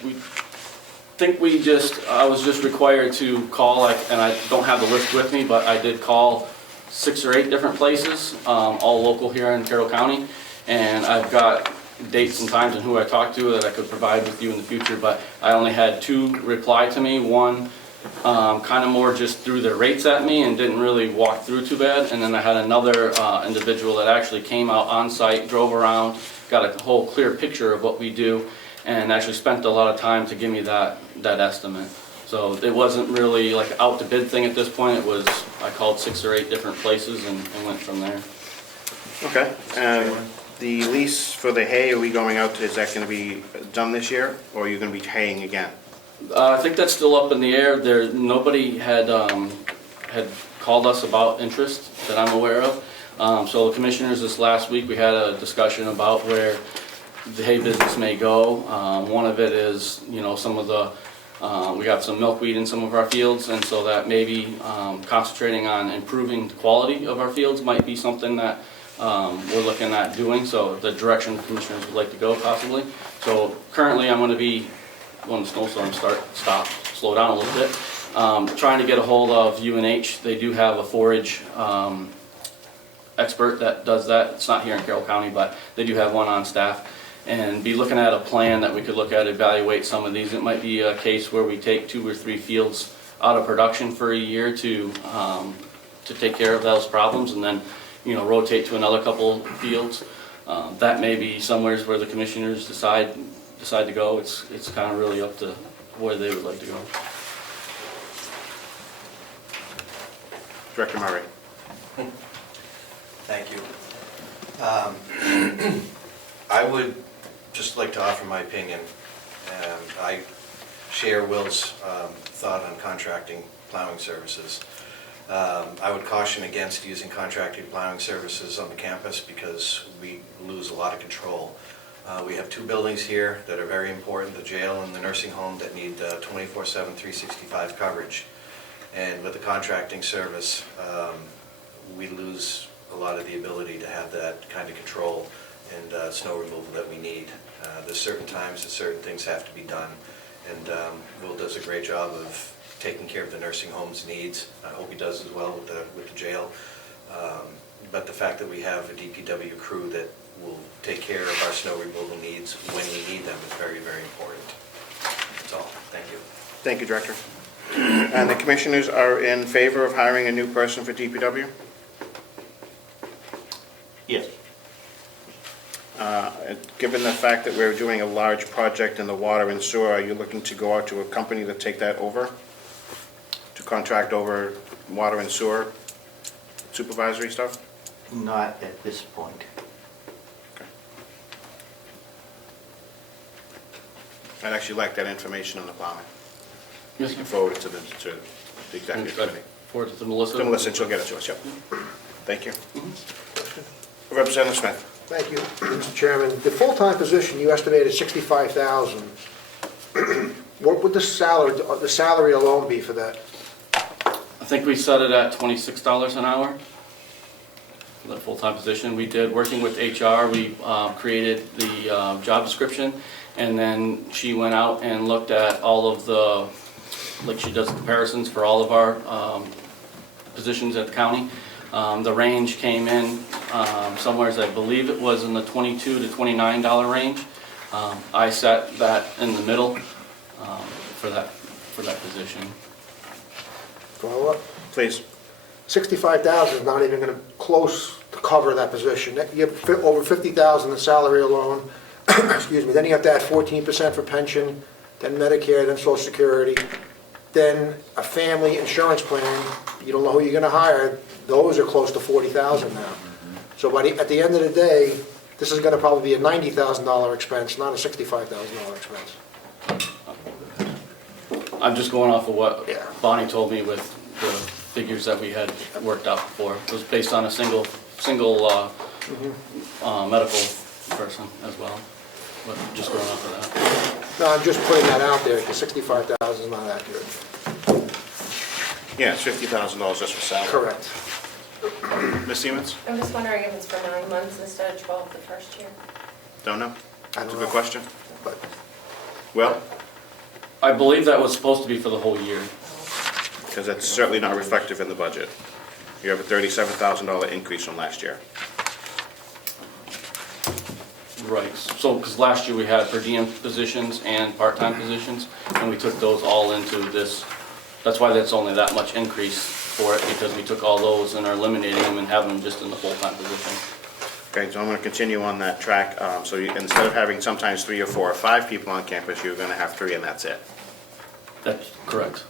I was just required to call, and I don't have the list with me, but I did call 6 or 8 different places, all local here in Carroll County, and I've got dates and times and who I talked to that I could provide with you in the future, but I only had 2 reply to me. One kind of more just threw their rates at me and didn't really walk through too bad, and then I had another individual that actually came out on site, drove around, got a whole clear picture of what we do, and actually spent a lot of time to give me that estimate. So it wasn't really like out to bid thing at this point. It was, I called 6 or 8 different places and went from there. Okay, and the lease for the hay, are we going out, is that going to be done this year, or are you going to be haying again? I think that's still up in the air. Nobody had called us about interest that I'm aware of. So the commissioners this last week, we had a discussion about where the hay business may go. One of it is, some of the, we got some milkweed in some of our fields, and so that maybe concentrating on improving the quality of our fields might be something that we're looking at doing. So the direction the commissioners would like to go possibly. So currently I'm going to be, when the snowstorms slow down a little bit, trying to get a hold of UNH. They do have a forage expert that does that. It's not here in Carroll County, but they do have one on staff. And be looking at a plan that we could look at, evaluate some of these. It might be a case where we take 2 or 3 fields out of production for a year to take care of those problems, and then rotate to another couple fields. That may be somewhere where the commissioners decide to go. It's kind of really up to where they would like to go. Director Murray. Thank you. I would just like to offer my opinion. I share Will's thought on contracting plowing services. I would caution against using contracted plowing services on the campus because we lose a lot of control. We have 2 buildings here that are very important, the jail and the nursing home, that need 24/7, 365 coverage. And with the contracting service, we lose a lot of the ability to have that kind of control and snow removal that we need. There's certain times that certain things have to be done, and Will does a great job of taking care of the nursing home's needs. I hope he does as well with the jail. But the fact that we have a DPW crew that will take care of our snow removal needs when we need them is very, very important. That's all. Thank you. Thank you, Director. And the commissioners are in favor of hiring a new person for DPW? Yes. Given the fact that we're doing a large project in the water and sewer, are you looking to go out to a company to take that over? To contract over water and sewer supervisory stuff? Not at this point. I'd actually like that information on the plowing. Yes, You can forward it to the executive committee. Forward it to Melissa. To Melissa, and she'll get it to us, yep. Thank you. Representative Smith. Thank you, Mr. Chairman. The full-time position, you estimated $65,000. What would the salary alone be for that? I think we set it at $26 an hour for the full-time position. We did, working with HR, we created the job description, and then she went out and looked at all of the, like she does comparisons for all of our positions at the county. The range came in somewhere, I believe it was in the $22 to $29 range. I set that in the middle for that position. Follow up? Please. 65,000 is not even going to close to cover that position. You have over 50,000 in salary alone. Excuse me. Then you have to add 14% for pension, then Medicare, then Social Security, then a family insurance plan. You don't know who you're going to hire. Those are close to 40,000 now. So at the end of the day, this is going to probably be a $90,000 expense, not a $65,000 expense. I'm just going off of what Bonnie told me with the figures that we had worked out before. It was based on a single medical person as well, but just going off of that. No, I'm just putting that out there, because 65,000 is not accurate. Yeah, it's $50,000 just for salary. Correct. Ms. Siemens? I'm just wondering if it's for 9 months instead of 12 the first year. Don't know? I That's don't a know. good question. But Well, I believe that was supposed to be for the whole year. because that's certainly not reflective in the budget. You have a $37,000 increase from last year. Right, so, because last year we had per diem positions and part-time positions, and we took those all into this. That's why that's only that much increase for it, because we took all those and are eliminating them and having them just in the full-time position. Okay, so I'm going to continue on that track. So instead of having sometimes 3 or 4 or 5 people on campus, you're going to have 3 and that's it. That's correct.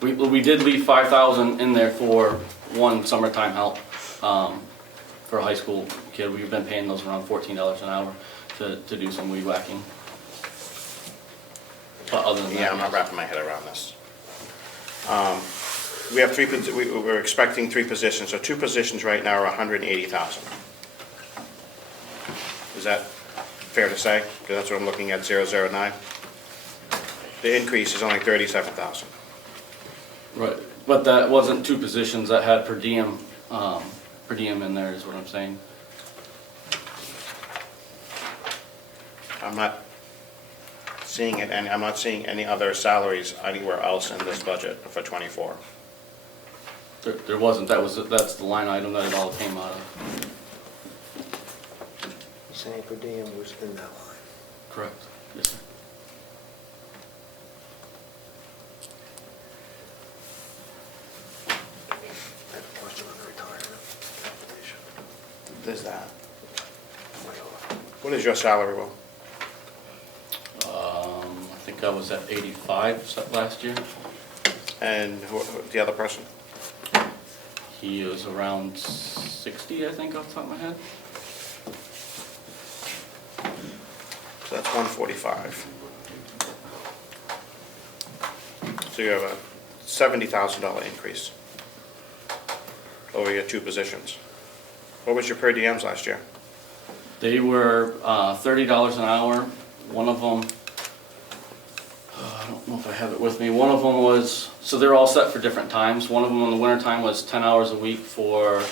We did leave 5,000 in there for one summertime help for a high school kid. We've been paying those around $14 an hour to do some weed whacking. But other than that, Yeah, I'm not wrapping my head around this. We have we're expecting 3 positions, so 2 positions right now are 180,000. Is that fair to say? Because that's what I'm looking at, 009. The increase is only 37,000. Right, but that wasn't 2 positions that had per diem in there is what I'm saying. I'm not seeing it, and I'm not seeing any other salaries anywhere else in this budget for '24. There wasn't, that's the line item that it all came out of. saying per diem was in that line. Correct, yes, sir. I have a question on the retirement application. There's that. What is your salary, Will? I think I was at 85 last year. And the other person? He was around 60, I think, off the top of my head. So that's 145. So you have a $70,000 increase over your 2 positions. What was your per diems last year? They were $30 an hour. One of them, I don't know if I have it with me. One of them was, so they're all set for different times. One of them in the winter time was 10 hours a week for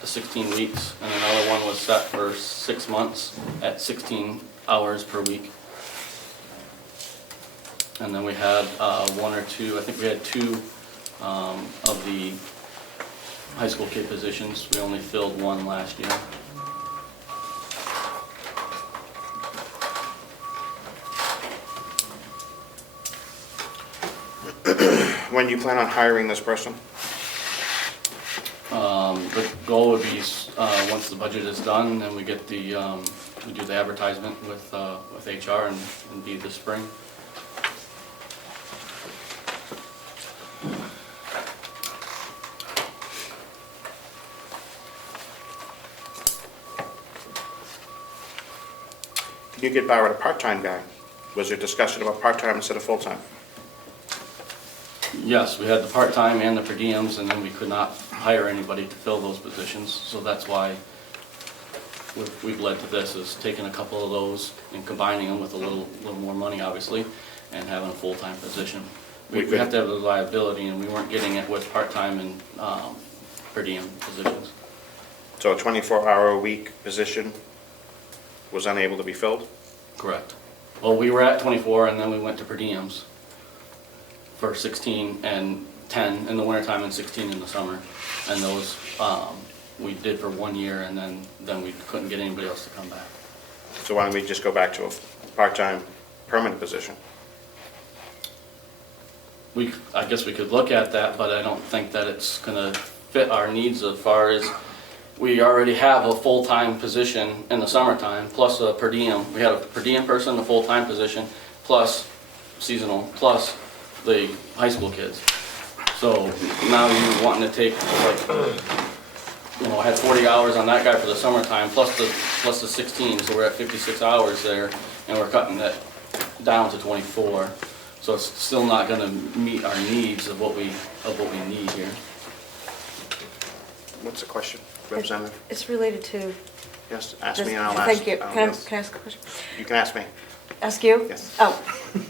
the 16 weeks, and another one was set for 6 months at 16 hours per week. And then we had 1 or 2, I think we had 2 of the high school kid positions. We only filled 1 last year. When do you plan on hiring this person? The goal would be, once the budget is done, then we get the, we do the advertisement with HR and be this spring. Can you get by with a part-time guy? Was there discussion about part-time instead of full-time? Yes, we had the part-time and the per diems, and then we could not hire anybody to fill those positions, so that's why we've led to this, is taking a couple of those and combining them with a little more money, obviously, and having a full-time position. We have to have the liability, and we weren't getting it with part-time and per diem positions. So a 24-hour-a-week position was unable to be filled? Correct. Well, we were at 24 and then we went to per diems for 16 and 10 in the wintertime and 16 in the summer. And those we did for 1 year and then we couldn't get anybody else to come back. So why don't we just go back to a part-time permanent position? I guess we could look at that, but I don't think that it's gonna fit our needs as far as we already have a full-time position in the summertime, plus a per diem. We had a per diem person, a full-time position, plus seasonal, plus the high school kids. So now you're wanting to take, like, I had 40 hours on that guy for the summertime, plus the 16, so we're at 56 hours there, and we're cutting that down to 24. So it's still not gonna meet our needs of what we need here. What's the question, Representative? It's related to... Yes, ask me and I'll ask. Thank you. Can yes. I ask a question? You can ask me. Ask you? Yes. Oh,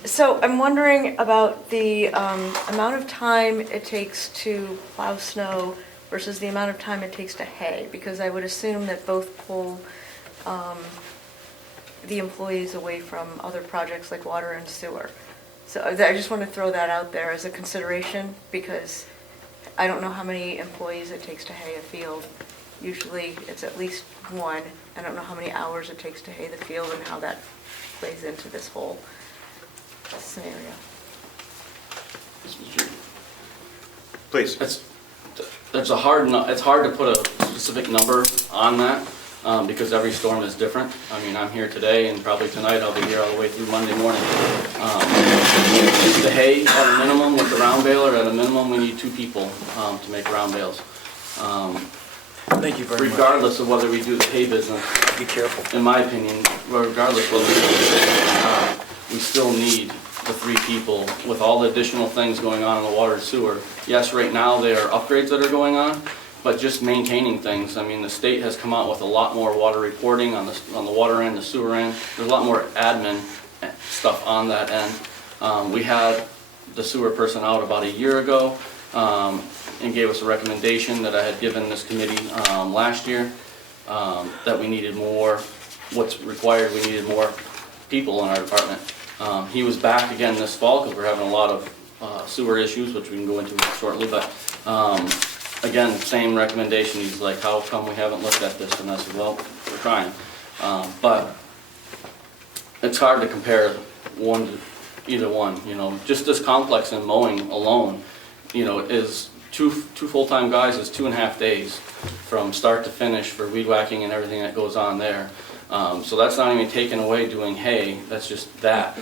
so I'm wondering about the amount of time it takes to plow snow versus the amount of time it takes to hay, because I would assume that both pull the employees away from other projects like water and sewer. So I just want to throw that out there as a consideration, because I don't know how many employees it takes to hay a field. Usually it's at least one. I don't know how many hours it takes to hay the field and how that plays into this whole scenario. Please. It's hard to put a specific number on that, because every storm is different. I mean, I'm here today and probably tonight I'll be here all the way through Monday morning. The hay at a minimum with the round baler, at a minimum we need 2 people to make round bales. Thank you very much. Regardless of whether we do the hay business. Be careful. In my opinion, regardless whether we do the hay business or not, we still need the 3 people with all the additional things going on in the water and sewer. Yes, right now there are upgrades that are going on, but just maintaining things. I mean, the state has come out with a lot more water reporting on the water end, the sewer end. There's a lot more admin stuff on that end. We had the sewer person out about a year ago and gave us a recommendation that I had given this committee last year, that we needed more, what's required, we needed more people in our department. He was back again this fall because we're having a lot of sewer issues, which we can go into shortly, but again, same recommendation. He's like, how come we haven't looked at this? And I said, well, we're trying. But it's hard to compare one to either one. Just this complex in mowing alone, is two full-time guys is 2.5 days from start to finish for weed whacking and everything that goes on there. So that's not even taking away doing hay, that's just that.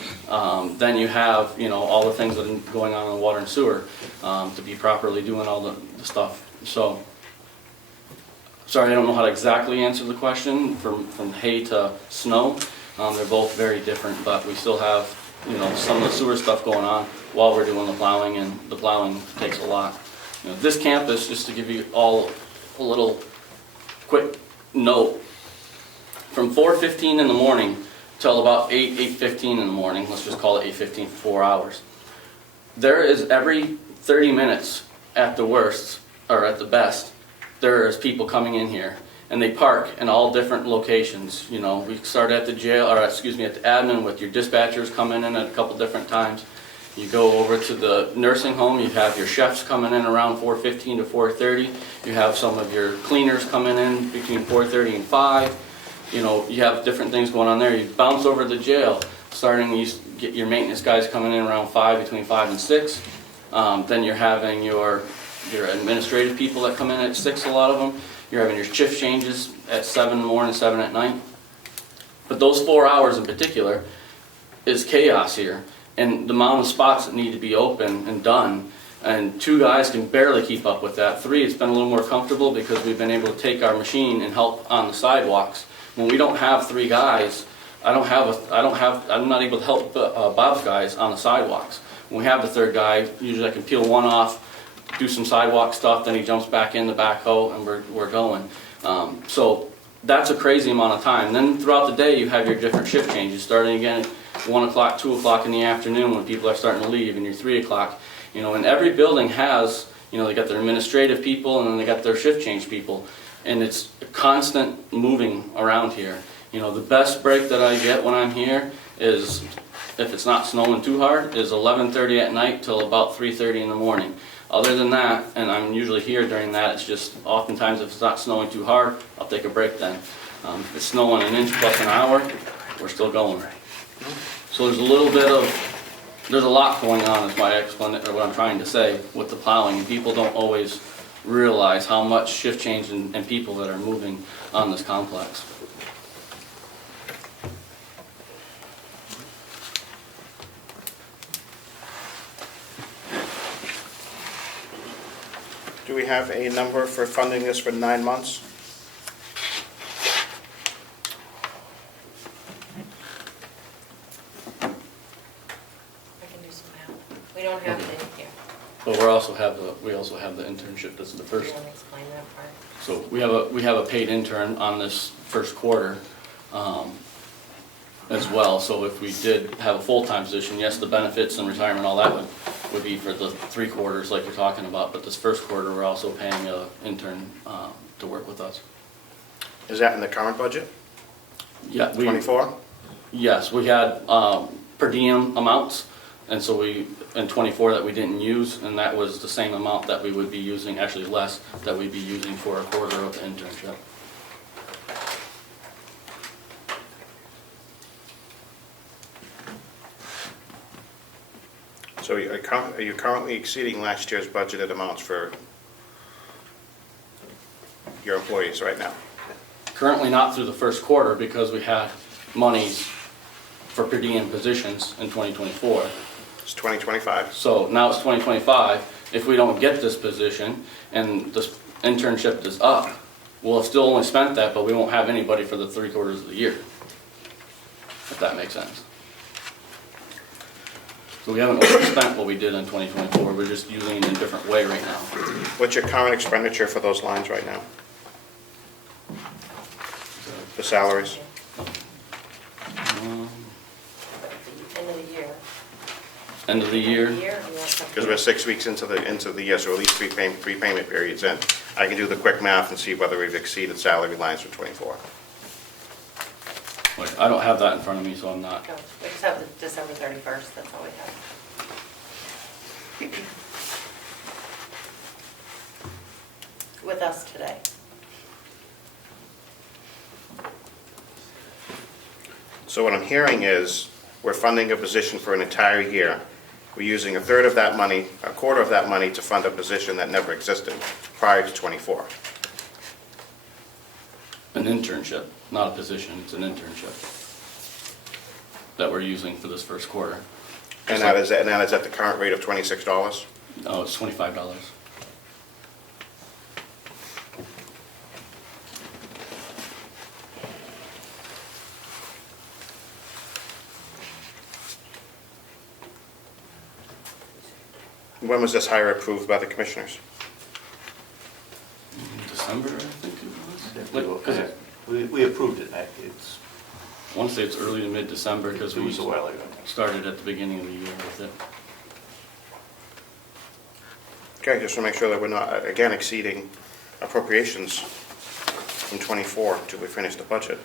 Then you have, all the things that are going on in the water and sewer to be properly doing all the stuff. So, sorry, I don't know how to exactly answer the question from hay to snow. They're both very different, but we still have, some of the sewer stuff going on while we're doing the plowing, and the plowing takes a lot. This campus, just to give you all a little quick note, from 4:15 in the morning till about 8:15 in the morning, let's just call it 8:15 for 4 hours, there is every 30 minutes at the worst, or at the best, there is people coming in here, and they park in all different locations. We start at the jail, or at the admin with your dispatchers coming in at a couple different times. You go over to the nursing home, you have your chefs coming in around 4:15 to 4:30. You have some of your cleaners coming in between 4:30 and 5. You have different things going on there. You bounce over to the jail, you get your maintenance guys coming in around 5, between 5 and 6. Then you're having your administrative people that come in at 6, a lot of them. You're having your shift changes at 7 in the morning, 7 at night. But those 4 hours in particular is chaos here. And the amount of spots that need to be open and done, and 2 guys can barely keep up with that. 3, it's been a little more comfortable because we've been able to take our machine and help on the sidewalks. When we don't have 3 guys, I'm not able to help Bob's guys on the sidewalks. When we have the 3rd guy, usually I can peel one off, do some sidewalk stuff, then he jumps back in the backhoe, and we're going. So that's a crazy amount of time. Then throughout the day, you have your different shift changes, starting again at 1 o'clock, 2 o'clock in the afternoon when people are starting to leave, and you're 3 o'clock. And every building has, they got their administrative people and then they got their shift change people. and it's constant moving around here. You know, the best break that I get when I'm here is, if it's not snowing too hard, is 11:30 at night till about 3:30 in the morning. Other than that, and I'm usually here during that, it's just oftentimes if it's not snowing too hard, I'll take a break then. If it's snowing an inch plus an hour, we're still going. So there's a little bit of, there's a lot going on is my explanation, or what I'm trying to say with the plowing. And people don't always realize how much shift change and people that are moving on this complex. Do we have a number for funding this for 9 months? I can do some math. We don't have it in here. But we also have the internship. This is the Do first. you want to explain that part? So we have a paid intern on this first quarter as well. So if we did have a full-time position, yes, the benefits and retirement, all that would be for the 3 quarters like you're talking about. But this first quarter, we're also paying an intern to work with us. Is that in the current budget? Yeah. 24? Yes, we had per diem amounts, and so in 24 that we didn't use, and that was the same amount that we would be using, actually less, that we'd be using for a quarter of the internship. So are you currently exceeding last year's budgeted amounts for your employees right now? Currently not through the first quarter because we had monies for per diem positions in 2024. It's 2025. So now it's 2025. If we don't get this position and this internship is up, we'll have still only spent that, but we won't have anybody for the 3 quarters of the year, if that makes sense. So we haven't overspent what we did in 2024. We're just using it in a different way right now. What's your current expenditure for those lines right now? For salaries? End of the year. End of the year. Because we're 6 weeks into the year, so at least 3 prepayment periods in. I can do the quick math and see whether we've exceeded salary lines for 24. Wait, I don't have that in front of me, so I'm not. No, we just have the December 31st, that's all we have. With us today. So what I'm hearing is, we're funding a position for an entire year. We're using a third of that money, a quarter of that money to fund a position that never existed prior to 24. An internship, not a position, it's an internship that we're using for this first quarter. And that is at the current rate of $26? No, it's $25. When was this hire approved by the commissioners? December, I think it was. We approved it. It's, I want to say it's early to mid-December because we was a while ago. started at the beginning of the year with it. Okay, just to make sure that we're not, again, exceeding appropriations from 24 until we finish the budget.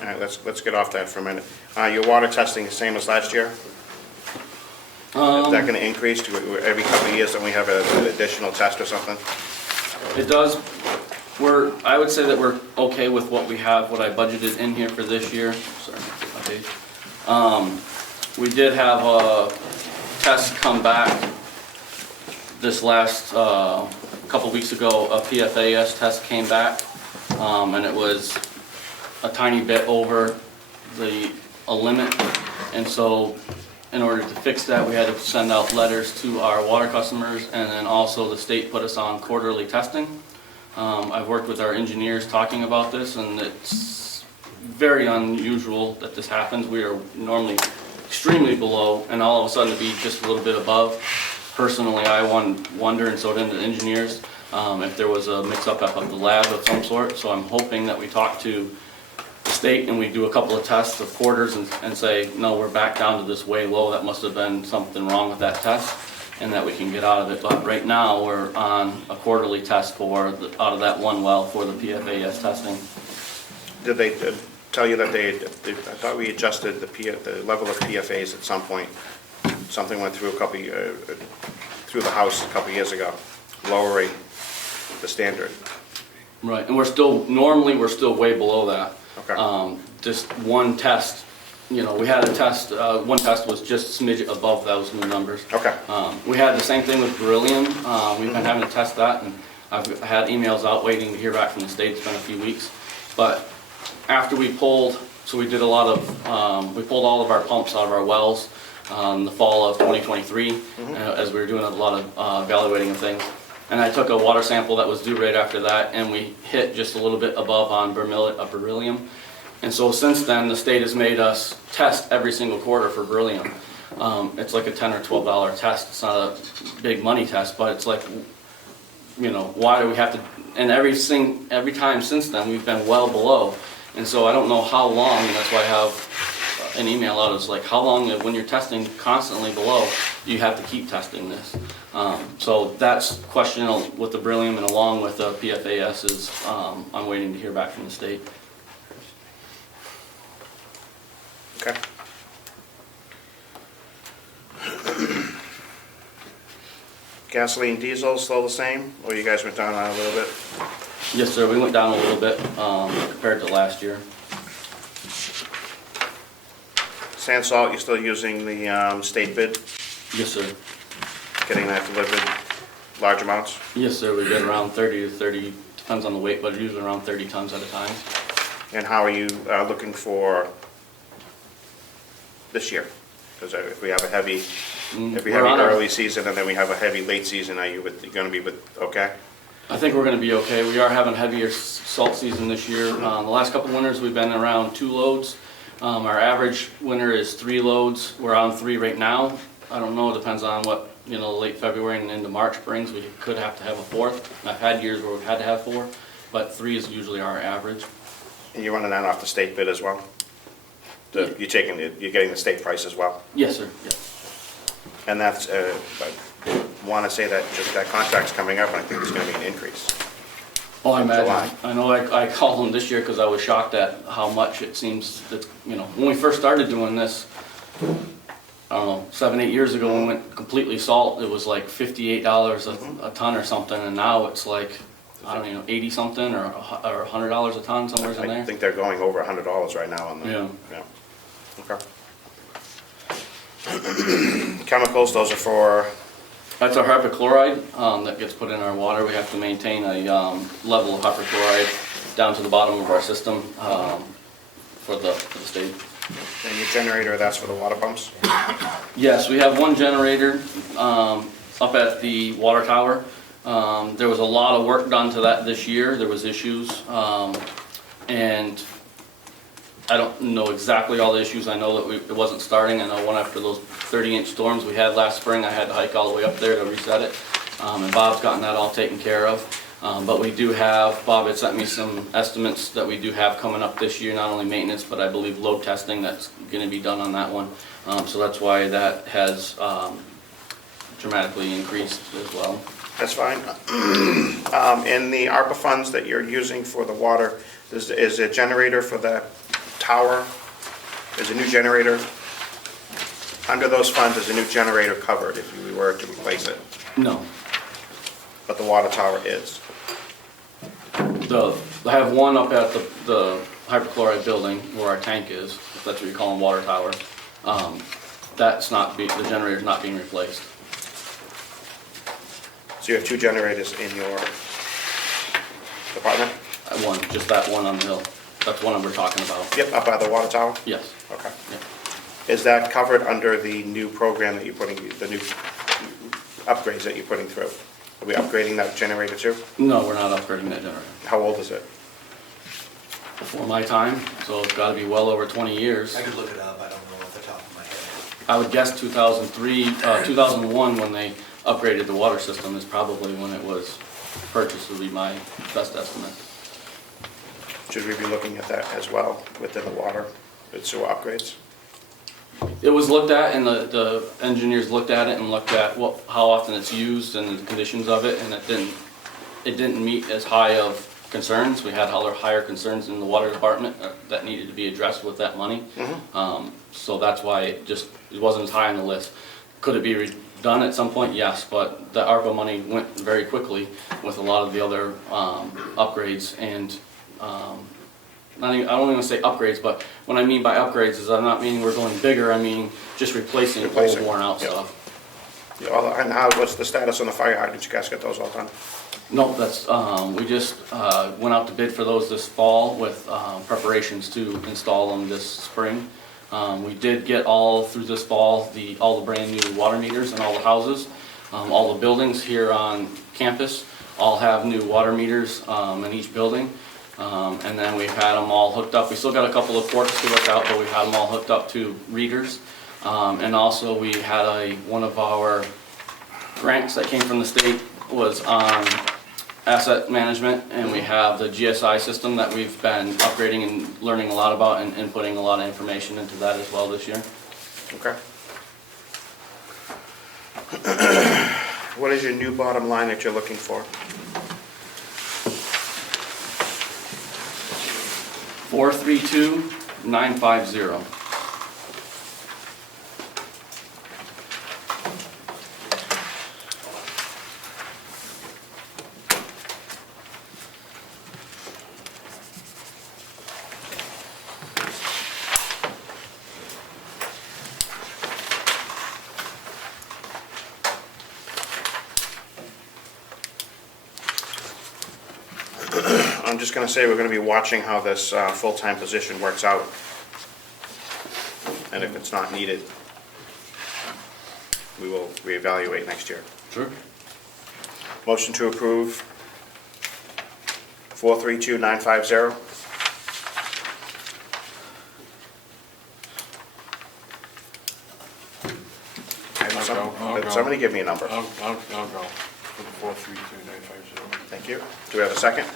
All right, let's get off that for a minute. Your water testing is same as last year? Is that going to increase to every couple of years, then we have an additional test or something? It does. I would say that we're okay with what we have, what I budgeted in here for this year. Sorry, my page. We did have a test come back this last couple weeks ago. A PFAS test came back, and it was a tiny bit over a limit, and so in order to fix that, we had to send out letters to our water customers, and then also the state put us on quarterly testing. I've worked with our engineers talking about this, and it's very unusual that this happens. We are normally extremely below, and all of a sudden to be just a little bit above. Personally, I wonder, and so did the engineers, if there was a mix-up at the lab of some sort. So I'm hoping that we talk to the state and we do a couple of tests of quarters and say, no, we're back down to this way low, that must have been something wrong with that test, and that we can get out of it. But right now, we're on a quarterly test out of that one well for the PFAS testing. Did they tell you that I thought we adjusted the level of PFAS at some point. Something went through through the House a couple years ago, lowering the standard. Right, and normally we're still way below that. Okay. Just one test, we had a test, one test was just a smidge above those new numbers. Okay. We had the same thing with beryllium. We've been having to test that, and I've had emails out waiting to hear back from the state. It's been a few weeks. But after we pulled all of our pumps out of our wells the fall of 2023, as we were doing a lot of evaluating of things. And I took a water sample that was due right after that, and we hit just a little bit above on beryllium. And so since then, the state has made us test every single quarter for beryllium. It's like a $10 or $12 test. It's not a big money test, but it's like, why do we have to? And every time since then, we've been well below. And so I don't know how long, and that's why I have an email out. It's like, how long, when you're testing constantly below, do you have to keep testing this? So that's questionable with the beryllium, and along with the PFAS is, I'm waiting to hear back from the state. Okay. Gasoline, diesel, still the same, or you guys went down on a little bit? Yes, sir, we went down a little bit compared to last year. Sand salt, you're still using the state bid? Yes, sir. Getting that delivered, large amounts? Yes, sir, we get around 30 to 30, depends on the weight, but usually around 30 tons at a time. And how are you looking for this year? Because if we have a heavy, early season and then we have a heavy late season, are you going to be okay? I think we're going to be okay. We are having a heavier salt season this year. The last couple winters, we've been around 2 loads. Our average winter is 3 loads. We're on 3 right now. I don't know, it depends on what, late February and into March brings. We could have to have a 4th. I've had years where we've had to have 4, but 3 is usually our average. And you're running that off the state bid as well? You're getting the state price as well? Yes, sir. Yes. And that's, I want to say that just that contract's coming up, and I think there's going to be an increase. Oh, I imagine. I know I called them this year because I was shocked at how much it seems that, when we first started doing this, I don't know, 7, 8 years ago when we went completely salt, it was like $58 a ton or something, and now it's like, I don't know, 80 something or $100 a ton, somewhere in there. I think they're going over $100 right now on them. Yeah. Okay. Chemicals, those are for? That's our hypochlorite that gets put in our water. We have to maintain a level of hypochlorite down to the bottom of our system for the state. And your generator, that's for the water pumps? Yes, we have one generator up at the water tower. There was a lot of work done to that this year. There was issues, and I don't know exactly all the issues. I know that it wasn't starting. I know one after those 30-inch storms we had last spring, I had to hike all the way up there to reset it, and Bob's gotten that all taken care of. But we do have, Bob had sent me some estimates that we do have coming up this year, not only maintenance, but I believe load testing that's going to be done on that one. So that's why that has dramatically increased as well. That's fine. In the ARPA funds that you're using for the water, is a generator for the tower, is a new generator, under those funds, is a new generator covered if you were to replace it? No. But the water tower is? I have one up at the hypochlorite building where our tank is, if that's what you call them, water tower. The generator's not being replaced. So you have 2 generators in your department? One, just that one on the hill. That's one we're talking about. Yep, up by the water tower? Yes. Okay. Yep. Is that covered under the new program that you're putting, the new upgrades that you're putting through? Are we upgrading that generator too? No, we're not upgrading that generator. How old is it? Before my time, so it's got to be well over 20 years. I could look it up, I don't know off the top of my head. I would guess 2001 when they upgraded the water system is probably when it was purchase would be my best estimate. Should we be looking at that as well within the water and sewer upgrades? It was looked at, and the engineers looked at it and looked at how often it's used and the conditions of it, and it didn't meet as high of concerns. We had other higher concerns in the water department that needed to be addressed with that money. So that's why it wasn't as high on the list. Could it be redone at some point? Yes, but the ARPA money went very quickly with a lot of the other upgrades and I don't even say upgrades, but what I mean by upgrades is I'm not meaning we're going bigger, I mean just replacing old worn out stuff. Yeah, and what's the status on the fire hydrants? You guys got those all done? No, that's, we just went out to bid for those this fall with preparations to install them this spring. We did get all through this fall, all the brand new water meters in all the houses. All the buildings here on campus all have new water meters in each building. And then we've had them all hooked up. We still got a couple of ports to work out, but we've had them all hooked up to readers. And also we had one of our grants that came from the state was on asset management, and we have the GSI system that we've been upgrading and learning a lot about and inputting a lot of information into that as well this year. Okay. What is your new bottom line that you're looking for? 432,950. I'm just going to say we're going to be watching how this full-time position works out. And if it's not needed, we will reevaluate next year. Sure. Motion to approve 432950. I'll go. Somebody give me a number. I'll go for the 432,950. Thank you. Do we have a second?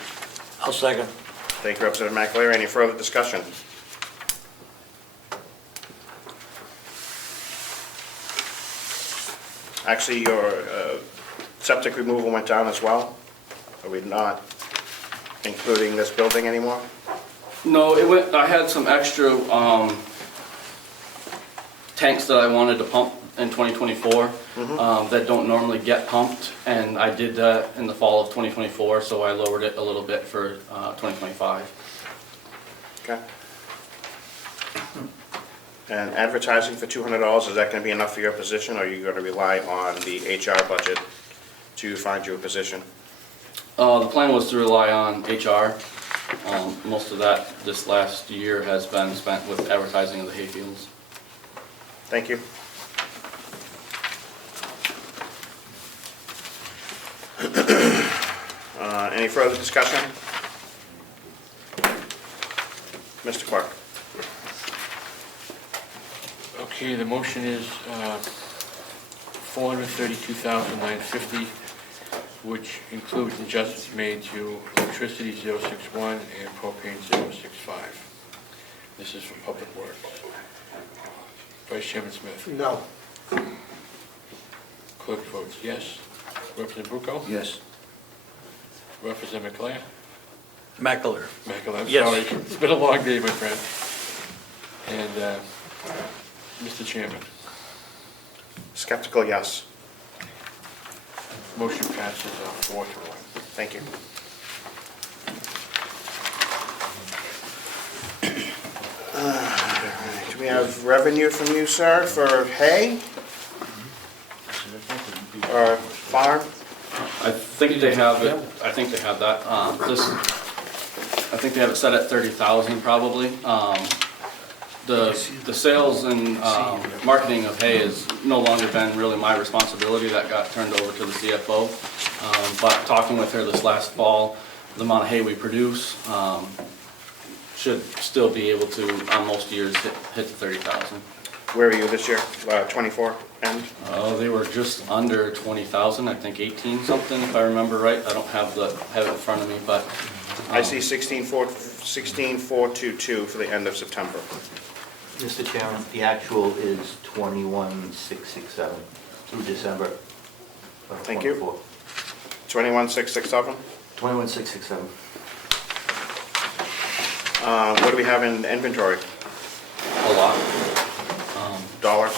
I'll second. Thank you, Representative McAleer. Any further discussion? Actually, your septic removal went down as well? Are we not including this building anymore? No, it went. I had some extra tanks that I wanted to pump in 2024 that don't normally get pumped, and I did that in the fall of 2024, so I lowered it a little bit for 2025. Okay. And advertising for $200, is that going to be enough for your position, or are you going to rely on the HR budget to find you a position? The plan was to rely on HR. Most of that this last year has been spent with advertising of the hayfields. Thank you. Any further discussion? Mr. Clark. Okay, the motion is 432,950, which includes adjustments made to electricity 061 and propane 065. This is for Public Works. Vice Chairman Smith. No. Clerk votes yes. Representative Bucco? Yes. Representative McAleer? McAleer. I'm Yes. sorry. It's been a long day, my friend. And Mr. Chairman, Skeptical, yes. motion passes 4-1. Thank you. Do we have revenue from you, sir, for hay? Or farm? I think they have it. I think they have that. I think they have it set at 30,000 probably. The sales and marketing of hay has no longer been really my responsibility. That got turned over to the CFO. But talking with her this last fall, the amount of hay we produce should still be able to, on most years, hit the 30,000. Where are you this year? 24 end? They were just under 20,000, I think 18 something, if I remember right. I don't have it in front of me, but. I see 16,422 for the end of September. Mr. Chairman, the actual is 21,667 through December of Thank you. 24. 21,667? 21,667. What do we have in inventory? A lot. Dollars?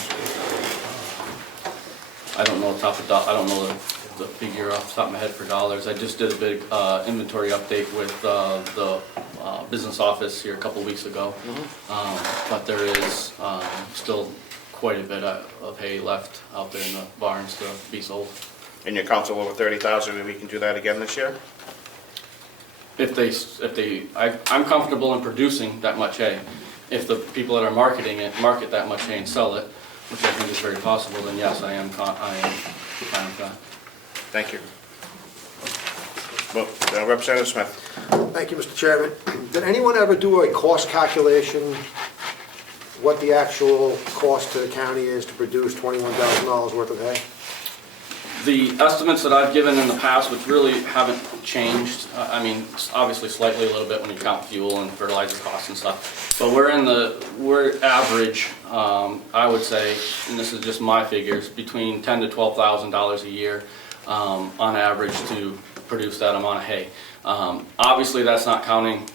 I don't know I don't know the figure off the top of my head for dollars. I just did a big inventory update with the business office here a couple weeks ago. But there is still quite a bit of hay left out there in the barns to be sold. And you're comfortable with 30,000, and we can do that again this year? I'm comfortable in producing that much hay. If the people that are marketing it market that much hay and sell it, which I think is very possible, then yes, I am fine with that. Thank you. Well, Representative Smith. Thank you, Mr. Chairman. Did anyone ever do a cost calculation, what the actual cost to the county is to produce $21,000 worth of hay? The estimates that I've given in the past, which really haven't changed, I mean, obviously slightly a little bit when you count fuel and fertilizer costs and stuff, but we're average, I would say, and this is just my figures, between $10,000 to $12,000 a year on average to produce that amount of hay. Obviously, that's not counting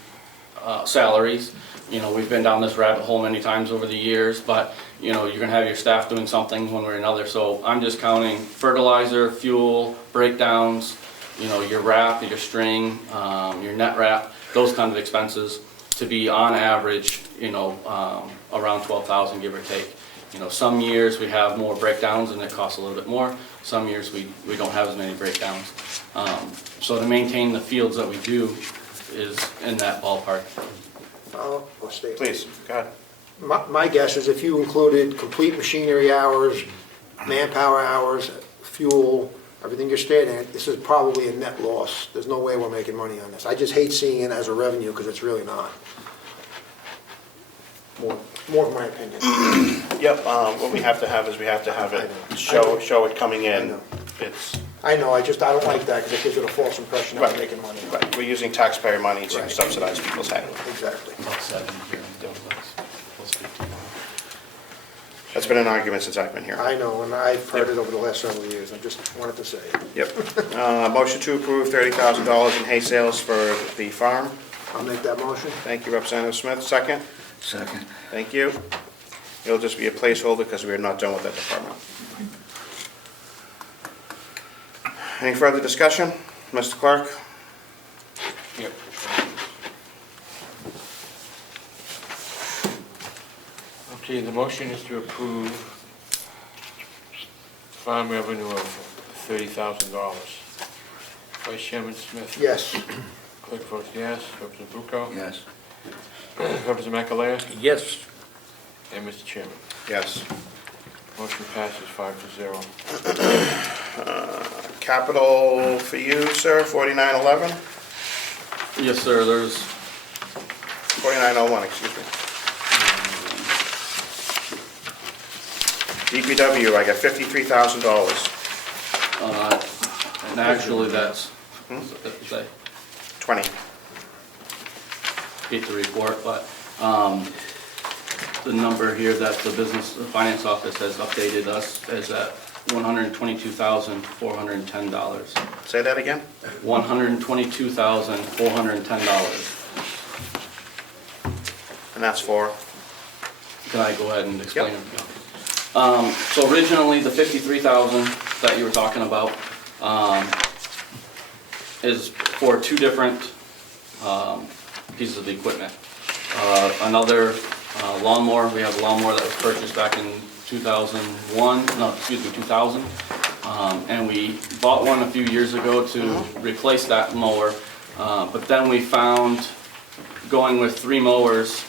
salaries. You know, we've been down this rabbit hole many times over the years, but you know, you're gonna have your staff doing something one way or another. So I'm just counting fertilizer, fuel, breakdowns, you know, your wrap, your string, your net wrap, those kind of expenses to be on average, you know, around 12,000, give or take. You know, some years we have more breakdowns and it costs a little bit more. Some years we don't have as many breakdowns. So to maintain the fields that we do is in that ballpark. I'll state. Please, go ahead. My guess is if you included complete machinery hours, manpower hours, fuel, everything you're stating, this is probably a net loss. There's no way we're making money on this. I just hate seeing it as a revenue because it's really not. More of my opinion. Yep, what we have to have is we have to have it show it coming in. I know, I don't like that because it gives it a false impression that we're making money. Right, we're using taxpayer money to subsidize people's hay. Exactly. About 7 here. That's been an argument since I've been here. I know, and I've heard it over the last several years. I just wanted to say it. Yep. Motion to approve $30,000 in hay sales for the farm. I'll make that motion. Thank you, Representative Smith. Second? Second. Thank you. It'll just be a placeholder because we are not done with that department. Any further discussion? Mr. Clerk? Yep. Okay, the motion is to approve farm revenue of $30,000. Vice Chairman Smith? Yes. Clerk votes yes. Representative Bucco? Yes. Representative McAleer? Yes. And Mr. Chairman? Yes. Motion passes 5-0. Capital for you, sir, 4911? Yes, sir, there's 4901, excuse me. DPW, I got $53,000. and actually that's, what's that say? 20. Hate to report, but the number here that the finance office has updated us is at $122,410. Say that again? $122,410. And that's for? Can I go ahead and explain it? So originally, the $53,000 that you were talking about is for 2 different pieces of equipment. Another lawnmower, we have a lawnmower that was purchased back in 2000. And we bought one a few years ago to replace that mower. But then we found going with 3 mowers,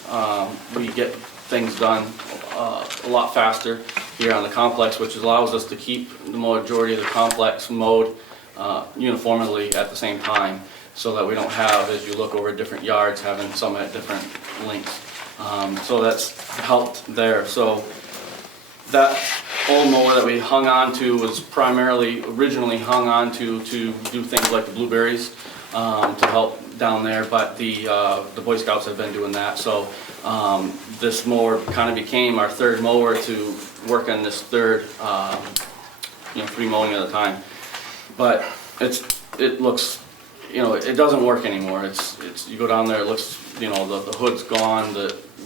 we get things done a lot faster here on the complex, which allows us to keep the majority of the complex mowed uniformly at the same time, so that we don't have, as you look over different yards, having some at different lengths. So that's helped there. So that old mower that we hung on to was originally hung on to do things like the blueberries, to help down there, but the Boy Scouts have been doing that, so this mower kind of became our third mower to work on this third, 3 mowing at a time. But it looks, it doesn't work anymore. It's you go down there, it looks, the hood's gone,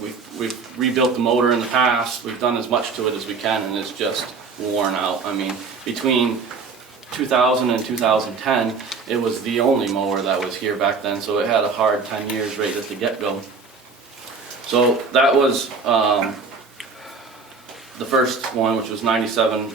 we've rebuilt the motor in the past, we've done as much to it as we can, and it's just worn out. I mean, between 2000 and 2010, it was the only mower that was here back then, so it had a hard 10 years right at the get-go. So that was the first one, which was $9,700,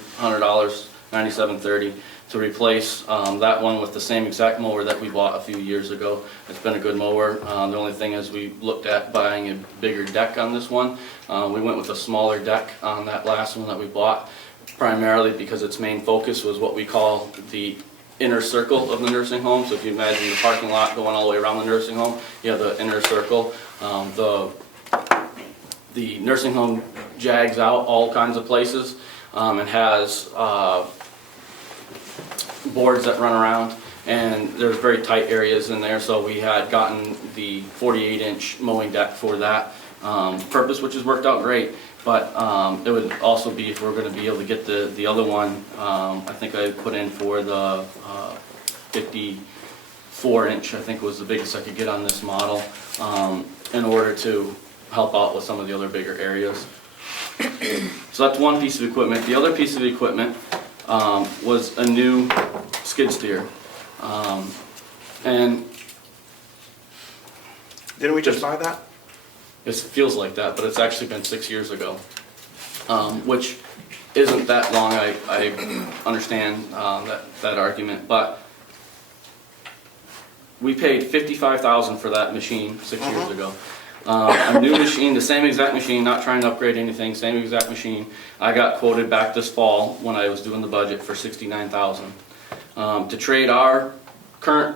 $9,730, to replace that one with the same exact mower that we bought a few years ago. It's been a good mower. The only thing is we looked at buying a bigger deck on this one. We went with a smaller deck on that last one that we bought, primarily because its main focus was what we call the inner circle of the nursing home. So if you imagine the parking lot going all the way around the nursing home, you have the inner circle. The nursing home jags out all kinds of places and has boards that run around, and there's very tight areas in there, so we had gotten the 48-inch mowing deck for that purpose, which has worked out great. But it would also be, if we're going to be able to get the other one, I think I put in for the 54-inch, I think was the biggest I could get on this model, in order to help out with some of the other bigger areas. So that's one piece of equipment. The other piece of equipment was a new skid steer. And didn't we just buy that? It feels like that, but it's actually been 6 years ago, which isn't that long. I understand that argument, but we paid $55,000 for that machine 6 years ago. A new machine, the same exact machine, not trying to upgrade anything, same exact machine. I got quoted back this fall when I was doing the budget for $69,000. To trade our current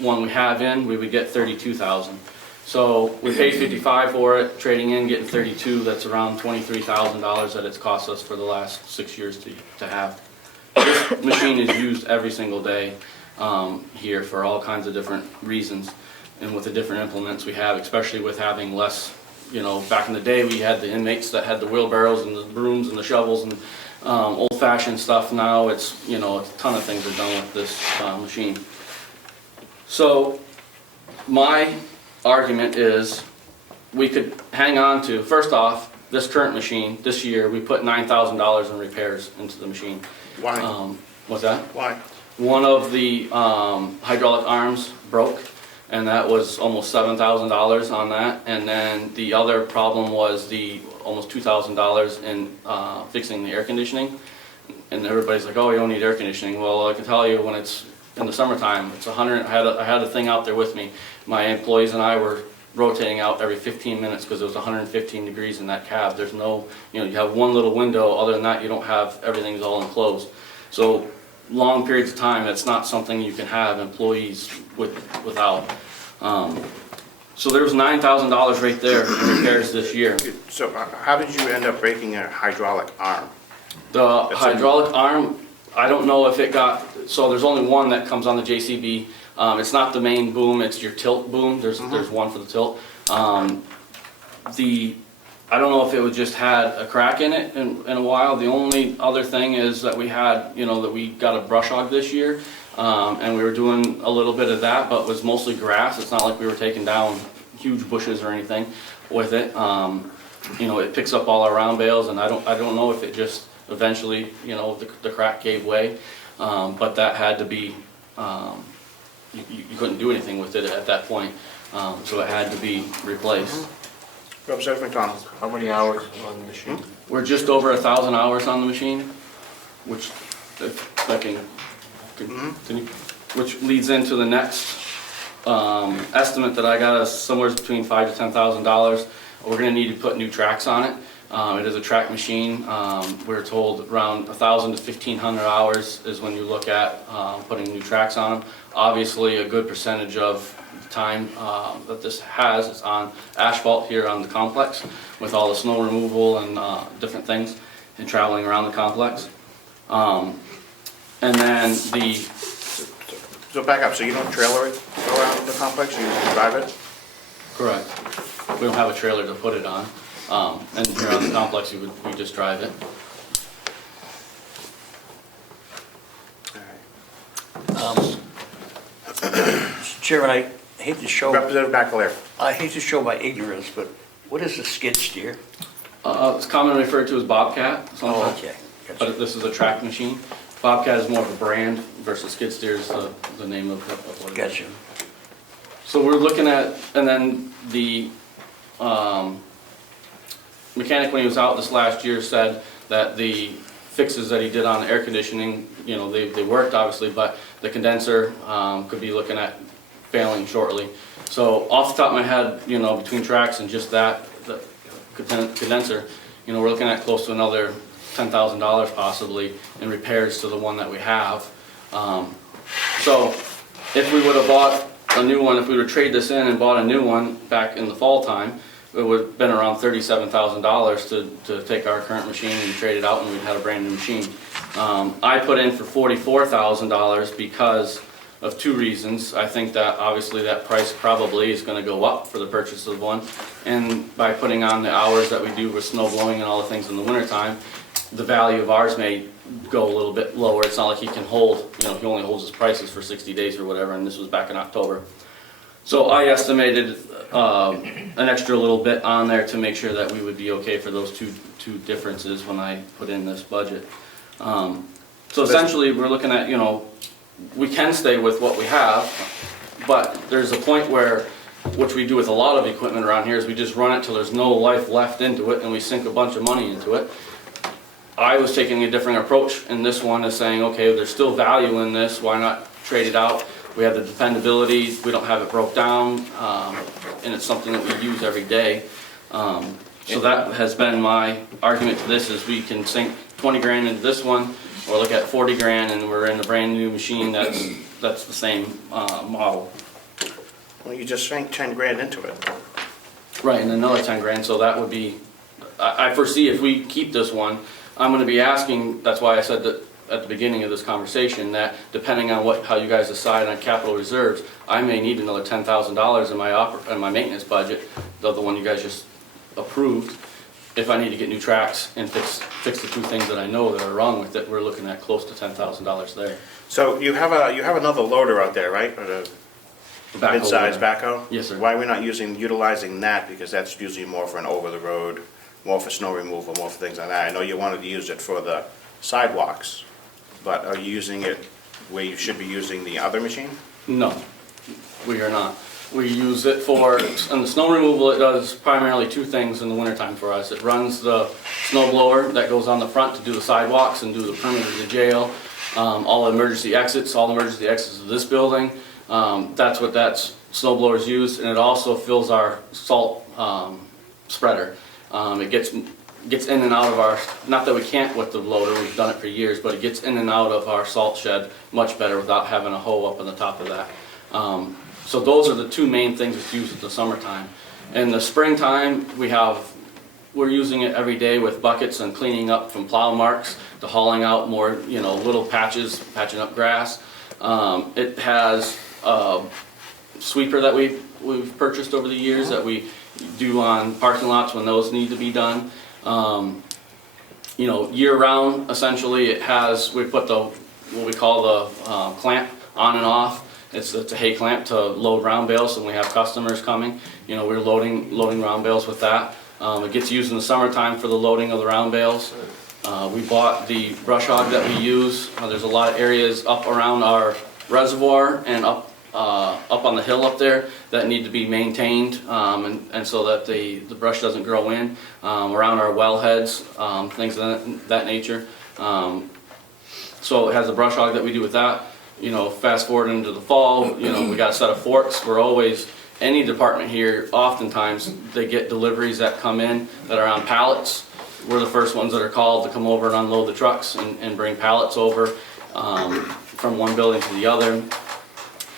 one we have in, we would get $32,000. So we paid $55,000 for it, trading in, getting $32,000. That's around $23,000 that it's cost us for the last 6 years to have. This machine is used every single day here for all kinds of different reasons. And with the different implements we have, especially with having less, back in the day we had the inmates that had the wheelbarrows and the brooms and the shovels and old-fashioned stuff. Now it's, a ton of things are done with this machine. So my argument is we could hang on to, first off, this current machine. This year we put $9,000 in repairs into the machine. Why? What's that? Why? One of the hydraulic arms broke, and that was almost $7,000 on that. And then the other problem was the almost $2,000 in fixing the air conditioning. And everybody's like, oh, you don't need air conditioning. Well, I can tell you, when it's in the summertime, it's 100. I had a thing out there with me. My employees and I were rotating out every 15 minutes because it was 115 degrees in that cab. There's no, you have one little window. Other than that, you don't have, everything's all enclosed. So long periods of time, that's not something you can have employees without. So there was $9,000 right there in repairs this year. So how did you end up breaking a hydraulic arm? The hydraulic arm, I don't know if it got, so there's only one that comes on the JCB. It's not the main boom, it's your tilt boom. There's one for the tilt. I don't know if it would just had a crack in it in a while. The only other thing is that we had, that we got a brush hog this year, and we were doing a little bit of that, but it was mostly grass. It's not like we were taking down huge bushes or anything with it. It picks up all our round bales, and I don't know if it just eventually, the crack gave way, but that had to be, you couldn't do anything with it at that point, so it had to be replaced. Representative McDonald. How many hours on the machine? We're just over 1,000 hours on the machine, which if I can continue, which leads into the next estimate that I got is somewhere between $5,000 to $10,000. We're going to need to put new tracks on it. It is a track machine. We're told around 1,000 to 1,500 hours is when you look at putting new tracks on them. Obviously, a good percentage of the time that this has is on asphalt here on the complex with all the snow removal and different things. and traveling around the complex. And then So back up, so you don't trailer it around the complex, you drive it? correct, we don't have a trailer to put it on. And here on the complex, we just drive it. Mr. Chairman, I hate to show. Representative Baccalaire. I hate to show my ignorance, but what is a skid steer? It's commonly referred to as Bobcat sometimes. Oh, okay. But this is a track machine. Bobcat is more of a brand versus skid steer is the name of what it is. Gotcha. So we're looking at, and then the mechanic, when he was out this last year, said that the fixes that he did on the air conditioning, you know, they worked obviously, but the condenser could be looking at failing shortly. So off the top of my head, you know, between tracks and just that, the condenser, you know, we're looking at close to another $10,000 possibly in repairs to the one that we have. So if we would have bought a new one, if we would trade this in and bought a new one back in the fall time, it would have been around $37,000 to take our current machine and trade it out, and we'd had a brand new machine. I put in for $44,000 because of two reasons. I think that obviously that price probably is going to go up for the purchase of one, and by putting on the hours that we do with snow blowing and all the things in the wintertime, the value of ours may go a little bit lower. It's not like he can hold, you know, he only holds his prices for 60 days or whatever, and this was back in October. So I estimated an extra little bit on there to make sure that we would be okay for those two differences when I put in this budget. So essentially, we're looking at, you know, we can stay with what we have, but there's a point where, which we do with a lot of equipment around here, is we just run it till there's no life left into it and we sink a bunch of money into it. I was taking a different approach, and this one is saying, okay, there's still value in this, why not trade it out? We have the dependability, we don't have it broke down, and it's something that we use every day. So that has been my argument to this, is we can sink 20 grand into this one, or look at 40 grand and we're in a brand new machine that's the same model. Well, you just sank 10 grand into it. Right, and another 10 grand, so that would be, I foresee if we keep this one, I'm gonna be asking, that's why I said that at the beginning of this conversation, that depending on how you guys decide on capital reserves, I may need another $10,000 in my maintenance budget, the one you guys just approved, if I need to get new tracks and fix the two things that I know that are wrong with it. We're looking at close to $10,000 there. So you have another loader out there, right? Or the mid-size backhoe? Yes, sir. Why are we not utilizing that? Because that's usually more for an over-the-road, more for snow removal, more for things like that. I know you wanted to use it for the sidewalks, but are you using it where you should be using the other machine? No, we are not. We use it for, on the snow removal, it does primarily two things in the wintertime for us. It runs the snow blower that goes on the front to do the sidewalks and do the perimeter of the jail, all the emergency exits of this building. That's what that snow blower is used, and it also fills our salt spreader. It gets in and out of our, not that we can't with the loader, we've done it for years, but it gets in and out of our salt shed much better without having a hoe up on the top of that. So those are the two main things it's used in the summertime. In the springtime, we're using it every day with buckets and cleaning up from plow marks to hauling out more, you know, little patches, patching up grass. It has a sweeper that we've purchased over the years that we do on parking lots when those need to be done. You know, year round, essentially, we put what we call the clamp on and off. It's a hay clamp to load round bales, and we have customers coming. You know, we're loading round bales with that. It gets used in the summertime for the loading of the round bales. We bought the brush hog that we use. There's a lot of areas up around our reservoir and up on the hill up there that need to be maintained, and so that the brush doesn't grow in around our wellheads, things of that nature. So it has a brush hog that we do with that. You know, fast forward into the fall, you know, we got a set of forks. We're always, any department here, oftentimes they get deliveries that come in that are on pallets. We're the first ones that are called to come over and unload the trucks and bring pallets over from one building to the other.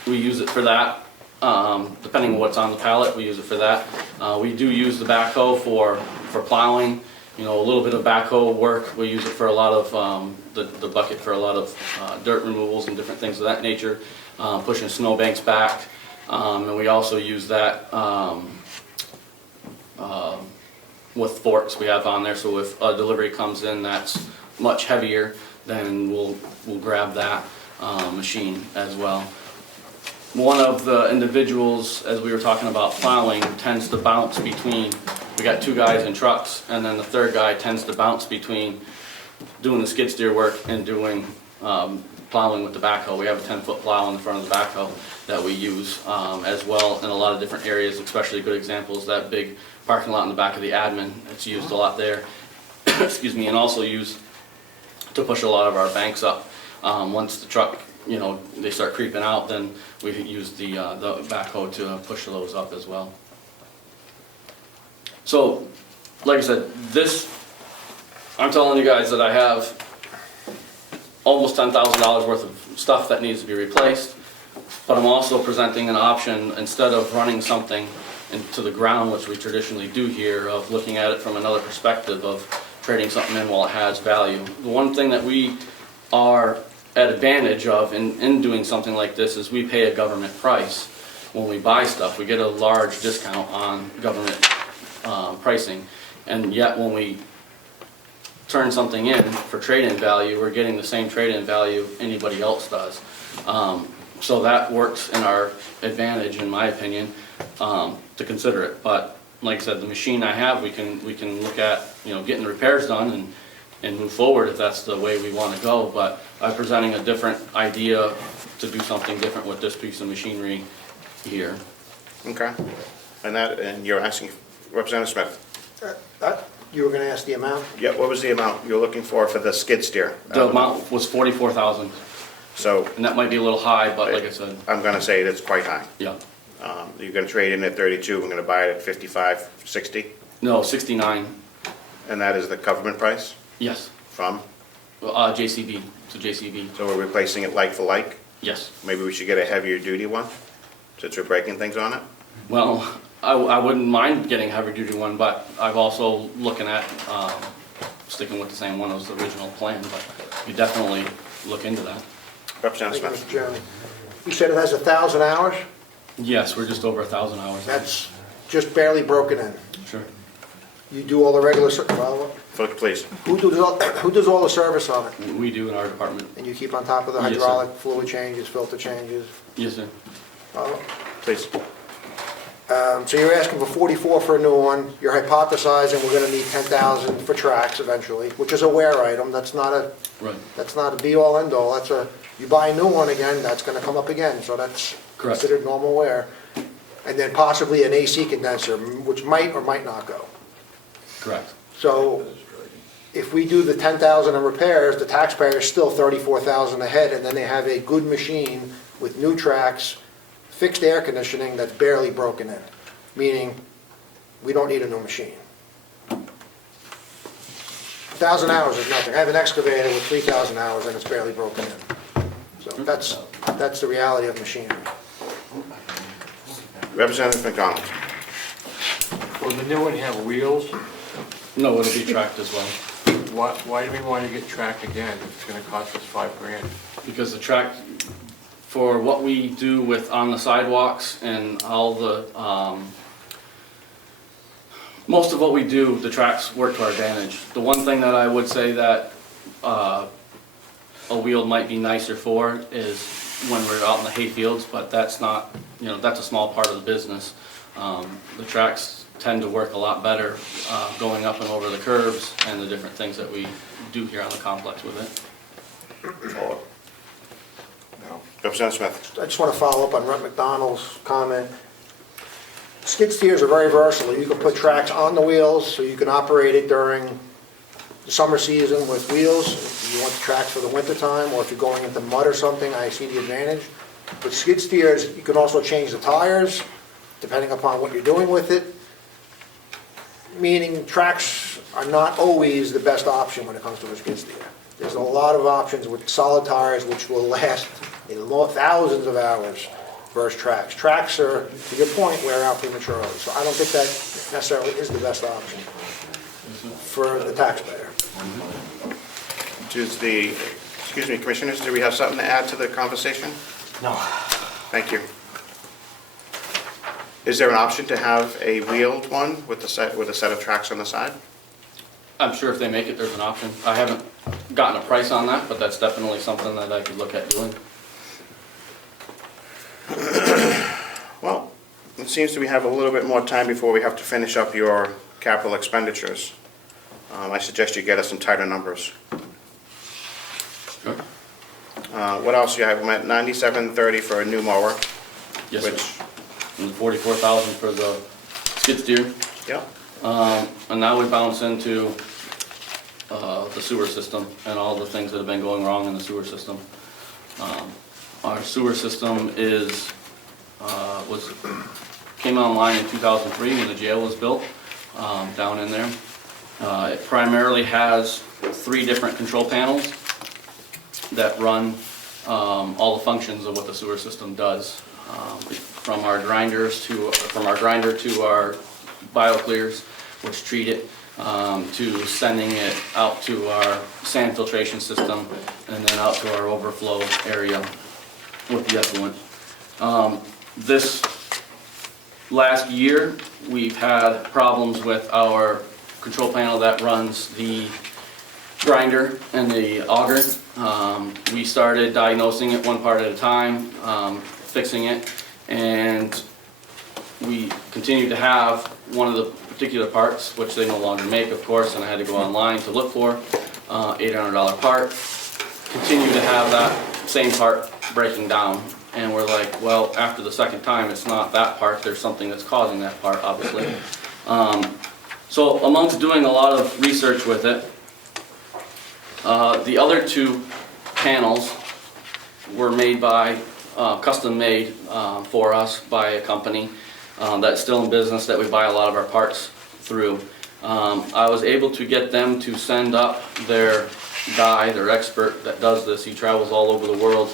We use it for that. Depending on what's on the pallet, we use it for that. We do use the backhoe for plowing. a little bit of backhoe work. We use it for a lot of, the bucket for a lot of dirt removals and different things of that nature, pushing snowbanks back. And we also use that with forks we have on there, so if a delivery comes in that's much heavier, then we'll grab that machine as well. One of the individuals, as we were talking about plowing, tends to bounce between, we got 2 guys in trucks, and then the third guy tends to bounce between doing the skid steer work and doing plowing with the backhoe. We have a 10-foot plow on the front of the backhoe that we use as well in a lot of different areas, especially good examples, that big parking lot in the back of the admin. It's used a lot there. Excuse me, and also used to push a lot of our banks up. Once the truck, they start creeping out, then we use the backhoe to push those up as well. So, like I said, I'm telling you guys that I have almost $10,000 worth of stuff that needs to be replaced, but I'm also presenting an option, instead of running something into the ground, which we traditionally do here, of looking at it from another perspective of trading something in while it has value. The one thing that we are at advantage of in doing something like this is we pay a government price. When we buy stuff, we get a large discount on government pricing, and yet when we turn something in for trade-in value, we're getting the same trade-in value anybody else does. So that works in our advantage, in my opinion, to consider it. But like I said, the machine I have, we can look at getting the repairs done and move forward if that's the way we want to go. But I'm presenting a different idea to do something different with this piece of machinery here. Okay. And you're asking, Representative Smith? You were going to ask the amount? Yeah, what was the amount you're looking for the skid steer? The amount was $44,000. So, and that might be a little high, but like I said, I'm going to say it's quite high. Yeah. You're going to trade in at 32. We're going to buy it at 55, 60. No, 69. And that is the government price? Yes. From? JCB. So JCB. So we're replacing it like for like? Yes. Maybe we should get a heavier duty one, since we're breaking things on it? Well, I wouldn't mind getting a heavy duty one, but I've also looking at sticking with the same one as the original plan. But you definitely look into that. Representative Thank you, Smith. Mr. Chairman. You said it has 1,000 hours? Yes, we're just over 1,000 hours. That's just barely broken in. Sure. You do all the regular, well, Please. who does all the service on it? We do in our department. And you keep on top of the Yes, sir. hydraulic fluid changes, filter changes? Yes, sir. Please. So you're asking for 44 for a new one. You're hypothesizing we're going to need 10,000 for tracks eventually, which is a wear item. That's not a be-all, end-all. You buy a new one again, that's going to come up again. So that's Correct. considered normal wear. And then possibly an AC condenser, which might or might not go. Correct. So if we do the 10,000 in repairs, the taxpayer is still 34,000 ahead, and then they have a good machine with new tracks, fixed air conditioning that's barely broken in, meaning we don't need a new machine. 1,000 hours is nothing. I have an excavator with 3,000 hours and it's barely broken in. So that's the reality of machinery. Representative McDonald. Will the new one have wheels? No, it'll be tracked as well. Why do we want to get tracked again if it's going to cost us $5,000? Because the track, for what we do with on the sidewalks and all the, most of what we do, the tracks work to our advantage. The one thing that I would say that a wheel might be nicer for is when we're out in the hay fields, but that's not, that's a small part of the business. The tracks tend to work a lot better going up and over the curves and the different things that we do here on the complex with it. Representative Smith. I just want to follow up on Rep. McDonald's comment. Skid steers are very versatile. You can put tracks on the wheels, so you can operate it during the summer season with wheels. If you want the tracks for the winter time, or if you're going into mud or something, I see the advantage. With skid steers, you can also change the tires, depending upon what you're doing with it. Meaning tracks are not always the best option when it comes to a skid steer. There's a lot of options with solid tires which will last thousands of hours versus tracks. Tracks are, to your point, wear out prematurely. So I don't think that necessarily is the best option. for the taxpayer. Excuse me, commissioners, do we have something to add to the conversation? No. Thank you. Is there an option to have a wheeled one with a set of tracks on the side? I'm sure if they make it, there's an option. I haven't gotten a price on that, but that's definitely something that I could look at doing. Well, it seems that we have a little bit more time before we have to finish up your capital expenditures. I suggest you get us some tighter numbers. Sure. What else do you have? I'm at $97.30 for a new mower. Yes, which, sir. And $44,000 for the skid steer. Yeah. And now we bounce into the sewer system and all the things that have been going wrong in the sewer system. Our sewer system came online in 2003 when the jail was built down in there. It primarily has 3 different control panels that run all the functions of what the sewer system does, from our grinder to our BioClears, which treat it, to sending it out to our sand filtration system, and then out to our overflow area with the effluent. This last year, we've had problems with our control panel that runs the grinder and the auger. We started diagnosing it one part at a time, fixing it, and we continued to have one of the particular parts, which they no longer make, of course, and I had to go online to look for, $800 part. Continue to have that same part breaking down, and we're like, well, after the second time, it's not that part, there's something that's causing that part, obviously. So amongst doing a lot of research with it, the other 2 panels were made by, custom made for us by a company that's still in business that we buy a lot of our parts through. I was able to get them to send up their guy, their expert that does this. He travels all over the world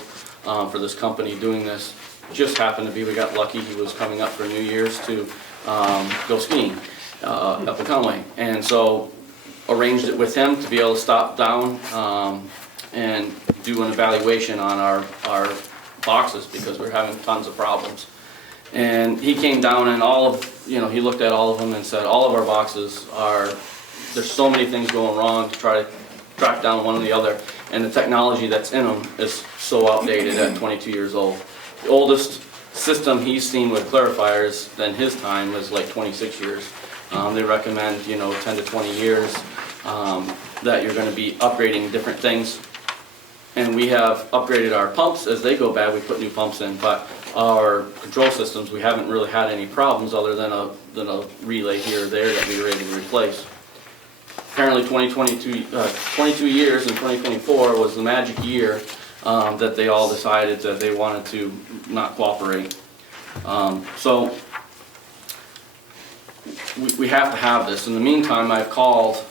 for this company doing this. Just happened to be, we got lucky, he was coming up for New Year's to go skiing up in Comeau. And so arranged it with him to be able to stop down and do an evaluation on our boxes because we're having tons of problems. And he came down and he looked at all of them and said, all of our boxes there's so many things going wrong to try to track down one or the other. And the technology that's in them is so outdated at 22 years old. The oldest system he's seen with clarifiers than his time was like 26 years. They recommend, 10 to 20 years that you're going to be upgrading different things. And we have upgraded our pumps. As they go bad, we put new pumps in, but our control systems, we haven't really had any problems other than a relay here or there that we were able to replace. Apparently 22 years and 2024 was the magic year that they all decided that they wanted to not cooperate. So we have to have this. In the meantime, I've called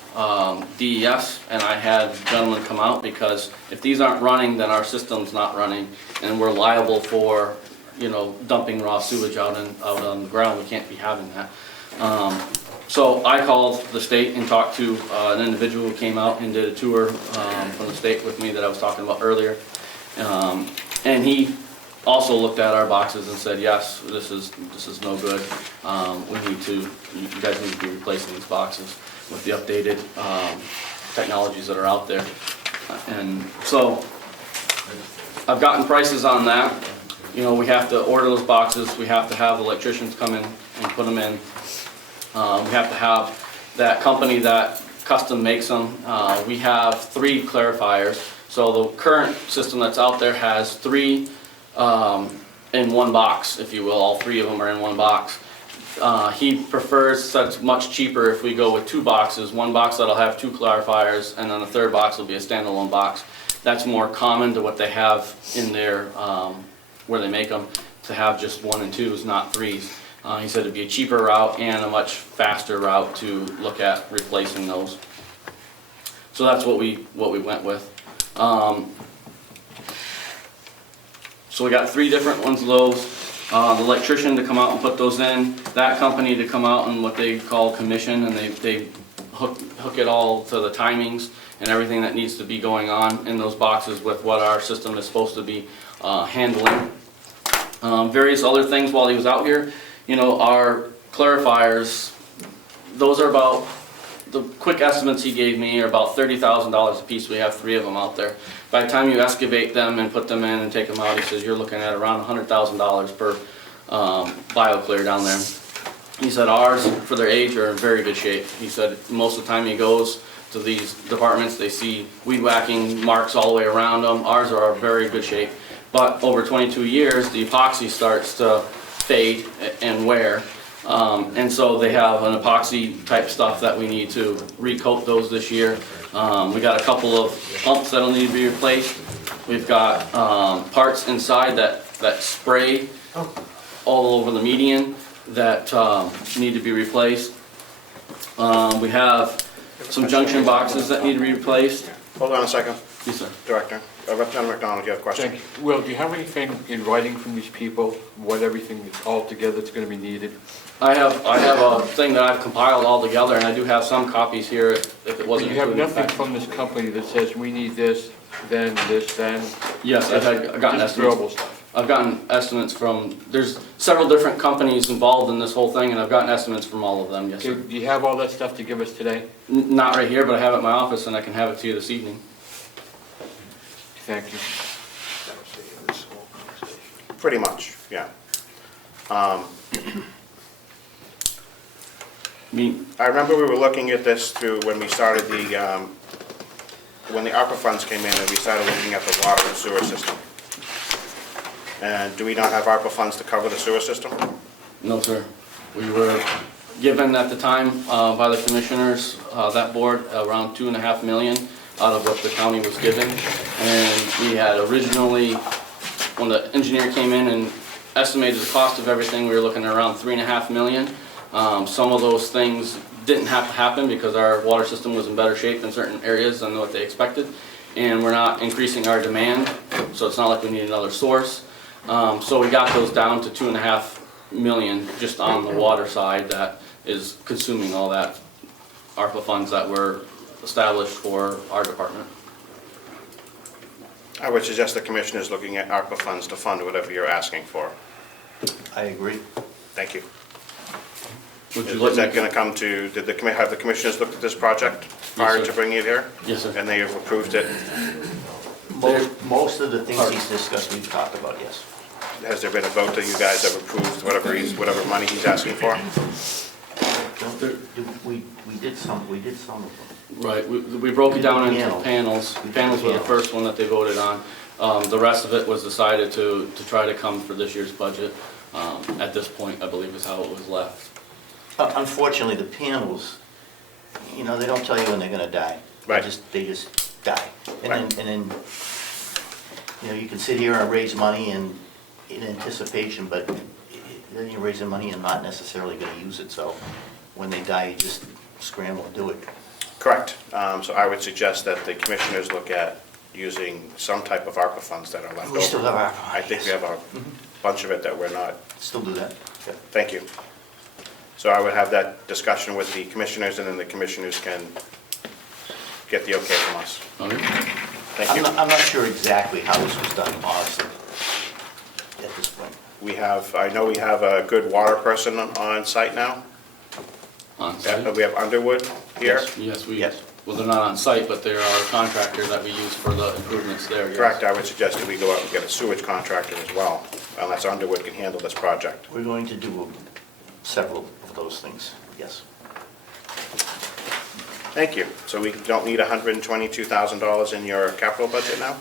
DES and I had gentlemen come out because if these aren't running, then our system's not running and we're liable for, dumping raw sewage out on the ground. We can't be having that. So I called the state and talked to an individual who came out and did a tour from the state with me that I was talking about earlier. And he also looked at our boxes and said, yes, this is no good. You guys need to be replacing these boxes with the updated technologies that are out there. And so I've gotten prices on that. We have to order those boxes. We have to have electricians come in and put them in. We have to have that company that custom makes them. We have 3 clarifiers. So the current system that's out there has 3 in one box, if you will. All 3 of them are in one box. He prefers that's much cheaper if we go with 2 boxes. One box that'll have 2 clarifiers, and then the third box will be a standalone box. That's more common to what they have in their where they make them, to have just 1 and 2s, not 3s. He said it'd be a cheaper route and a much faster route to look at replacing those. So that's what we went with. So we got 3 different ones of those. The electrician to come out and put those in, that company to come out and what they call commission, and they hook it all to the timings and everything that needs to be going on in those boxes with what our system is supposed to be handling. Various other things while he was out here, you know, our clarifiers, those are about, the quick estimates he gave me are about $30,000 a piece. We have 3 of them out there. By the time you excavate them and put them in and take them out, he says you're looking at around $100,000 per BioClear down there. He said ours, for their age, are in very good shape. He said most of the time he goes to these departments, they see weed whacking marks all the way around them. Ours are in very good shape. But over 22 years, the epoxy starts to fade and wear. And so they have an epoxy type stuff that we need to recoat those this year. We got a couple of pumps that'll need to be replaced. We've got parts inside that spray all over the median that need to be replaced. We have some junction boxes that need to be replaced. Hold on a second. Yes, sir. Director. Representative McDonald, you have a question? Thank you. Will, do you have anything in writing from these people, what everything is all together that's going to be needed? I have a thing that I've compiled all together, and I do have some copies here if it wasn't You have included. nothing from this company that says we need this, then this, then? Yes, I've gotten Just estimates. verbal stuff. I've gotten estimates from, there's several different companies involved in this whole thing, and I've gotten estimates from all of them, yes, sir. Do you have all that stuff to give us today? Not right here, but I have it in my office, and I can have it to you this evening. Thank you. Pretty much, yeah. I remember we were looking at this through when we started when the ARPA funds came in and we started looking at the water and sewer system. And do we not have ARPA funds to cover the sewer system? No, sir. We were given at the time by the commissioners, that board, around $2.5 million out of what the county was given. And we had originally, when the engineer came in and estimated the cost of everything, we were looking at around $3.5 million. Some of those things didn't have to happen because our water system was in better shape in certain areas than what they expected. And we're not increasing our demand, so it's not like we need another source. So we got those down to $2.5 million just on the water side that is consuming all that ARPA funds that were established for our department. I would suggest the commissioners looking at ARPA funds to fund whatever you're asking for. I agree. Thank you. Is that going to come to, have the commissioners looked at this project prior to bringing it here? Yes, sir. And they have approved it? Most of the things he's discussed, we've talked about, yes. Has there been a vote that you guys have approved whatever money he's asking for? We did some of them. Right, we broke it down into panels. Panels were the first one that they voted on. The rest of it was decided to try to come for this year's budget. At this point, I believe is how it was left. Unfortunately, the panels, they don't tell you when they're gonna die. Right. They just die. And then, you can sit here and raise money in anticipation, but then you're raising money and not necessarily gonna use it, so when they die, you just scramble and do it. Correct. So I would suggest that the commissioners look at using some type of ARPA funds that are left over. We still have ARPA, I think we have a bunch of it that we're not. Still do that. Okay. Thank you. So I would have that discussion with the commissioners, and then the commissioners can get the okay from us. Okay. Thank you. I'm not sure exactly how this was done, honestly, at this point. I know we have a good water person on site now. On site? We have Underwood here. Yes, well, they're not on site, but they're our contractor that we use for the improvements there, yes. Correct. I would suggest that we go out and get a sewage contractor as well, unless Underwood can handle this project. We're going to do several of those things, yes. Thank you. So we don't need $122,000 in your capital budget now?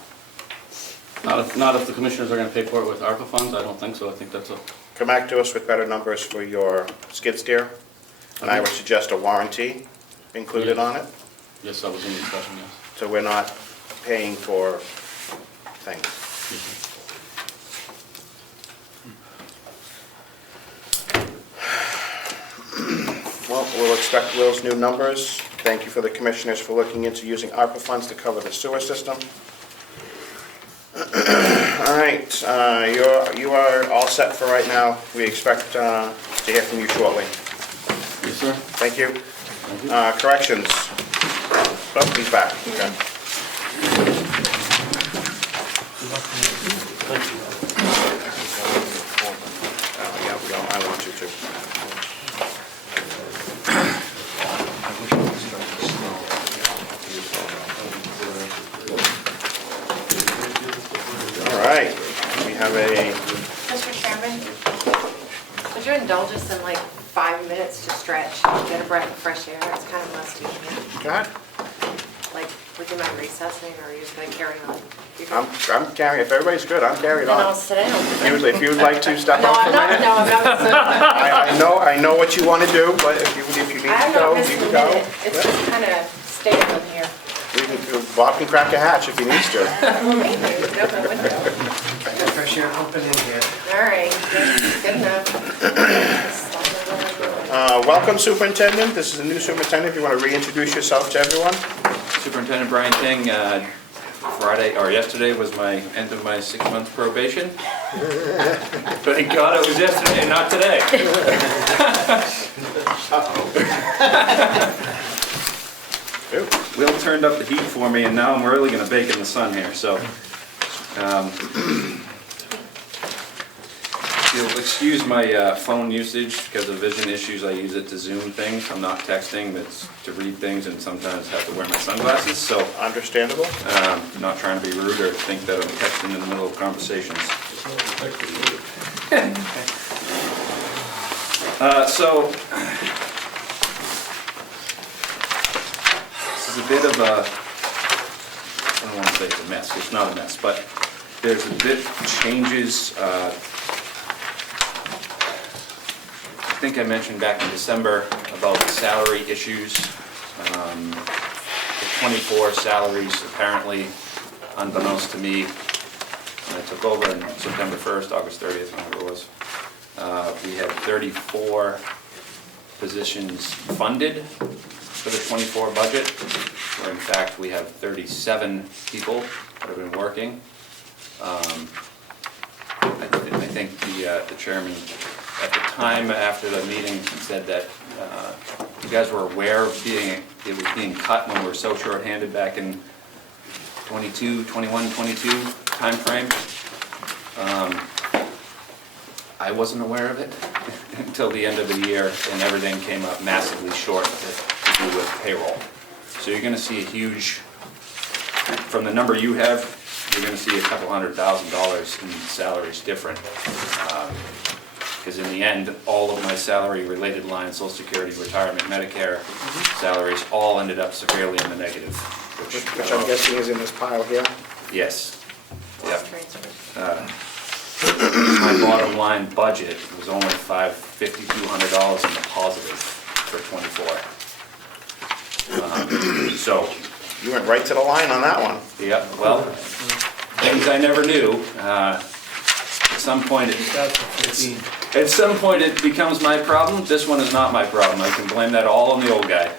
Not if the commissioners are gonna pay for it with ARPA funds, I don't think so. I think that's a, Come back to us with better numbers for your skid steer, and I would suggest a warranty included on it, yes, that was in the discussion, yes. so we're not paying for things. Well, we'll expect Will's new numbers. Thank you for the commissioners for looking into using ARPA funds to cover the sewer system. All right, you are all set for right now. We expect to hear from you shortly. Yes, sir. Thank you. Corrections. Oh, he's back, okay. Yeah, we don't, I want you to. All right, we have a, Mr. Chairman, would you indulge us in like 5 minutes to stretch, get a breath of fresh air? It's kind of musty in here. go ahead. Like, would you mind recessing, or are you just gonna carry on? You good? I'm carrying, if everybody's good, I'm carrying Then I'll on. sit down. If you would like to step No, up for I'm a not, minute. no, I'm not. I know what you want to do, but if you need to I'm go, not you missing can a go. minute. It's just kind of stable in here. Bob can crack a hatch if he needs to. Maybe, we could open a window. Fresh air open in here. All right, good enough. Welcome, Superintendent. This is the new superintendent. If you want to reintroduce yourself to everyone. Superintendent Brian King, yesterday was my end of my 6-month probation. Thank God it was yesterday and not today. Will turned up the heat for me, and now I'm really gonna bake in the sun here, so. You'll excuse my phone usage because of vision issues. I use it to Zoom things. I'm not texting, it's to read things, and sometimes have to wear my sunglasses, so. Understandable. Not trying to be rude or think that I'm texting in the middle of conversations. So, this is a bit of a, I don't want to say it's a mess, it's not a mess, but there's a bit changes. I think I mentioned back in December about the salary issues. The 24 salaries, apparently, unbeknownst to me, when I took over on September 1st, August 30th, whenever it was, we had 34 positions funded for the 24 budget, where in fact we have 37 people that have been working. I think the chairman at the time after the meeting said that you guys were aware of it was being cut when we were so short-handed back in 21, 22 timeframe. I wasn't aware of it until the end of the year, and everything came up massively short to do with payroll. So you're gonna see a huge, from the number you have, you're gonna see a couple $100,000 in salaries different. Because in the end, all of my salary-related lines, Social Security, retirement, Medicare, salaries, all ended up severely in the negative. Which I'm guessing is in this pile here. Yes. Yep. My bottom line budget was only $5,200 in the positive for 24. So. You went right to the line on that one. Yeah, well, things I never knew. At some point it becomes my problem. This one is not my problem. I can blame that all on the old guy.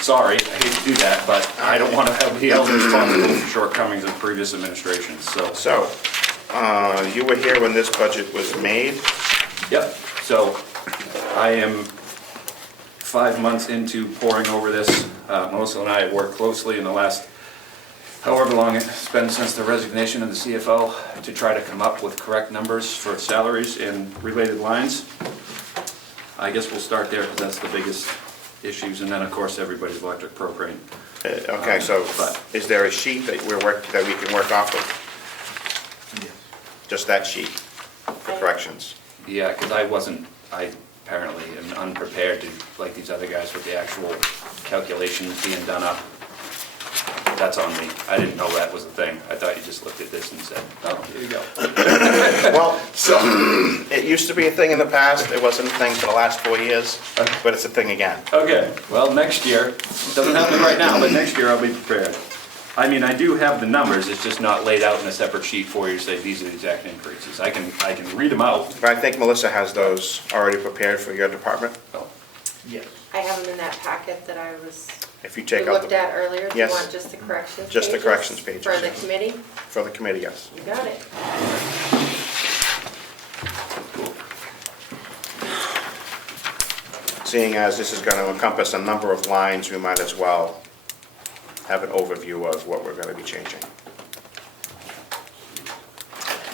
Sorry, I hate to do that, but I don't want to be held responsible for shortcomings of previous administrations, so. You were here when this budget was made? Yep, so I am 5 months into pouring over this. Melissa and I have worked closely in the last however long it's been since the resignation of the CFO to try to come up with correct numbers for salaries and related lines. I guess we'll start there because that's the biggest issues, and then of course everybody's electric propane. Okay, so is there a sheet that that we can work off of? Just that sheet for corrections? Yeah, because I apparently am unprepared to, like these other guys, with the actual calculations being done up. That's on me. I didn't know that was a thing. I thought you just looked at this and said, oh, here you go. Well, so, it used to be a thing in the past. It wasn't a thing for the last 4 years, but it's a thing again. Okay, well, next year, it doesn't happen right now, but next year I'll be prepared. I mean, I do have the numbers, it's just not laid out in a separate sheet for you to say these are the exact increases. I can read them out. But I think Melissa has those already prepared for your department. Oh. Yes. I have them in that packet that I was, If you we take out looked at earlier. Do you Yes. want just the corrections pages? Just the corrections pages, For the yes. committee? For the committee, yes. You got it. seeing as this is going to encompass a number of lines, we might as well have an overview of what we're going to be changing.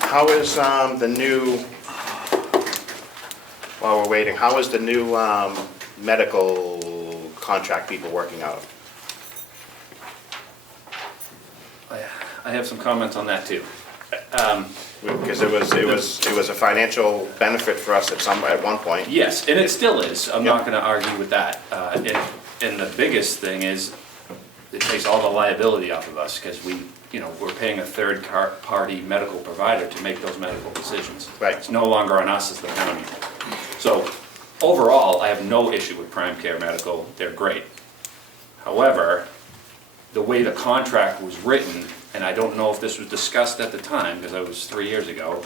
How is the new, while we're waiting, how is the new medical contract people working out? I have some comments on that too. Because it was a financial benefit for us at one point. Yes, and it still is. I'm not going to argue with that. And the biggest thing is it takes all the liability off of us because we're paying a third-party medical provider to make those medical decisions. Right. It's no longer on us as the county. So overall, I have no issue with Prime Care Medical. They're great. However, the way the contract was written, and I don't know if this was discussed at the time because it was 3 years ago,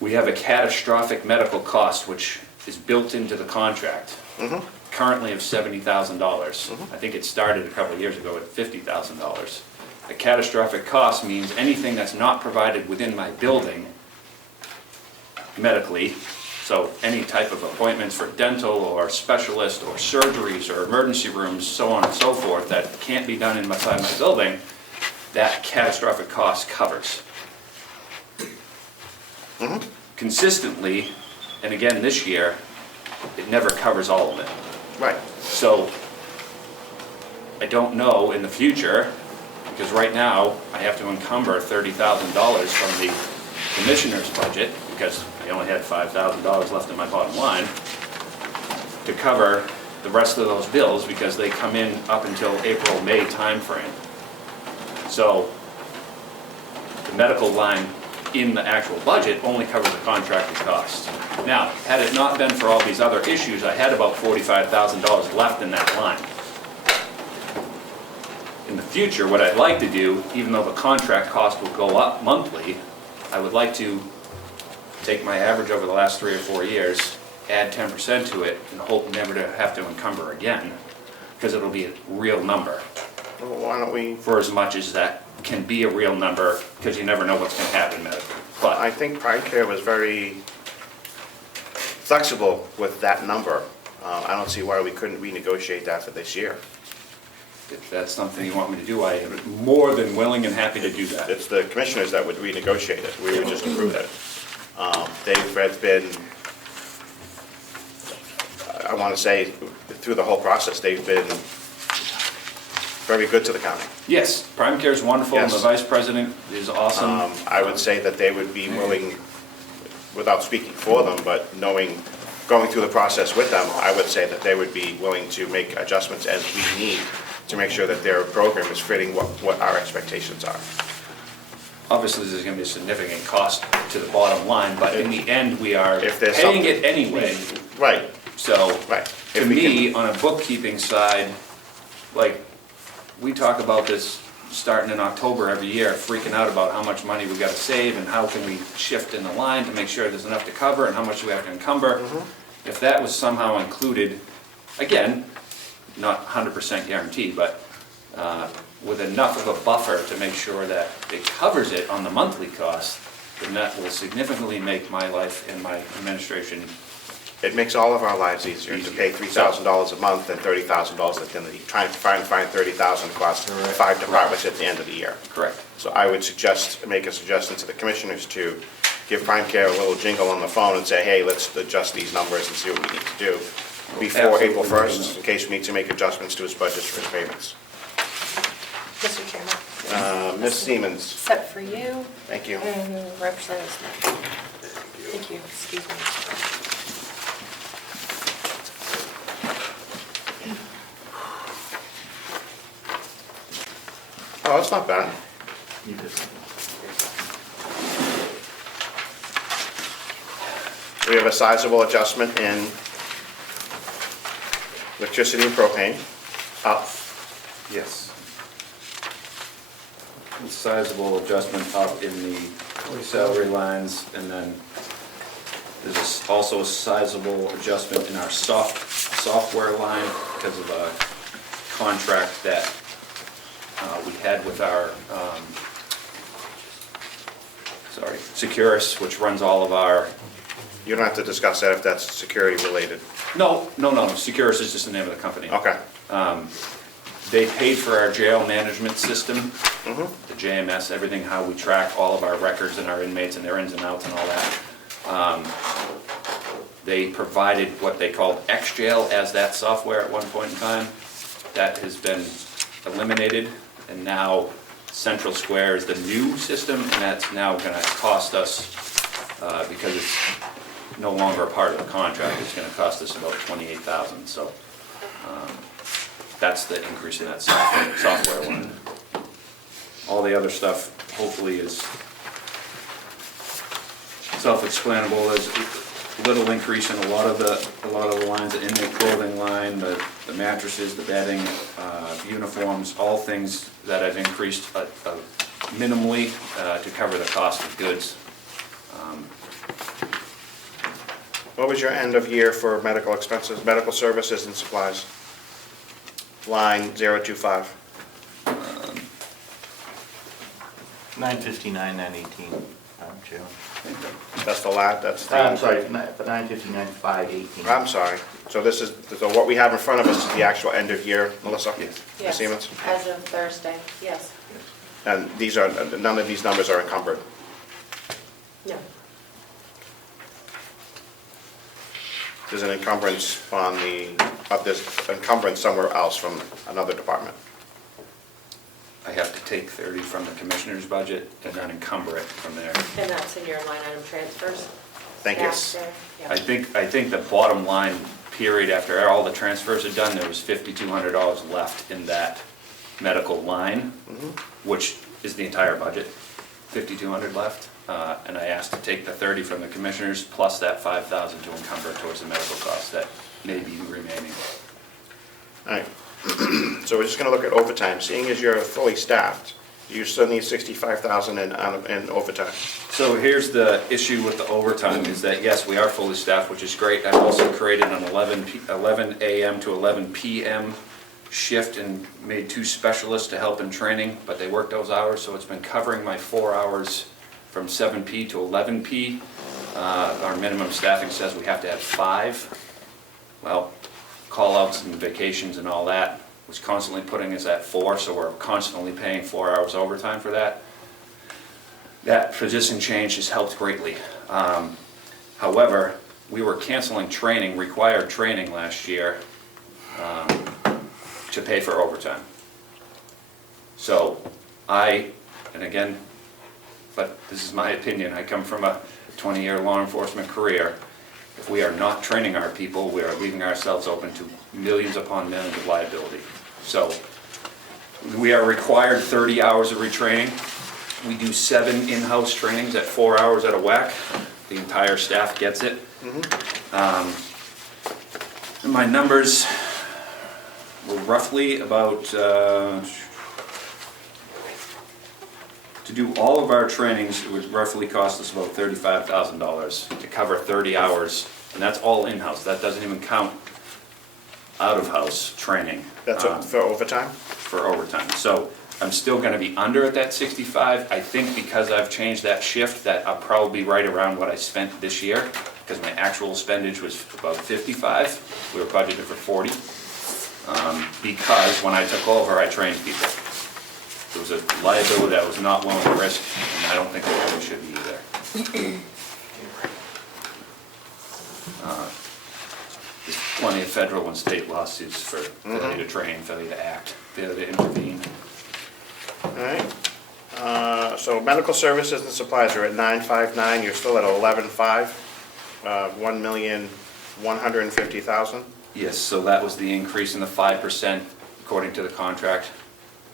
we have a catastrophic medical cost which is built into the contract, currently of $70,000. I think it started a couple of years ago at $50,000. A catastrophic cost means anything that's not provided within my building medically, so any type of appointments for dental or specialist or surgeries or emergency rooms, so on and so forth, that can't be done inside my building, that catastrophic cost covers. Consistently, and again this year, it never covers all of it. Right. So I don't know in the future, because right now I have to encumber $30,000 from the commissioner's budget, because I only had $5,000 left in my bottom line, to cover the rest of those bills because they come in up until April, May timeframe. So the medical line in the actual budget only covers the contracted costs. Now, had it not been for all these other issues, I had about $45,000 left in that line. In the future, what I'd like to do, even though the contract cost will go up monthly, I would like to take my average over the last 3 or 4 years, add 10% to it, and hope never to have to encumber again, because it'll be a real number. Well, why don't we? For as much as that can be a real number, because you never know what's going to happen medically. But I think Prime Care was very flexible with that number. I don't see why we couldn't renegotiate that for this year. if that's something you want me to do, I am more than willing and happy to do that. It's the commissioners that would renegotiate it. We would just approve it. They've been, I want to say, through the whole process, they've been very good to the county. Yes, Prime Care is wonderful, and the Yes. vice president is awesome. I would say that they would be willing, without speaking for them, but knowing, going through the process with them, I would say that they would be willing to make adjustments as we need to make sure that their program is fitting what our expectations are. Obviously, there's going to be a significant cost to the bottom line, but in the end, we are If there's paying something- it anyway. Right. So, Right. to If we me, on a bookkeeping side, like, we talk about this starting in October every year, freaking out about how much money we got to save and how can we shift in the line to make sure there's enough to cover and how much we have to encumber. If that was somehow included, again, not 100% guarantee, but with enough of a buffer to make sure that it covers it on the monthly cost, then that will significantly make my life and my administration. It makes all of our lives easier to pay $3,000 a month than $30,000 at the end of the year. Trying to find $30,000 costs 5 departments at the end of the year. Correct. So I would make a suggestion to the commissioners to give Prime Care a little jingle on the phone and say, hey, let's adjust these numbers and see what we need to do before April 1st, in case we need to make adjustments to his budgets for his payments. Mr. Chairman. Ms. Siemens. Set for you. Thank you. And Representative Smith. Thank you, excuse me. Oh, that's not bad. We have a sizable adjustment in electricity and propane, up. Yes. A sizable adjustment up in the salary lines, and then there's also a sizable adjustment in our software line because of a contract that we had with our, Securus, which runs all of our. You don't have to discuss that if that's security related. No, Securus is just the name of the company. Okay. They paid for our jail management system, Mhm. the JMS, everything, how we track all of our records and our inmates and their ins and outs and all that. They provided what they called XJail as that software at one point in time. That has been eliminated, and now Central Square is the new system, and that's now gonna cost us, because it's no longer a part of the contract, it's gonna cost us about $28,000, so that's the increase in that software one. All the other stuff hopefully is self-explanable. There's a little increase in a lot of the lines, the inmate clothing line, the mattresses, the bedding, uniforms, all things that have increased minimally to cover the cost of goods. What was your end of year for medical expenses, medical services and supplies? Line 025. 959, 918, Chair. That's the lat, that's the... I'm sorry, 959, 518. I'm sorry. So this is, so what we have in front of us is the actual end of year, Melissa? Yes. Ms. Siemens? As of Thursday, yes. And these are, none of these numbers are encumbered. No. There's an encumbrance on there's encumbrance somewhere else from another department. I have to take 30 from the commissioner's budget and then encumber it from there. And that's in your line item transfers? Thank you. Yes. I think the bottom line period, after all the transfers are done, there was $5,200 left in that medical line, which is the entire budget, $5,200 left. And I asked to take the 30 from the commissioners plus that 5,000 to encumber towards the medical costs that may be remaining. All right. So we're just gonna look at overtime. Seeing as you're fully staffed, you still need 65,000 in overtime. So here's the issue with the overtime, is that yes, we are fully staffed, which is great. I've also created an 11 a.m. to 11 p.m. shift and made 2 specialists to help in training, but they work those hours, so it's been covering my 4 hours from 7 p. to 11 p. Our minimum staffing says we have to have 5. Well, call-outs and vacations and all that was constantly putting us at 4, so we're constantly paying 4 hours overtime for that. That position change has helped greatly. However, we were canceling training, required training last year to pay for overtime. So and again, but this is my opinion, I come from a 20-year law enforcement career. If we are not training our people, we are leaving ourselves open to millions upon millions of liability. So we are required 30 hours of retraining. We do 7 in-house trainings at 4 hours at a whack. The entire staff gets it. And my numbers were roughly about, to do all of our trainings, it would roughly cost us about $35,000 to cover 30 hours, and that's all in-house. That doesn't even count out-of-house training. That's for overtime? For overtime. So I'm still gonna be under at that 65. I think because I've changed that shift, that I'll probably be right around what I spent this year, because my actual spendage was about 55. We were budgeted for 40. Because when I took over, I trained people. It was a liability that I was not willing to risk, and I don't think it really should be either. There's plenty of federal and state lawsuits for failure to train, failure to act, failure to intervene. All right. So medical services and supplies are at 959, you're still at 11.5, 1,150,000. Yes, so that was the increase in the 5% according to the contract.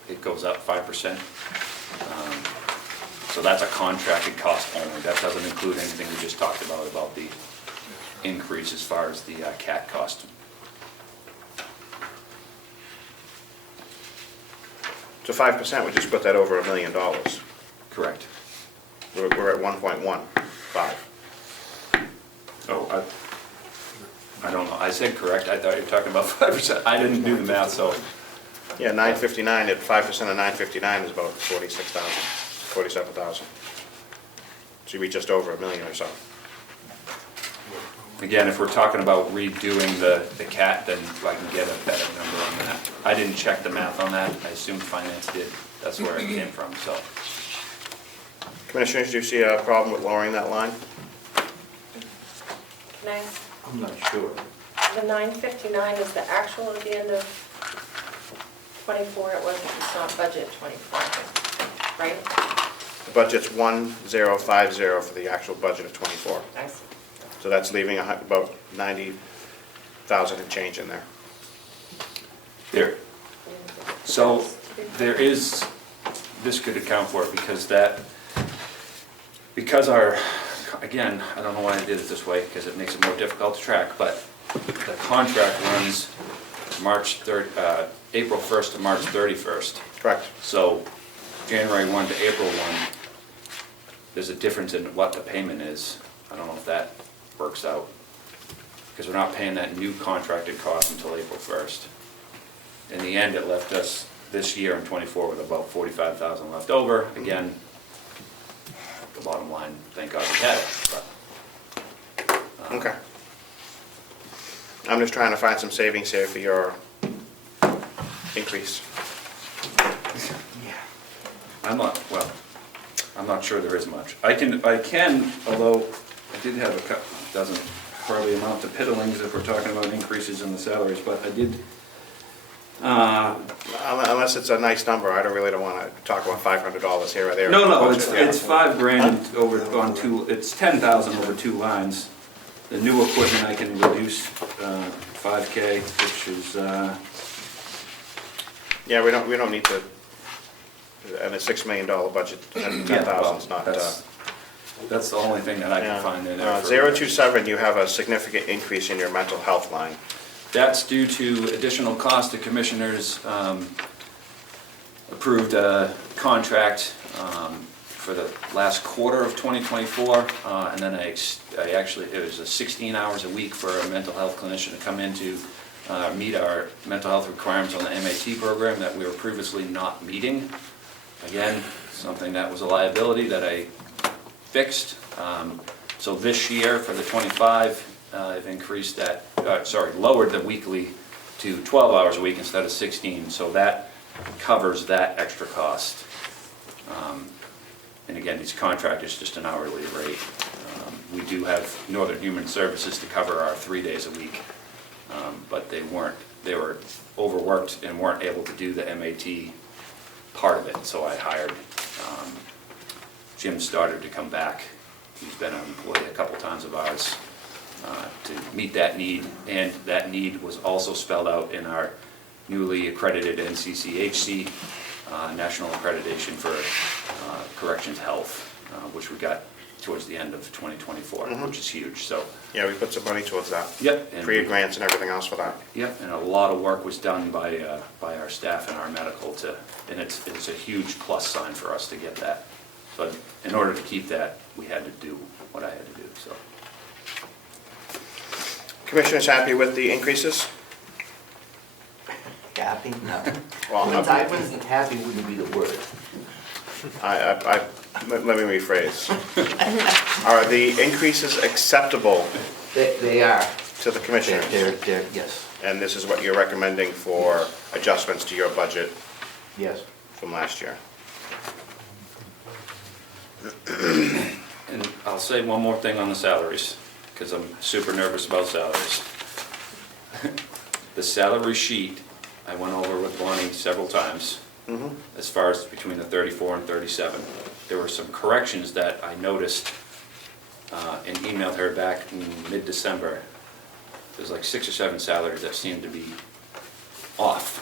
It goes up 5%. So that's a contracted cost only. That doesn't include anything we just talked about the increase as far as the CAT cost. So 5% would just put that over $1 million. Correct. We're at 1.15. Oh, I don't know. I said correct. I thought you were talking about 5%. I didn't do the math, so. Yeah, 959 at 5% of 959 is about 46,000, 47,000. So you'd be just over $1 million or so. Again, if we're talking about redoing the CAT, then I can get a better number on that. I didn't check the math on that, I assumed finance did, that's where it came from, so. Commissioners, do you see a problem with lowering that line? Can I ask, I'm not sure. the 959 is the actual at the end of 24, it wasn't, it's not budget 24, right? The budget's 1050 for the actual budget of 24. I see. So that's leaving about 90,000 and change in there. There, so there is, this could account for it because our, again, I don't know why I did it this way, because it makes it more difficult to track, but the contract runs April 1st to March 31st. Correct. So January 1 to April 1, there's a difference in what the payment is. I don't know if that works out, because we're not paying that new contracted cost until April 1st. In the end, it left us this year in 24 with about 45,000 left over. Again, the bottom line, thank God we had it, but. Okay. I'm just trying to find some savings here for your increase. I'm not sure there is much. I can, although I did have a couple, doesn't hardly amount to piddlings if we're talking about increases in the salaries, but I did, Unless it's a nice number, I really don't want to talk about $500 here or there. no, it's $5,000 over on two, it's 10,000 over two lines. The new equipment I can reduce, $5K, which is, Yeah, we don't need to, and a $6 million budget, 10,000 is not. That's the only thing that I can find in there. 027, you have a significant increase in your mental health line. That's due to additional cost. The commissioners approved a contract for the last quarter of 2024, and then I actually, it was 16 hours a week for a mental health clinician to come in to meet our mental health requirements on the MAT program that we were previously not meeting. Again, something that was a liability that I fixed. So this year for the 25, I've increased that, lowered the weekly to 12 hours a week instead of 16, so that covers that extra cost. And again, these contract is just an hourly rate. We do have Northern Human Services to cover our 3 days a week, but they were overworked and weren't able to do the MAT part of it, so I hired Jim Stoddard to come back. He's been an employee a couple times of ours to meet that need, and that need was also spelled out in our newly accredited NCCHC National Accreditation for Corrections Health, which we got towards the end of 2024, which is huge. So yeah, we put some money towards that. Yep. Create grants and everything else for that. Yep, and a lot of work was done by our staff and our medical and it's a huge plus sign for us to get that. But in order to keep that, we had to do what I had to do, so. Commissioners happy with the increases? Happy? No. Well, Wouldn't happy wouldn't be the word. let me rephrase. Are the increases acceptable? They are. To the commissioners? They're, yes. And this is what you're recommending for adjustments to your budget? Yes. From last year? And I'll say one more thing on the salaries, because I'm super nervous about salaries. The salary sheet, I went over with Bonnie several times, as far as between the 34 and 37. There were some corrections that I noticed and emailed her back in mid-December. There's like 6 or 7 salaries that seemed to be off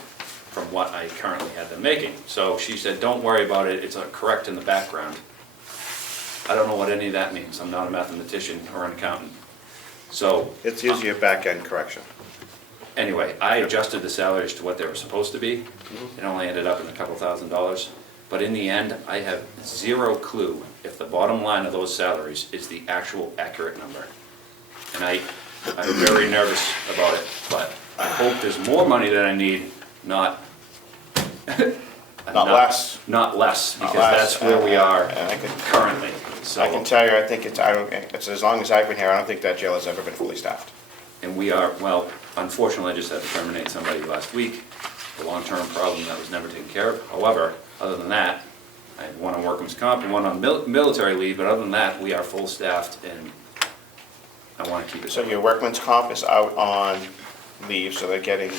from what I currently had them making. So she said, don't worry about it, it's correct in the background. I don't know what any of that means. I'm not a mathematician or an accountant. So it's usually a back-end correction. Anyway, I adjusted the salaries to what they were supposed to be. It only ended up in a couple $1,000s. But in the end, I have zero clue if the bottom line of those salaries is the actual accurate number. And I'm very nervous about it, but I hope there's more money than I need, not less. Not less, because Not less. that's where we are I can currently. I can tell you, I think it's as long as I've been here, I don't think that jail has ever been fully staffed. And we are, well, unfortunately, I just had to terminate somebody last week, a long-term problem that was never taken care of. However, other than that, I have one on workman's comp and one on military leave, but other than that, we are full staffed and I want to keep it. So your workman's comp is out on leave, so they're getting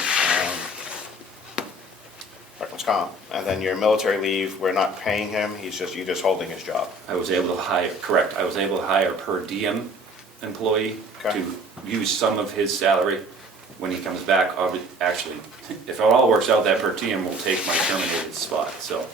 workman's comp. And then your military leave, we're not paying him, you're just holding his job. I was able to hire, correct, I was able to hire a per diem employee Okay. to use some of his salary when he comes back. Actually, if it all works out, that per diem will take my terminated spot, so.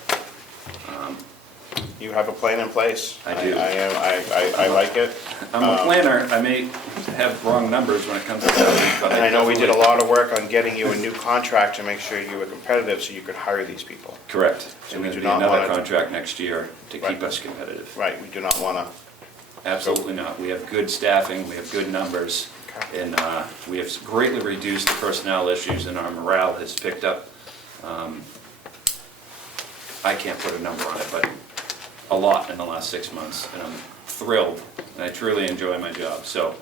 You have a plan in place. I do. I like it. I'm a planner, I may have wrong numbers when it comes to salary, but And I know we did a lot of work on getting you a new contract to make sure you were competitive so you could hire these people. Correct. So And we we do do not another wanna- contract next year to keep Right. us competitive. Right, we do not want to. Absolutely not. We have good staffing, we have good numbers, and we have greatly reduced the personnel issues, and our morale has picked up. I can't put a number on it, but a lot in the last 6 months, and I'm thrilled, and I truly enjoy my job. So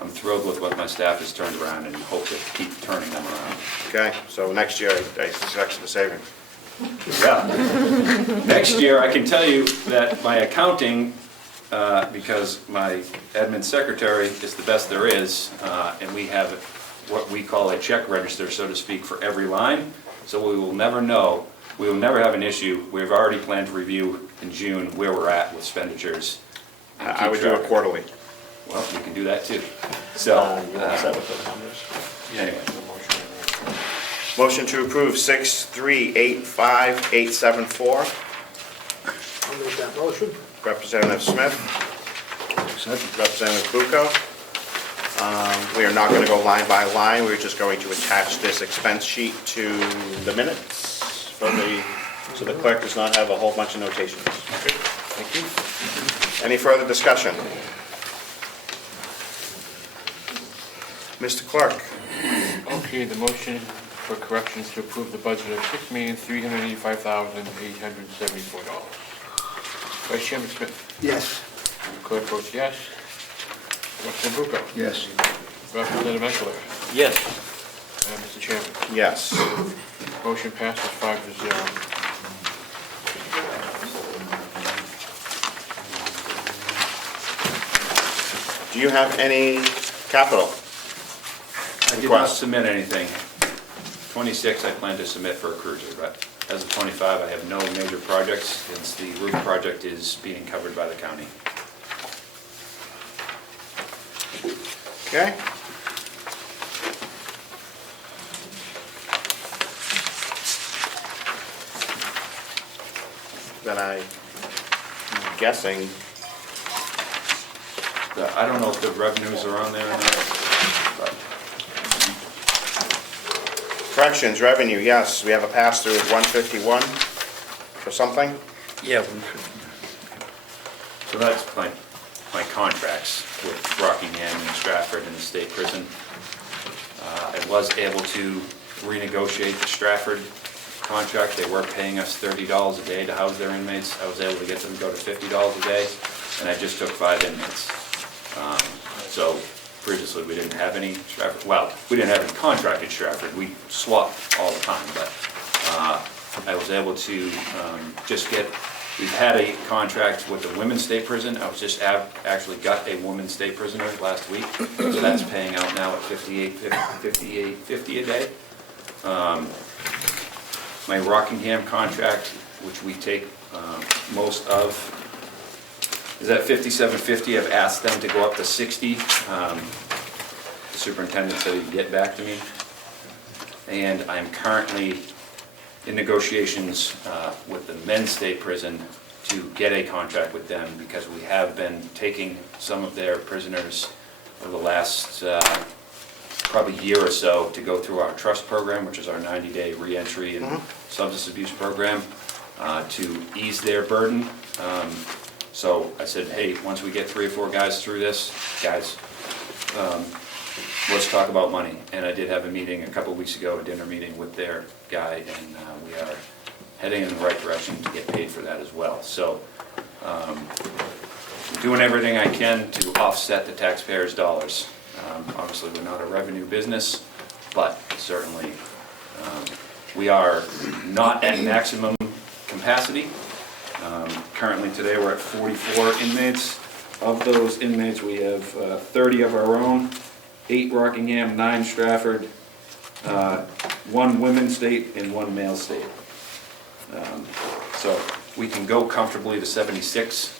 I'm thrilled with what my staff has turned around and hope to keep turning them around. Okay, so next year, I expect the savings. Yeah. Next year, I can tell you that my accounting, because my admin secretary is the best there is, and we have what we call a check register, so to speak, for every line, so we will never know, we will never have an issue. We've already planned to review in June where we're at with expenditures. and I keep would do track. it quarterly. Well, we can do that too. So, You want to set with those numbers? anyway. Motion to approve 6385874. I'll make that motion. Representative Smith. Representative Bucco. We are not going to go line by line, we're just going to attach this expense sheet to the minutes for so the clerk does not have a whole bunch of notations. Thank you. Any further discussion? Mr. Clerk? Okay, the motion for corrections to approve the budget of $6,385,874. Vice Chairman Smith. Yes. Clerk votes yes. Representative Bucco. Yes. Representative Metzler. Yes. Mr. Chairman. Yes. Motion passes 5-0. Do you have any capital? I did not submit anything. 26, I plan to submit for a cruiser, but as of 25, I have no major projects, since the roof project is being covered by the county. Okay. Then I'm guessing, I don't know if the revenues are on there or not, but corrections, revenue, yes, we have a pass-through of 151 for something. Yeah. so that's my contracts with Rockingham and Stratford and the state prison. I was able to renegotiate the Stratford contract. They were paying us $30 a day to house their inmates. I was able to get them to go to $50 a day, and I just took 5 inmates. So previously, we didn't have any Stratford, well, we didn't have any contracted Stratford. We swapped all the time, but I was able to just get, we've had a contract with the women's state prison. I was just actually got a women's state prisoner last week, so that's paying out now at $58.50 a day. My Rockingham contract, which we take most of, is at $57.50. I've asked them to go up to $60. The superintendent said he'd get back to me. And I'm currently in negotiations with the men's state prison to get a contract with them, because we have been taking some of their prisoners over the last probably year or so to go through our trust program, which is our 90-day reentry and substance abuse program, to ease their burden. So I said, hey, once we get 3 or 4 guys through this, guys, let's talk about money. And I did have a meeting a couple weeks ago, a dinner meeting with their guy, and we are heading in the right direction to get paid for that as well. So doing everything I can to offset the taxpayers' dollars. Obviously, we're not a revenue business, but certainly we are not at maximum capacity. Currently today, we're at 44 inmates. Of those inmates, we have 30 of our own, 8 Rockingham, 9 Stratford, 1 women's state, and 1 male state. So we can go comfortably to 76,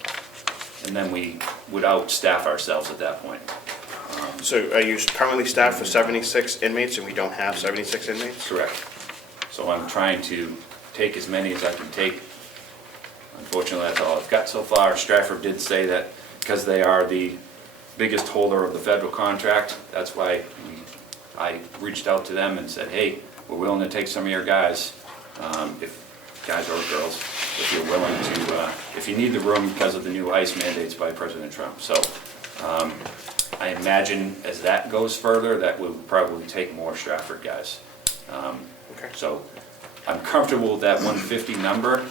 and then we would outstaff ourselves at that point. So are you currently staffed for 76 inmates and we don't have 76 inmates? Correct. So I'm trying to take as many as I can take. Unfortunately, that's all I've got so far. Stratford did say that because they are the biggest holder of the federal contract, that's why I reached out to them and said, hey, we're willing to take some of your guys, if guys or girls, if you're willing to, if you need the room because of the new ICE mandates by President Trump. So I imagine as that goes further, that will probably take more Stratford guys. Okay. So I'm comfortable with that 150 number.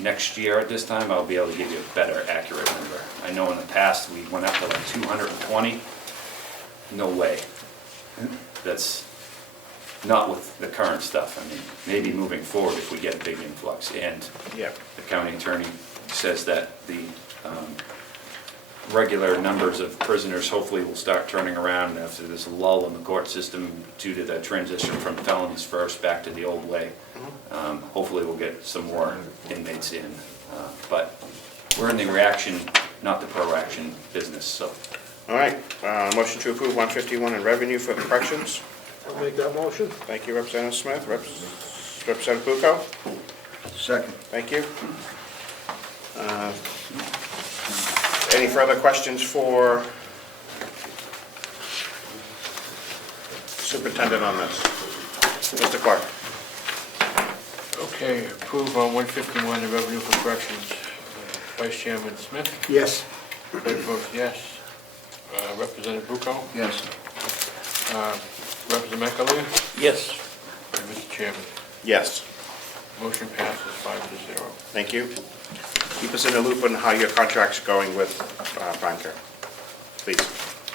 Next year at this time, I'll be able to give you a better accurate number. I know in the past, we went up to like 220. No way. That's not with the current stuff. I mean, maybe moving forward if we get a big influx. And the county attorney says that the regular numbers of prisoners hopefully will start turning around after this lull in the court system due to the transition from felonies first back to the old way. Hopefully we'll get some more inmates in. But we're in the reaction, not the proaction business. So. All right, motion to approve 151 in revenue for the corrections. I'll make that motion. Thank you, Representative Smith. Representative Bucco? Second. Thank you. Any further questions for Superintendent on this? Mr. Clark? Okay, approve on 151, the revenue for corrections. Vice Chairman Smith? Yes. Clerk votes yes. Representative Bucco? Yes. Representative McAleer? Yes. And Mr. Chairman? Yes. Motion passes 5-0. Thank you. Keep us in the loop on how your contract's going with Prime Care, please.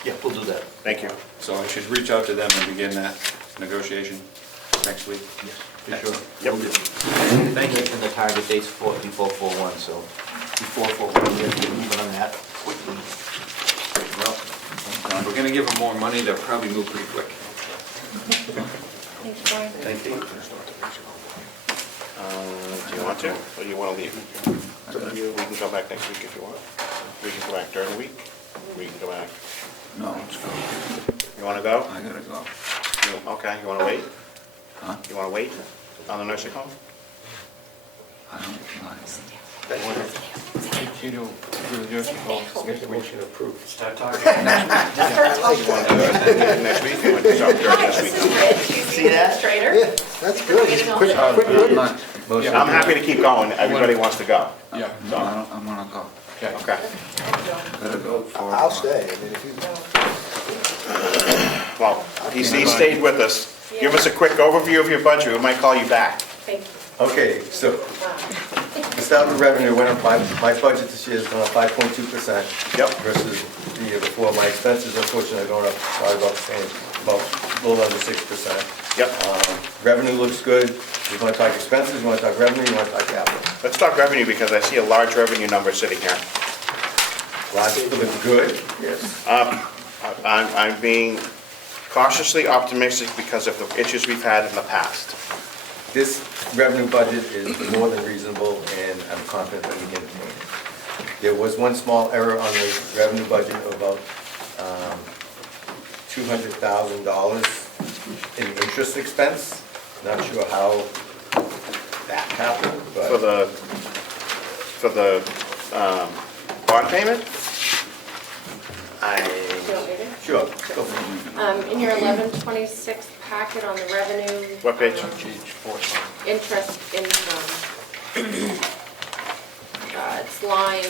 Yeah, we'll do that. Thank you. So I should reach out to them and begin that negotiation next week? Yes, for sure. Yep. Thank you. And the target date's before 4/1, so before 4/1, we have to get moving on that quickly. Well, if we're gonna give them more money, they'll probably move pretty quick. Thanks, Brian. Thank you. Do you want to, or do you want to leave? We can come back next week if you want. We can come back during the week. We can come back. No, let's go. You want to go? I gotta go. Okay, you want to wait? Huh? You want to wait on the nursing home? I don't mind. You know, Make the motion approved. Start talking. You want to do it next week? You want to start during this week? See that? Yeah, that's good. It's quick, quick riddance. I'm happy to keep going. Everybody wants to go. Yeah. I'm gonna go. Okay. Okay. Gotta go for. I'll stay. I mean, if you, Well, he stayed with us. Give us a quick overview of your budget. We might call you back. Thank you. Okay, so, to start with revenue, went up, my budget this year is going up 5.2%. Yep. Versus the year before. My expenses unfortunately are going up probably about the same, about a little under 6%. Yep. Revenue looks good. You want to talk expenses, you want to talk revenue, you want to talk capital? Let's talk revenue because I see a large revenue number sitting here. Lots of it good, yes. I'm being cautiously optimistic because of the issues we've had in the past. This revenue budget is more than reasonable, and I'm confident that we can attain it. There was one small error on the revenue budget of about $200,000 in interest expense. Not sure how that happened, but... For the bond payment? Sure. Go for it. In your 1126 packet on the revenue. What page? Interest income. It's line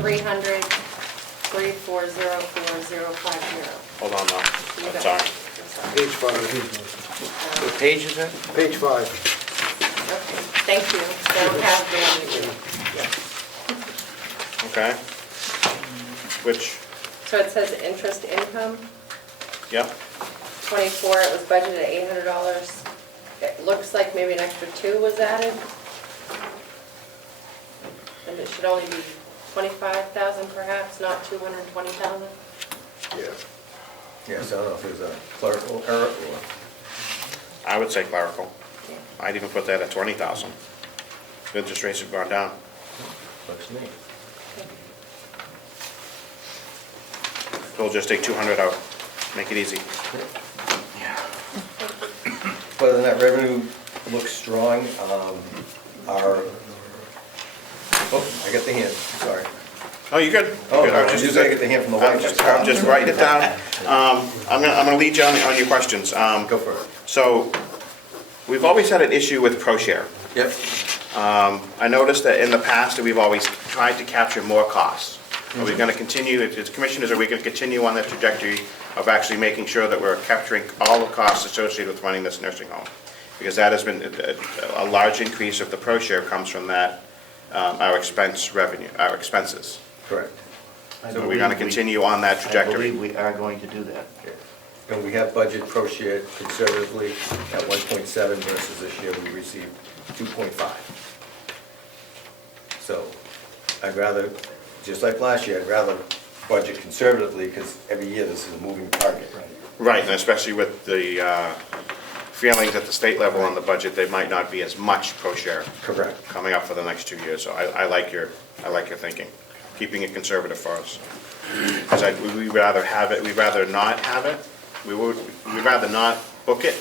300, 3404050. Hold on, no. You I'm got sorry. it. page 5. What page is that? Page 5. Okay, thank you. They don't have the revenue. Okay. Which, So it says interest income, yep, 24, it was budgeted at $800. It looks like maybe an extra 2 was added. And it should only be 25,000 perhaps, not 220,000. Yeah. Yeah, so I don't know if it was a clerical error or... I would say clerical. I'd even put that at 20,000. Interest rates have gone down. Looks to me. We'll just take 200 out, make it easy. Other than that, revenue looks strong. Our, oh, I got the hand, sorry. Oh, you good? Oh, Good. I was I'm just just gonna get the hand from the I'm wife. just writing it down. I'm gonna lead you on your questions. Go for it. So, we've always had an issue with ProShare. Yep. I noticed that in the past, that we've always tried to capture more costs. Are we gonna continue, as commissioners, are we gonna continue on that trajectory of actually making sure that we're capturing all the costs associated with running this nursing home? Because that has been a large increase of the ProShare comes from that, our expense revenue, our expenses. Correct. So are we gonna continue on that trajectory? I believe we are going to do that. And we have budget ProShare conservatively at 1.7 versus this year we received 2.5. So I'd rather, just like last year, I'd rather budget conservatively because every year this is a moving target. Right, and especially with the feelings at the state level on the budget, there might not be as much ProShare. Correct. Coming up for the next 2 years, so I like your thinking, keeping it conservative for us. Because we'd rather have it, we'd rather not have it, we'd rather not book it,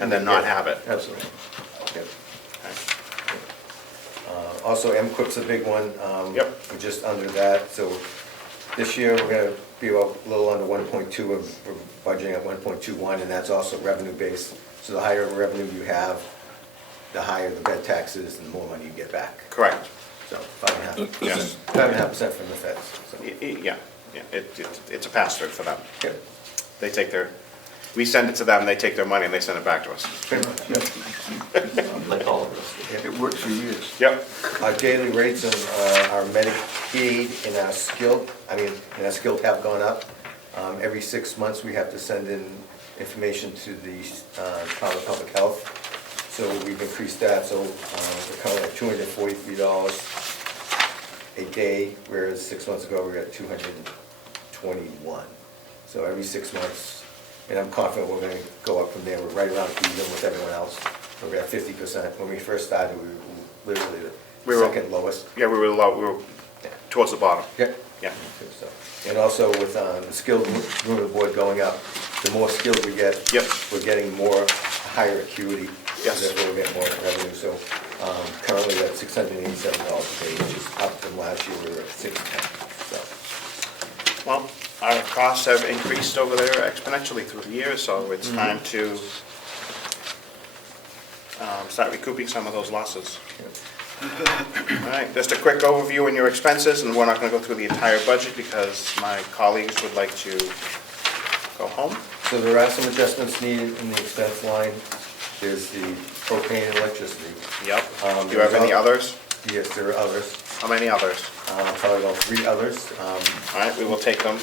and then not have it. Absolutely. Yep. Also, MQIP's a big one. Yep. We're just under that, so this year we're gonna be a little under 1.2, we're budgeting at 1.21, and that's also revenue-based. So the higher revenue you have, the higher the bed taxes and the more money you get back. Correct. So 5.5%. Yes. 5.5% from the feds. So. Yeah, it's a pass-through for them. Okay. They take their, we send it to them, they take their money, and they send it back to us. Pretty much, yep. Like all of us. It works for years. Yep. Our daily rates of our Medicaid and our skilled, and our skilled have gone up. Every 6 months, we have to send in information to the Department of Public Health. So we've increased that, so we're currently at $243 a day, whereas 6 months ago, we were at $221. So every 6 months, and I'm confident we're gonna go up from there. We're right around even with everyone else. We're at 50%. When we first started, we were literally the second lowest. Yeah, we were low, we were towards the bottom. Yeah. Yeah. And also with the skilled room board going up, the more skilled we get, we're getting more higher acuity. Yes. Therefore, we get more revenue. So currently we're at $687 a day, which is up from last year, we were at $610. So. Well, our costs have increased over there exponentially through the years, so it's time to start recouping some of those losses. All right, just a quick overview on your expenses, and we're not going to go through the entire budget because my colleagues would like to go home. So there are some adjustments needed in the expense line. There's the propane and electricity. Yep. Do you have any others? Yes, there are others. How many others? Probably about 3 others. All right, we will take them.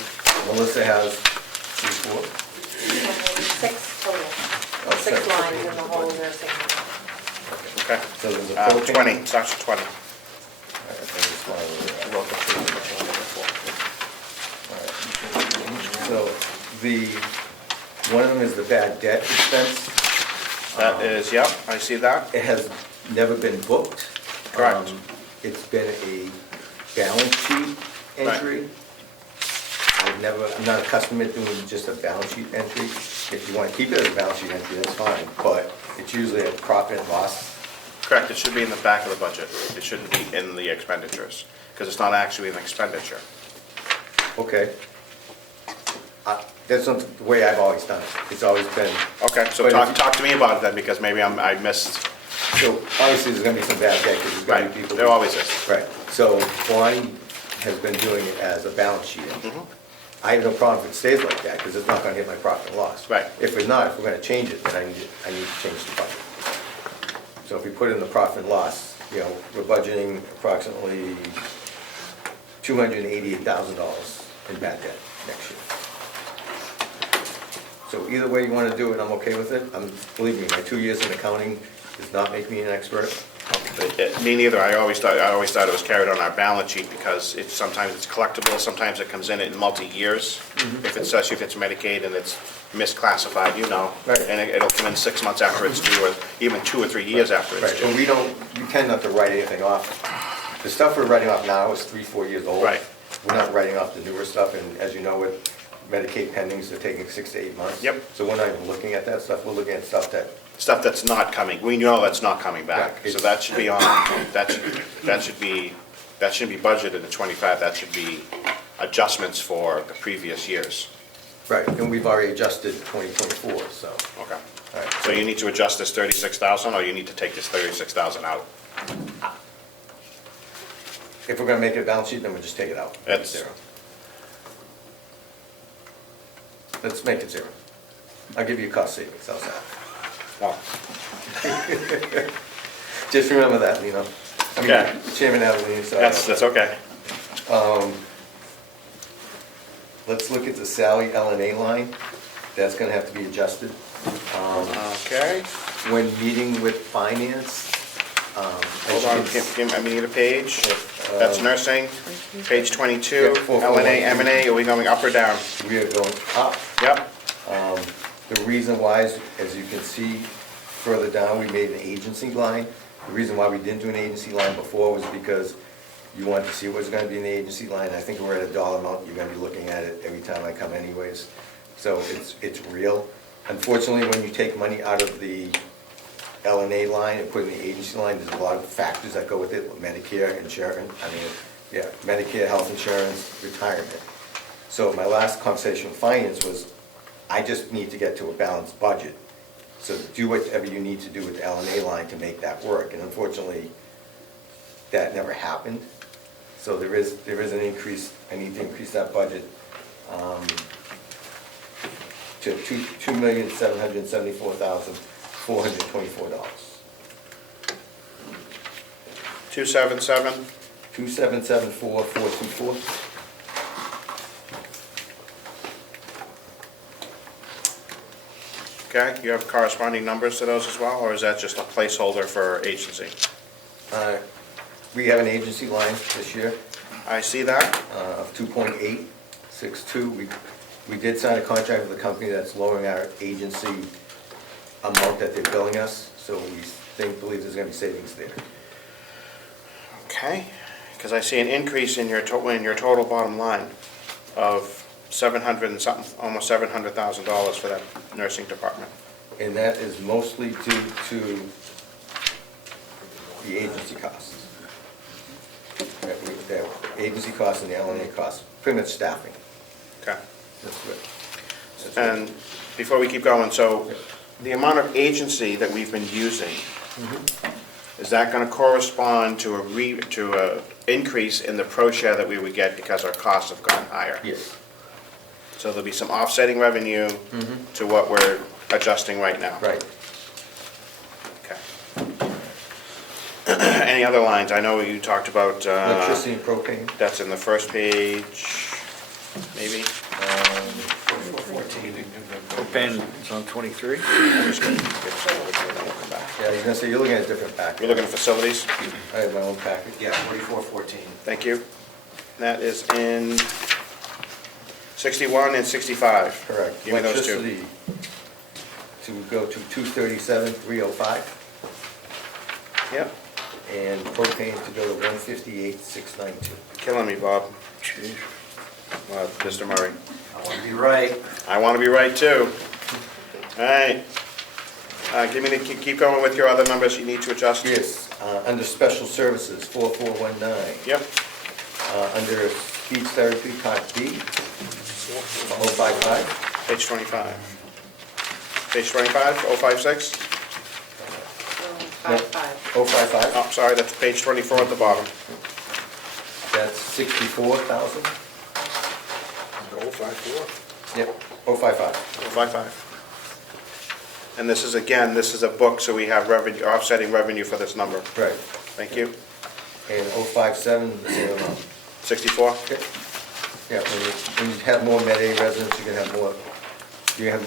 Melissa has 4. 6 total. Oh, 6 lines in the whole nursing home. Okay. So there's a propane. 20, starts at 20. So one of them is the bad debt expense. That is, yep, I see that. It has never been booked. Correct. It's been a balance sheet entry. I'm not accustomed to doing just a balance sheet entry. If you want to keep it as a balance sheet entry, that's fine, but it's usually a profit and loss. Correct, it should be in the back of the budget. It shouldn't be in the expenditures, because it's not actually an expenditure. Okay. That's not the way I've always done it. It's always been. Okay, so talk to me about it then, because maybe I missed. So obviously there's gonna be some bad debt, because there's gonna be people. There always is. Right, so Klein has been doing it as a balance sheet. I have no problem if it stays like that, because it's not gonna hit my profit and loss. Right. If we're gonna change it, then I need to change the budget. So if we put in the profit and loss, we're budgeting approximately $288,000 in bad debt next year. So either way you want to do it, I'm okay with it. Believe me, my 2 years in accounting does not make me an expert. Me neither. I always thought it was carried on our balance sheet because sometimes it's collectible, sometimes it comes in multi-years. If it's, especially if it's Medicaid and it's misclassified, you know. Right. And it'll come in 6 months after it's due, or even 2 or 3 years after it's Right, due. but we tend not to write anything off. The stuff we're writing off now is 3-4 years old. Right. We're not writing off the newer stuff, and as you know, with Medicaid pendings, they're taking 6 to 8 months. Yep. So we're not even looking at that stuff, we're looking at stuff that, Stuff that's not coming, we know that's not coming back. Yeah, So it's- that should be on, that shouldn't be budgeted in '25, that should be adjustments for the previous years. right, and we've already adjusted 2024, so. Okay. All right. So you need to adjust this 36,000, or you need to take this 36,000 out? If we're gonna make it a balance sheet, then we'll just take it out. That's- Zero. Let's make it zero. I'll give you a cost savings, how's that? Oh. Just remember that, you know. I mean, Okay. Chairman Adeline, so. That's okay. Let's look at the Sally LNA line. That's gonna have to be adjusted. Okay. When meeting with finance, Hold on, I need a page. That's nursing, page 22, Yeah, 441. LNA, M&A, are we going up or down? we are going up. Yep. The reason why is, as you can see further down, we made an agency line. The reason why we didn't do an agency line before was because you wanted to see what's gonna be in the agency line. I think we're at a dollar amount, you're gonna be looking at it every time I come anyways. So it's real. Unfortunately, when you take money out of the LNA line and put in the agency line, there's a lot of factors that go with it, Medicare, insurance, Medicare, health insurance, retirement. So my last conversation with finance was, I just need to get to a balanced budget. So do whatever you need to do with the LNA line to make that work. And unfortunately, that never happened. So there is an increase, I need to increase that budget to $2,774,424. 277, 2,774,424. okay, you have corresponding numbers to those as well, or is that just a placeholder for agency? We have an agency line this year I see that. of 2.862. We did sign a contract with a company that's lowering our agency amount that they're billing us, so we believe there's gonna be savings there. Okay, because I see an increase in your total bottom line of 700 and something, almost $700,000 for that nursing department. And that is mostly due to the agency costs. The agency costs and the LNA costs, pretty much staffing. Okay. That's it. And before we keep going, so the amount of agency that we've been using, is that going to correspond to a increase in the pro share that we would get because our costs have gone higher? Yes. So there'll be some offsetting revenue to what we're adjusting right now? Right. Okay. Any other lines? I know you talked about... Electricity and propane. That's in the first page, maybe? 14. Propane is on 23. I'm just gonna give us a little bit and then we'll come back. Yeah, you're gonna say, you're looking at a different package. You're looking at facilities? I have my own package. Yeah, 4414. Thank you. That is in 61 and 65. Correct. Give me those two. Electricity to go to 237,305, Yep. and propane to go to 158,692. Killing me, Bob. Mr. Murray. I want to be right. I want to be right too. All right. Keep going with your other numbers you need to adjust. Yes, under special services, 4419. Yep. Under speech therapy, part B, 055. Page 25. Page 25, 056? 055, Oh, sorry, that's page 24 at the bottom. that's 64,000. 054. Yep, 055. 055. And this is, again, this is a book, so we have revenue, offsetting revenue for this number. Right. Thank you. And 057, the same amount. 64? Okay. Yeah, when you have more Med A residents, you're gonna have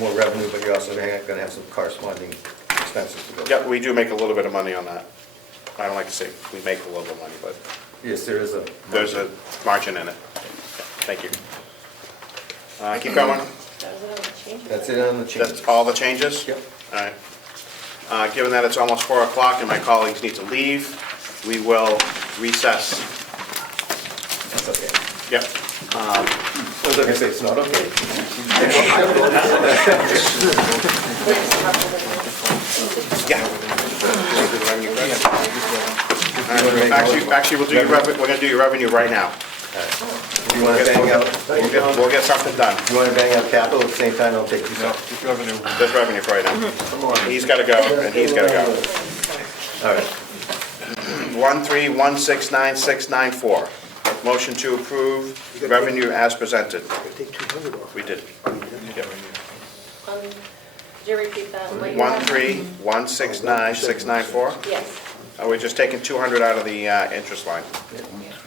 more revenue, but you're also gonna have some corresponding expenses to go. Yeah, we do make a little bit of money on that. I don't like to say we make a little bit of money, but Yes, there is a. there's a margin in it. Thank you. Keep going. That's it on the changes. That's all the changes? Yep. All right. Given that it's almost 4 o'clock and my colleagues need to leave, we will recess. That's okay. Yep. I was gonna say, it's not okay. Yeah. Actually, we'll do we're gonna do your revenue right now. You wanna bang out, We'll get something done. you wanna bang out capital at the same time, I'll take you. No, just revenue. Just revenue for right now. He's gotta go, and he's gotta go. All right. 1316994. Motion to approve revenue as presented. Take 200 off. We did. Yep. Could you repeat that? What you have? 1316994. Yes. We're just taking 200 out of the interest line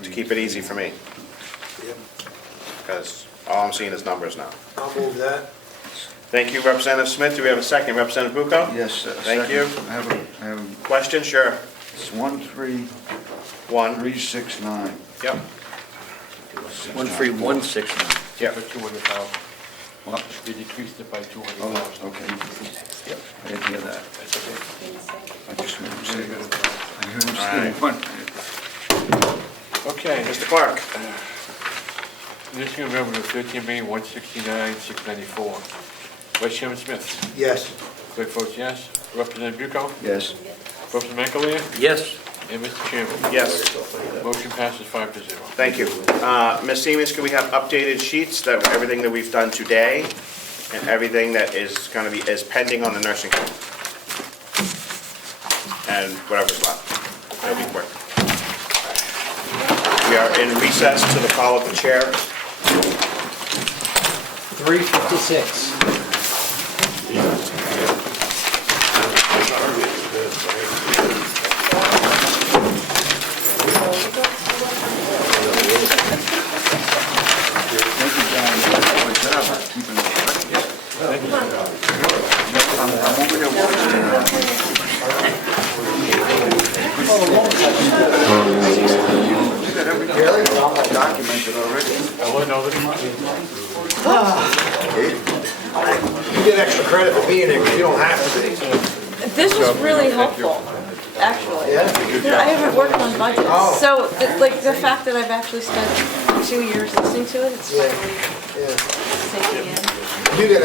to keep it easy for me, because all I'm seeing is numbers now. I'll move that. Thank you, Representative Smith. Do we have a second? Representative Bucco? Yes, Thank you. I have a, Question? Sure. it's 13169. Yep. 13169. Yep. For 200,000. What? They decreased it by 200,000. Oh, okay. I didn't hear that. I just heard him say that. I heard him say one. Okay. Mr. Clark? This year revenue, 13,169,694. Vice Chairman Smith. Yes. Clerk votes yes. Representative Bucco? Yes. Representative Mangaleer? Yes. And Mr. Chairman? Yes. Motion passes 5-0. Thank you. Ms. Siemens, can we have updated sheets that everything that we've done today and everything that is going to be pending on the nursing home? And whatever's left. It'll be quick. We are in recess to the call of the chair. 3:56. Thank you, John. Good job on keeping it straight. I'm over here watching. You got everything documented already. You get extra credit for being there, because you don't have to be. This was really helpful, actually. Yeah? I haven't worked on budgets, Oh. so like the fact that I've actually spent 2 years listening to it, it's Yeah. finally Yeah. sinking in. You get